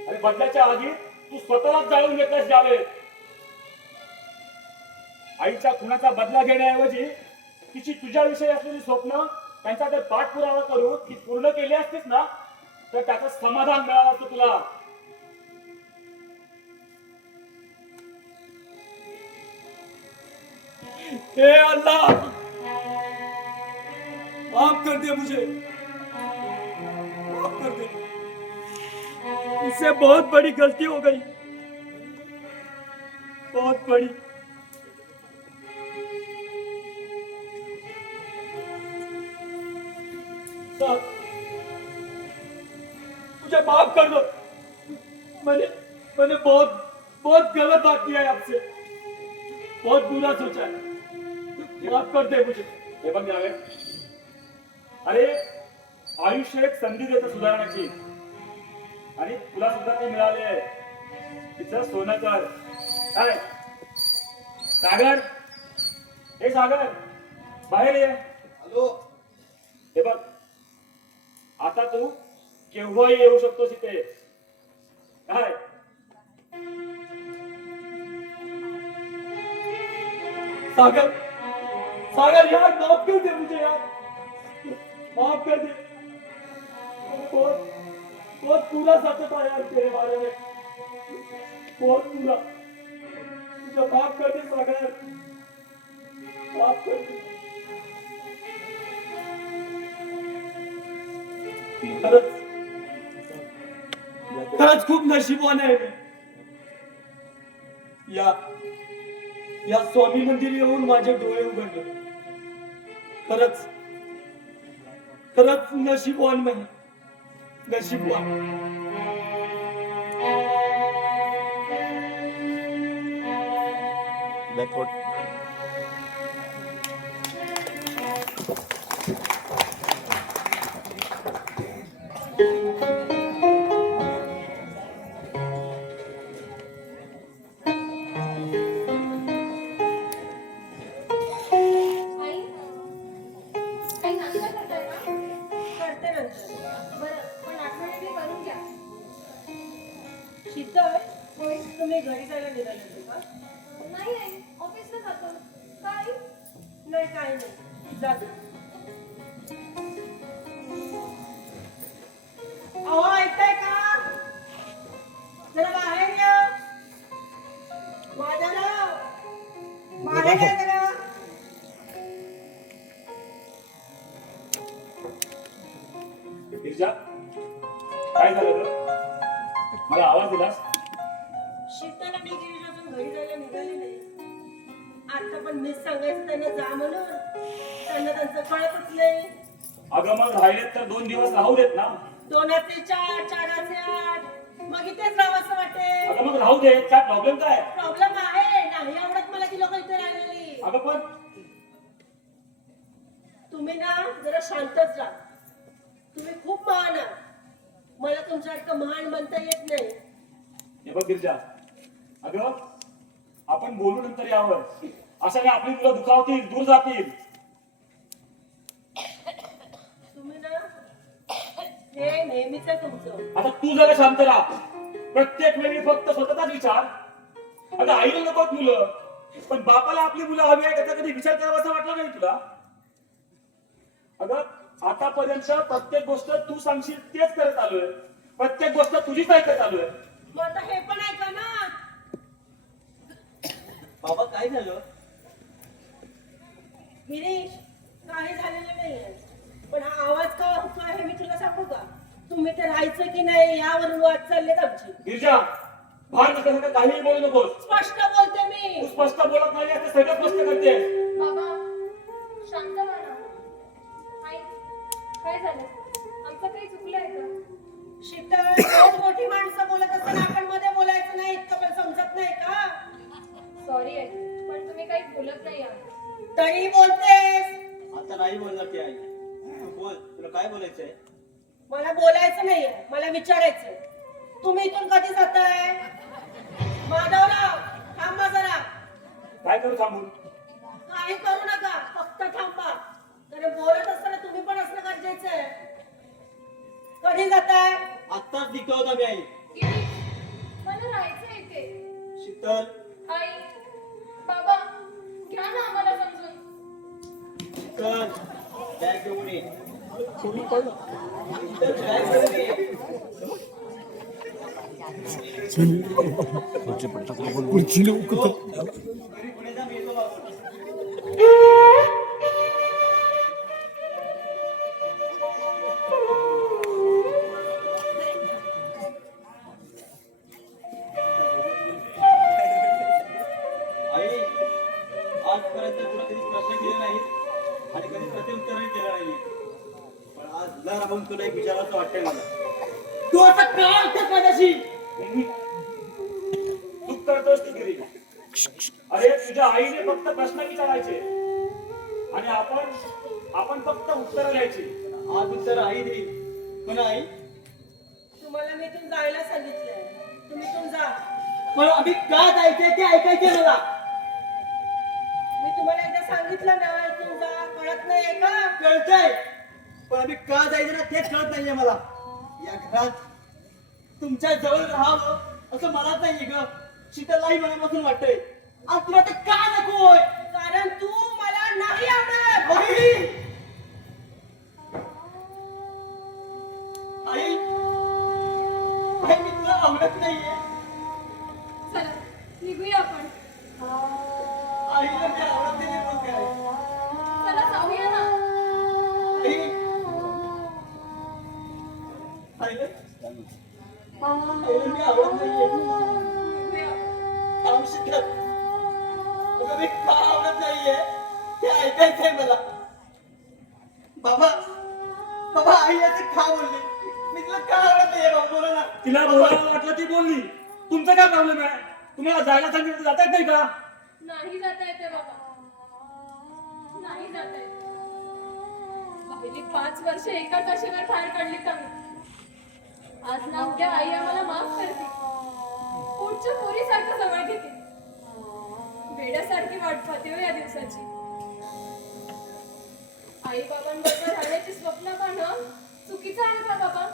अरे बदल्याच्या आधी तू स्वतःलाच जाळून घेतलास जावेद. आईच्या खुनाचा बदला घेण्याऐवजी तिची तुझ्याविषयी असलेली स्वप्न त्यांचा जर पाठपुरावा करून ती पूर्ण केली असतीस ना तर त्याचं समाधान मिळालं असतं तुला. हे अल्लाह, माफ कर दे मुझे, माफ कर दे. मुझसे बहुत बड़ी गलती हो गई, बहुत बड़ी. मुझे माफ कर दो. मैंने बहुत बहुत गलत बात किया है आपसे, बहुत बुरा सोचा है. माफ कर दे मुझे. हे बघ जावे, अरे आयुष्य एक संधी देतं सुधारण्याची आणि तुला सुद्धा ते मिळाले. तिचं सोनं कर. काय सागर, हे सागर बाहेर ये. हॅलो. हे बघ, आता तू केव्हाही येऊ शकतोस इथे. काय सागर, सागर यार माफ कर दे मुझे यार, माफ कर दे. बहुत बहुत बुरा सोचा था यार तेरे बारे में, बहुत बुरा. मुझे माफ कर दे सागर, माफ कर दे. खरंच खरंच खूप नशीबवान आहे मी. या स्वामी मंदिर येऊन माझे डोळे उघडले. खरंच खरंच नशीबवान मी, नशीबवान. आई, काही नाश्ता करताय का? करते नंतर. बरं, पण आठवणीने करून घ्या. शीतल, तुम्ही घरी जायला निघाले होते का? नाही आई, ऑफिसला जातो. काय? नाही काही नाही, जातो. अहो ऐकताय का? जरा बाहेर या. माझ्याला बाहेर या जरा. गिरिजा, काय झालं ग? मला आवाज दिलास? शीतल आणि गिरीश अजून घरी जायला निघाले नाही. आता पण मीच सांगायचं त्यांना जा म्हणून. त्यांना त्यांचं कळतच नाही. अगं मग राहिलेत तर 2 दिवस राहू देत ना. 2चे 4, 4चे 8. मग इथेच राहावंसं वाटेल. अगं मग राहू दे, काय प्रॉब्लेम काय? प्रॉब्लेम आहे. नाही आवडत मला ती लोक इथे राहिलेली. अगं पण तुम्ही ना जरा शांतच राहा. तुम्ही खूप महान आहात. मला तुमच्यासारखं महान म्हणता येत नाही. हे बघ गिरिजा, अगं आपण बोलू नंतर यावर. अशाने आपली मुलं दुखावतील, दूर जातील. तुम्ही ना हे नेहमीच आहे तुमचं. आता तू जरा शांत राहा. प्रत्येक वेळी फक्त स्वतःचाच विचार. अगं आईला नको मुलं, पण बापाला आपली मुलं हवी आहे त्याचा कधी विचार करावा असं वाटलं नाही तुला? अगं आतापर्यंत प्रत्येक गोष्ट तू सांगशील तेच करत आलोय. प्रत्येक गोष्ट तुझीच ऐकत आलोय. मग आता हे पण ऐका ना. बाबा काय झालं? गिरीश, काही झालेलं नाहीये. पण हा आवाज का होतोय हे मी तुला सांगू का? तुम्ही ते राहायचं की नाही यावरून वाद चाललेत आमची. गिरिजा, भार नसल्यासारखं काहीही बोलू नकोस. स्पष्ट बोलते मी. तू स्पष्ट बोलत नाही असं सगळं स्पष्ट करतेस. बाबा, शांत व्हा ना. आई, काय झालं? असं काही चुकलंय का? शीतल, दोन मोठी माणसं बोलत असताना आपण मध्ये बोलायचं नाही, इतकं पण समजत नाही का? सॉरी आहे, पण तुम्ही काही बोलत नाही आहात. तरी बोलतेस. आता नाही बोलणार ती आई. तू बोल, तुला काय बोलायचंय? मला बोलायचं नाहीये, मला विचारायचंय. तुम्ही इथून कधी जाताय? माधवराव, थांबा जरा. काय करू थांबून? काही करू नका, फक्त थांबा. कारण बोलत असताना तुम्ही पण असणं गरजेचं आहे. कधी जाताय? आत्ताच निघतो होता मी आई. गिरीश, मला राहायचं इथे. शीतल, आई, बाबा, घ्या ना आम्हाला समजून. शीतल, बॅग घेऊन ये. शीतल, बॅग घेऊन ये. घरी पुढे जा, मी येतो बाबा. आई, आजपर्यंत तुला कधी प्रश्न केले नाहीत आणि कधी प्रत्युत्तरही केलं नाहीये. पण आज न राहून तुला एक विचारायचं वाटतंय मला. तू आता काय ऐकतेस माझ्याशी? चूक करतोस ती गिरी. अरे तुझ्या आईने फक्त प्रश्न विचारायचे आणि आपण फक्त उत्तर द्यायची. आज उत्तर आई देईल. पण आई, तुम्हाला मी इथून जायला सांगितलंय. तुम्ही इथून जा. पण आम्ही का जायचंय ते ऐकायचंय मला. मी तुम्हाला एकदा सांगितलं ना, इथून जा. कळत नाहीये का? कळतंय, पण आम्ही का जायचं ना तेच कळत नाहीये मला. या घरात तुमच्या जवळ राहावं असं मलाच नाहीये ग. शीतललाही मनापासून वाटतंय. आज तुला ते का नकोय? कारण तू मला नाही आवडत. आई, आई, आई, मी तुला आवडत नाहीये. चला, निघूया आपण. आईला मी आवडत नाही म्हणून काय? चला जाऊया ना. आई, आईला मी आवडत नाहीये. निघूया. थांब शीतल. अगं मी का आवडत नाहीये ते ऐकायचंय मला. बाबा, बाबा, आई असं का बोलली? मी तुला का आवडत नाहीये बाबा, बोला ना. तिला बोलायला वाटलं ती बोलली. तुमचा काय प्रॉब्लेम आहे? तुम्हाला जायला सांगितलं जातात नाही का? नाही जाता येते बाबा, नाही जाता येत. पहिली 5 वर्ष एका कशावर बाहेर काढली आम्ही. आज ना उद्या आई आम्हाला माफ करते. पुढच्या पोरीसारखं जवळ घेते. वेड्यासारखी वाट पाहते हो या दिवसाची. आई बाबांबरोबर राहण्याची स्वप्न पाहणं चुकीचं आहे का बाबा?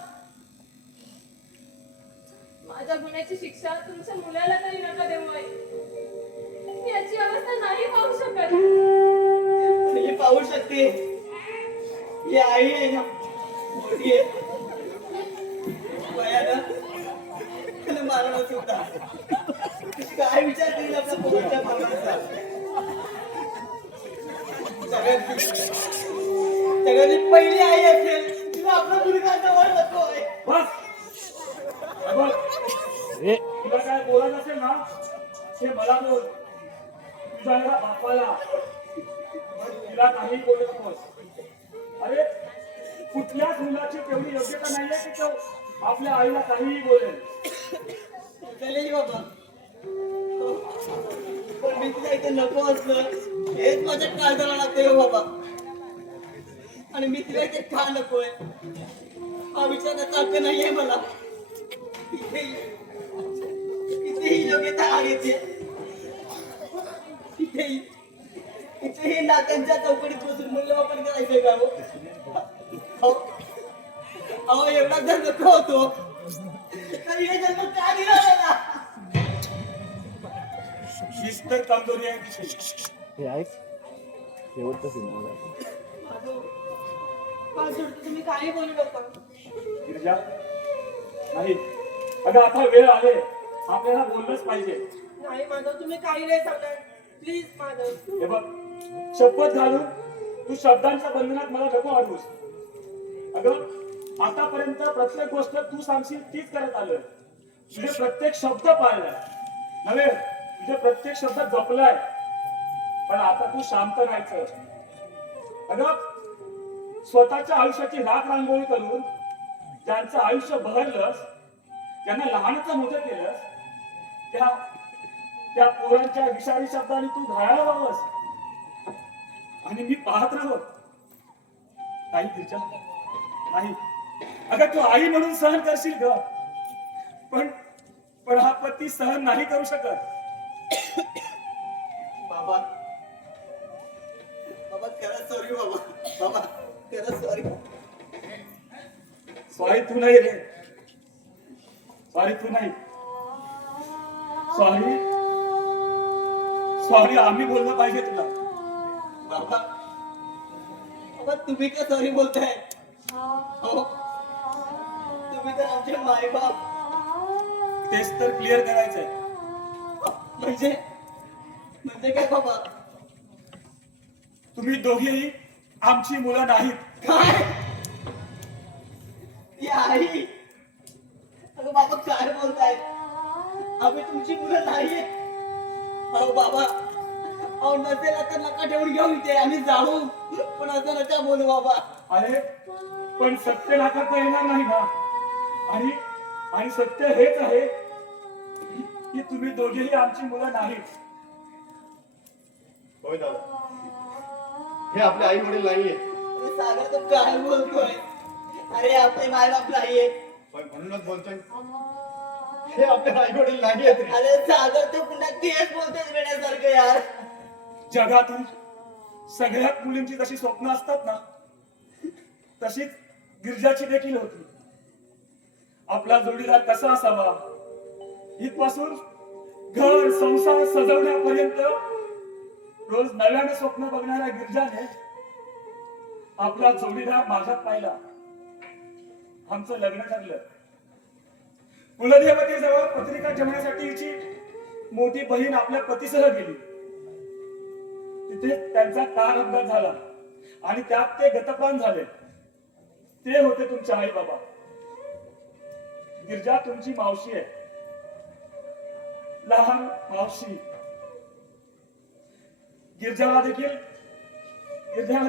माझ्या गुन्ह्याची शिक्षा तुमच्या मुलाला तरी नका देऊ आई. मी याची अवस्था नाही पाहू शकत. हे पाहू शकते. ही आई आहे ना, मोठी आहे. वयानं त्याला मारणं सुद्धा. काय विचार करील आपल्या पोराच्या भावनांचा? जगातली पहिली आई असेल तिला आपला मुलगा जवळ नकोय. बस. बघ, तुला काय बोलायचं असेल ना ते मला बोल. तुझ्या या बापाला पण तिला काही बोलू नकोस. अरे कुठल्याच मुलाची तेवढी योग्यता नाहीये की तो आपल्या आईला काहीही बोलेल. चालेल बाबा, पण मी तुला इथे नको असलं हेच माझ्या काळजाला लागतंय हो बाबा. आणि मी तुला इथे का नकोय हा विचारायचा हक्क नाहीये मला. इथेही योग्यता आहे. इथेही नात्यांच्या चौकटीत बसून मूल्यमापन करायचंय का हो? अहो एवढा जर नको होतो तर हे जन्म का दिला मला? हीच तर कमजोरी आहे तिची. तुम्ही काही बोलू नका. गिरिजा, नाही. अगं आता वेळ आले, आपल्याला बोललंच पाहिजे. नाही माधव, तुम्ही काही नाही सांगणार. प्लीज माधव. हे बघ, शपथ घालून तू शब्दांच्या बंधनात मला नको आणूस. अगं आतापर्यंत प्रत्येक गोष्ट तू सांगशील तीच करत आलोय. तुझे प्रत्येक शब्द पाळलाय नव्हे, तुझे प्रत्येक शब्द जपलाय. पण आता तू शांत राहायचं. अगं स्वतःच्या आयुष्याची राख रांगोळी करून त्यांचं आयुष्य बहरलंस, त्यांना लहानाचं मोठं केलंस, त्या त्या पोरांच्या विषारी शब्दाने तू घायाळ व्हावंस आणि मी पाहत राहावं. नाही गिरजा, नाही. अगं तू आई म्हणून सहन करशील ग, पण पण हा पती सहन नाही करू शकत. बाबा बाबा खरं सॉरी बाबा. बाबा खरं सॉरी. सॉरी तू नाही रे, सॉरी तू नाही. सॉरी सॉरी आम्ही बोललं पाहिजे तुला. बाबा बाबा तुम्ही का सॉरी बोलताय? हो तुम्ही तर आमचे माय बाप. तेच तर क्लिअर करायचंय. म्हणजे म्हणजे काय बाबा? तुम्ही दोघेही आमची मुलं नाहीत. काय ती आई? अगं बाबा काय बोलताय? आम्ही तुमची मुलं नाहीये. अहो बाबा अहो नसेल आता नका ठेवून घेऊ इथे, आम्ही जाऊ. पण असं नका बोलू बाबा. अरे पण सत्य नाकारता येणार नाही ना. आणि आणि सत्य हेच आहे की तुम्ही दोघेही आमची मुलं नाहीत. होय दादा, हे आपले आई वडील नाहीये. अरे सागर तू काय बोलतोय? अरे आपले माय बाप नाहीये. होय म्हणूनच बोलतोय, हे आपले आई वडील नाहीयेत रे. अरे सागर तू पुन्हा तेच बोलतोय वेड्यासारखं यार. जगातील सगळ्यात मुलींची जशी स्वप्न असतात ना, तशीच गिरजाची देखील होती. आपला जोडीदार कसा असावा इथपासून घर संसार सजवण्यापर्यंत रोज नव्याने स्वप्न बघणाऱ्या गिरजाने आपला जोडीदार माझ्यात पाहिला. आमचं लग्न ठरलं. कुलदेवतेजवळ पत्रिका ठेवण्यासाठी हिची मोठी बहीण आपल्या पतीसह गेली. तिथे त्यांचा कार अपघात झाला आणि त्यात ते गतप्राण झाले. ते होते तुमचे आई बाबा. गिरजा तुमची मावशी आहे, लहान मावशी. गिरजाला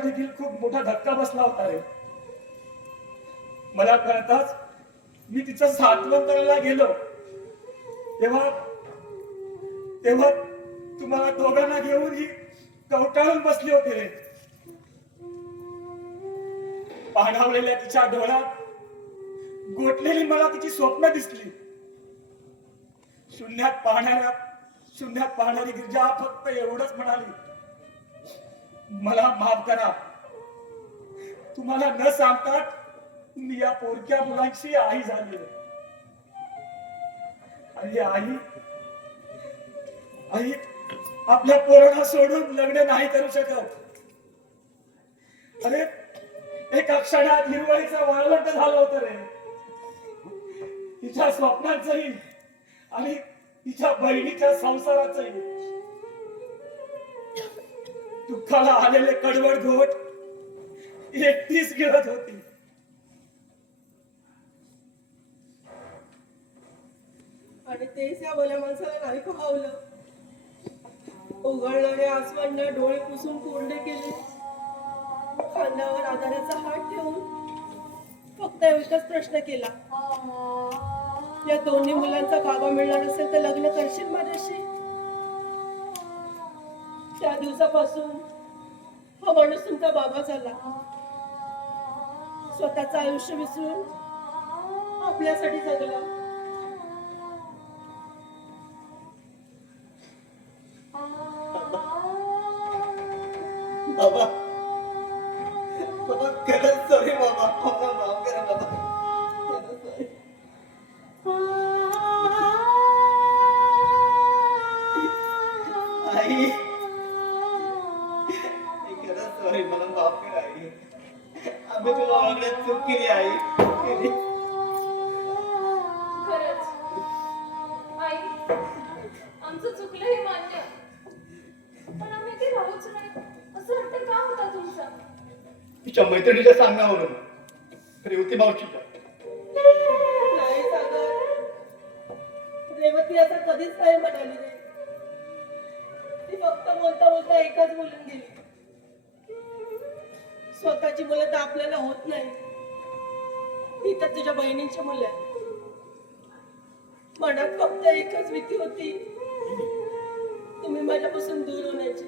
देखील खूप मोठा धक्का बसला होता रे. मला कळताच मी तिचं सांत्वन करायला गेलो तेव्हा तेव्हा तुम्हाला दोघांना घेऊन ही कवटाळून बसली होती रे. पाणावलेल्या तिच्या डोळ्यात गोठलेली मला तिची स्वप्न दिसली. शून्यात पाहणारी गिरजा फक्त एवढंच म्हणाली, मला माफ करा. तुम्हाला न सांगता मी या पोरक्या मुलांची आई झाली. आणि आई आपल्या पोरांना सोडून लग्न नाही करू शकत. अरे एका क्षणात हिरवळीचं वाळवंट झालं होतं रे. तिच्या स्वप्नांचंही आणि तिच्या बहिणीच्या संसाराचंही. दुःखाला आलेले कडवड घोट एकटीच गिळत होती. आणि तेच या भल्या माणसाला नाही पाहवलं. उघडणारे आसवंड डोळे पुसून कोरडे केले. खांद्यावर आधाराचा हात ठेवून फक्त एकच प्रश्न केला, या दोन्ही मुलांचा गाभा मिळणार असेल तर लग्न करशील माझ्याशी? त्या दिवसापासून हा माणूस तुमचा बाबा झाला. स्वतःचं आयुष्य विसरून आपल्यासाठी जगला. बाबा बाबा खरंच सॉरी बाबा. मला माफ करा बाबा. खरंच sorry. आई खरंच सॉरी. मला माफ करा आई. आम्ही तुला ओळखण्यात चूक केली आई. चूक केली. खरंच आई, आमचं चुकलं हे मान्य, पण आम्ही ते राहूच नाही असं वाटतं. का होता तुमचा? तिच्या मैत्रिणीच्या सांगण्यावरून, रेवती मावशीच्या. नाही सागर, रेवती असं कधीच नाही म्हणाली नाही. ती फक्त बोलता बोलता एकच बोलून गेली, स्वतःची मुलं तर आपल्याला होत नाही, ती तर तुझ्या बहिणीची मुलं आहे. मनात फक्त एकच भीती होती, तुम्ही माझ्यापासून दूर होण्याची.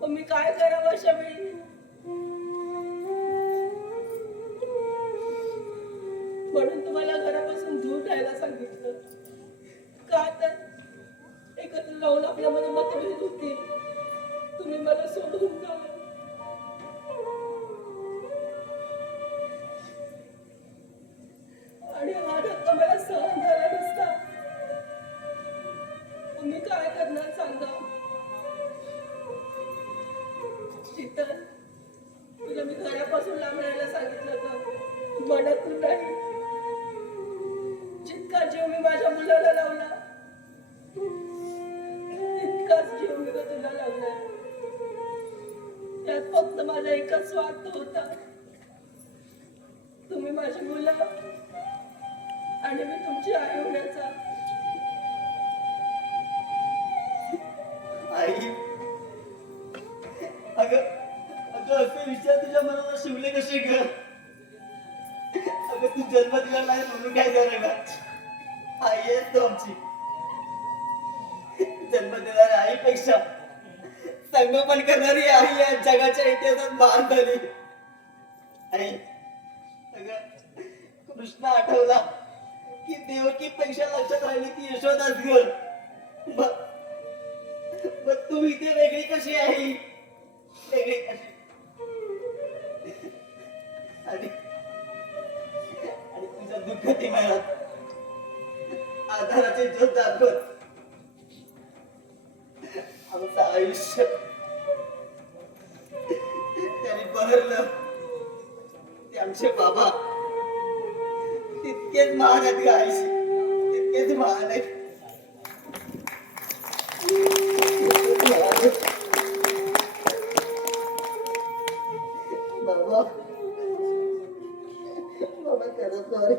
मग मी काय करावं अशा वेळी? म्हणून तुम्हाला घरापासून दूर राहायला सांगितलं. का तर एकत्र राहून आपल्यामध्ये मतभेद होतील, तुम्ही मला सोडून जा. आणि हा धक्का मला सहन झाला नसता. तुम्ही काय करणार सांगा. शीतल, तुला मी घरापासून लांब राहायला सांगितलं का? मनातून नाही. जितका जीव मी माझ्या मुलाला लावला, तितकाच जीव मी तुला लावलाय. यात फक्त माझा एकच स्वार्थ होता, तुम्ही माझी मुलं आणि मी तुमची आई होण्याचा. आई, अगं अगं असे विचार तुझ्या मनाला शिवले कसे ग? अगं तू जन्म दिला नाही म्हणून काय झालं का? आई आहेस तू आमची. जन्म देणाऱ्या आईपेक्षा संगोपन करणारी आई या जगाच्या इतिहासात महान झाली. आई, अगं कृष्ण आठवला की देवकी पेक्षा लक्षात राहिली ती यशोदाच ग. मग तू इथे वेगळी कशी आहे? वेगळी कशी? आणि तुझ्या दुःखाती मिळत आधाराचे ज्योत दाखवत आमचं आयुष्य त्यांनी बहरलं. ते आमचे बाबा तितकेच महान आहेत ग आईशी, तितकेच महान आहेत. बाबा बाबा खरंच सॉरी.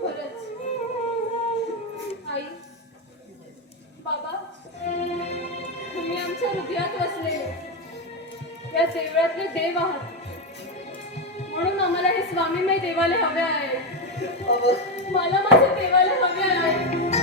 खरंच आई, बाबा, तुम्ही आमच्या हृदयात वसलेले या देवळातले देव आहात. म्हणून आम्हाला हे स्वामीमय देवालय हवे आहे. बाबा मला माझे देवालय हवे आहे.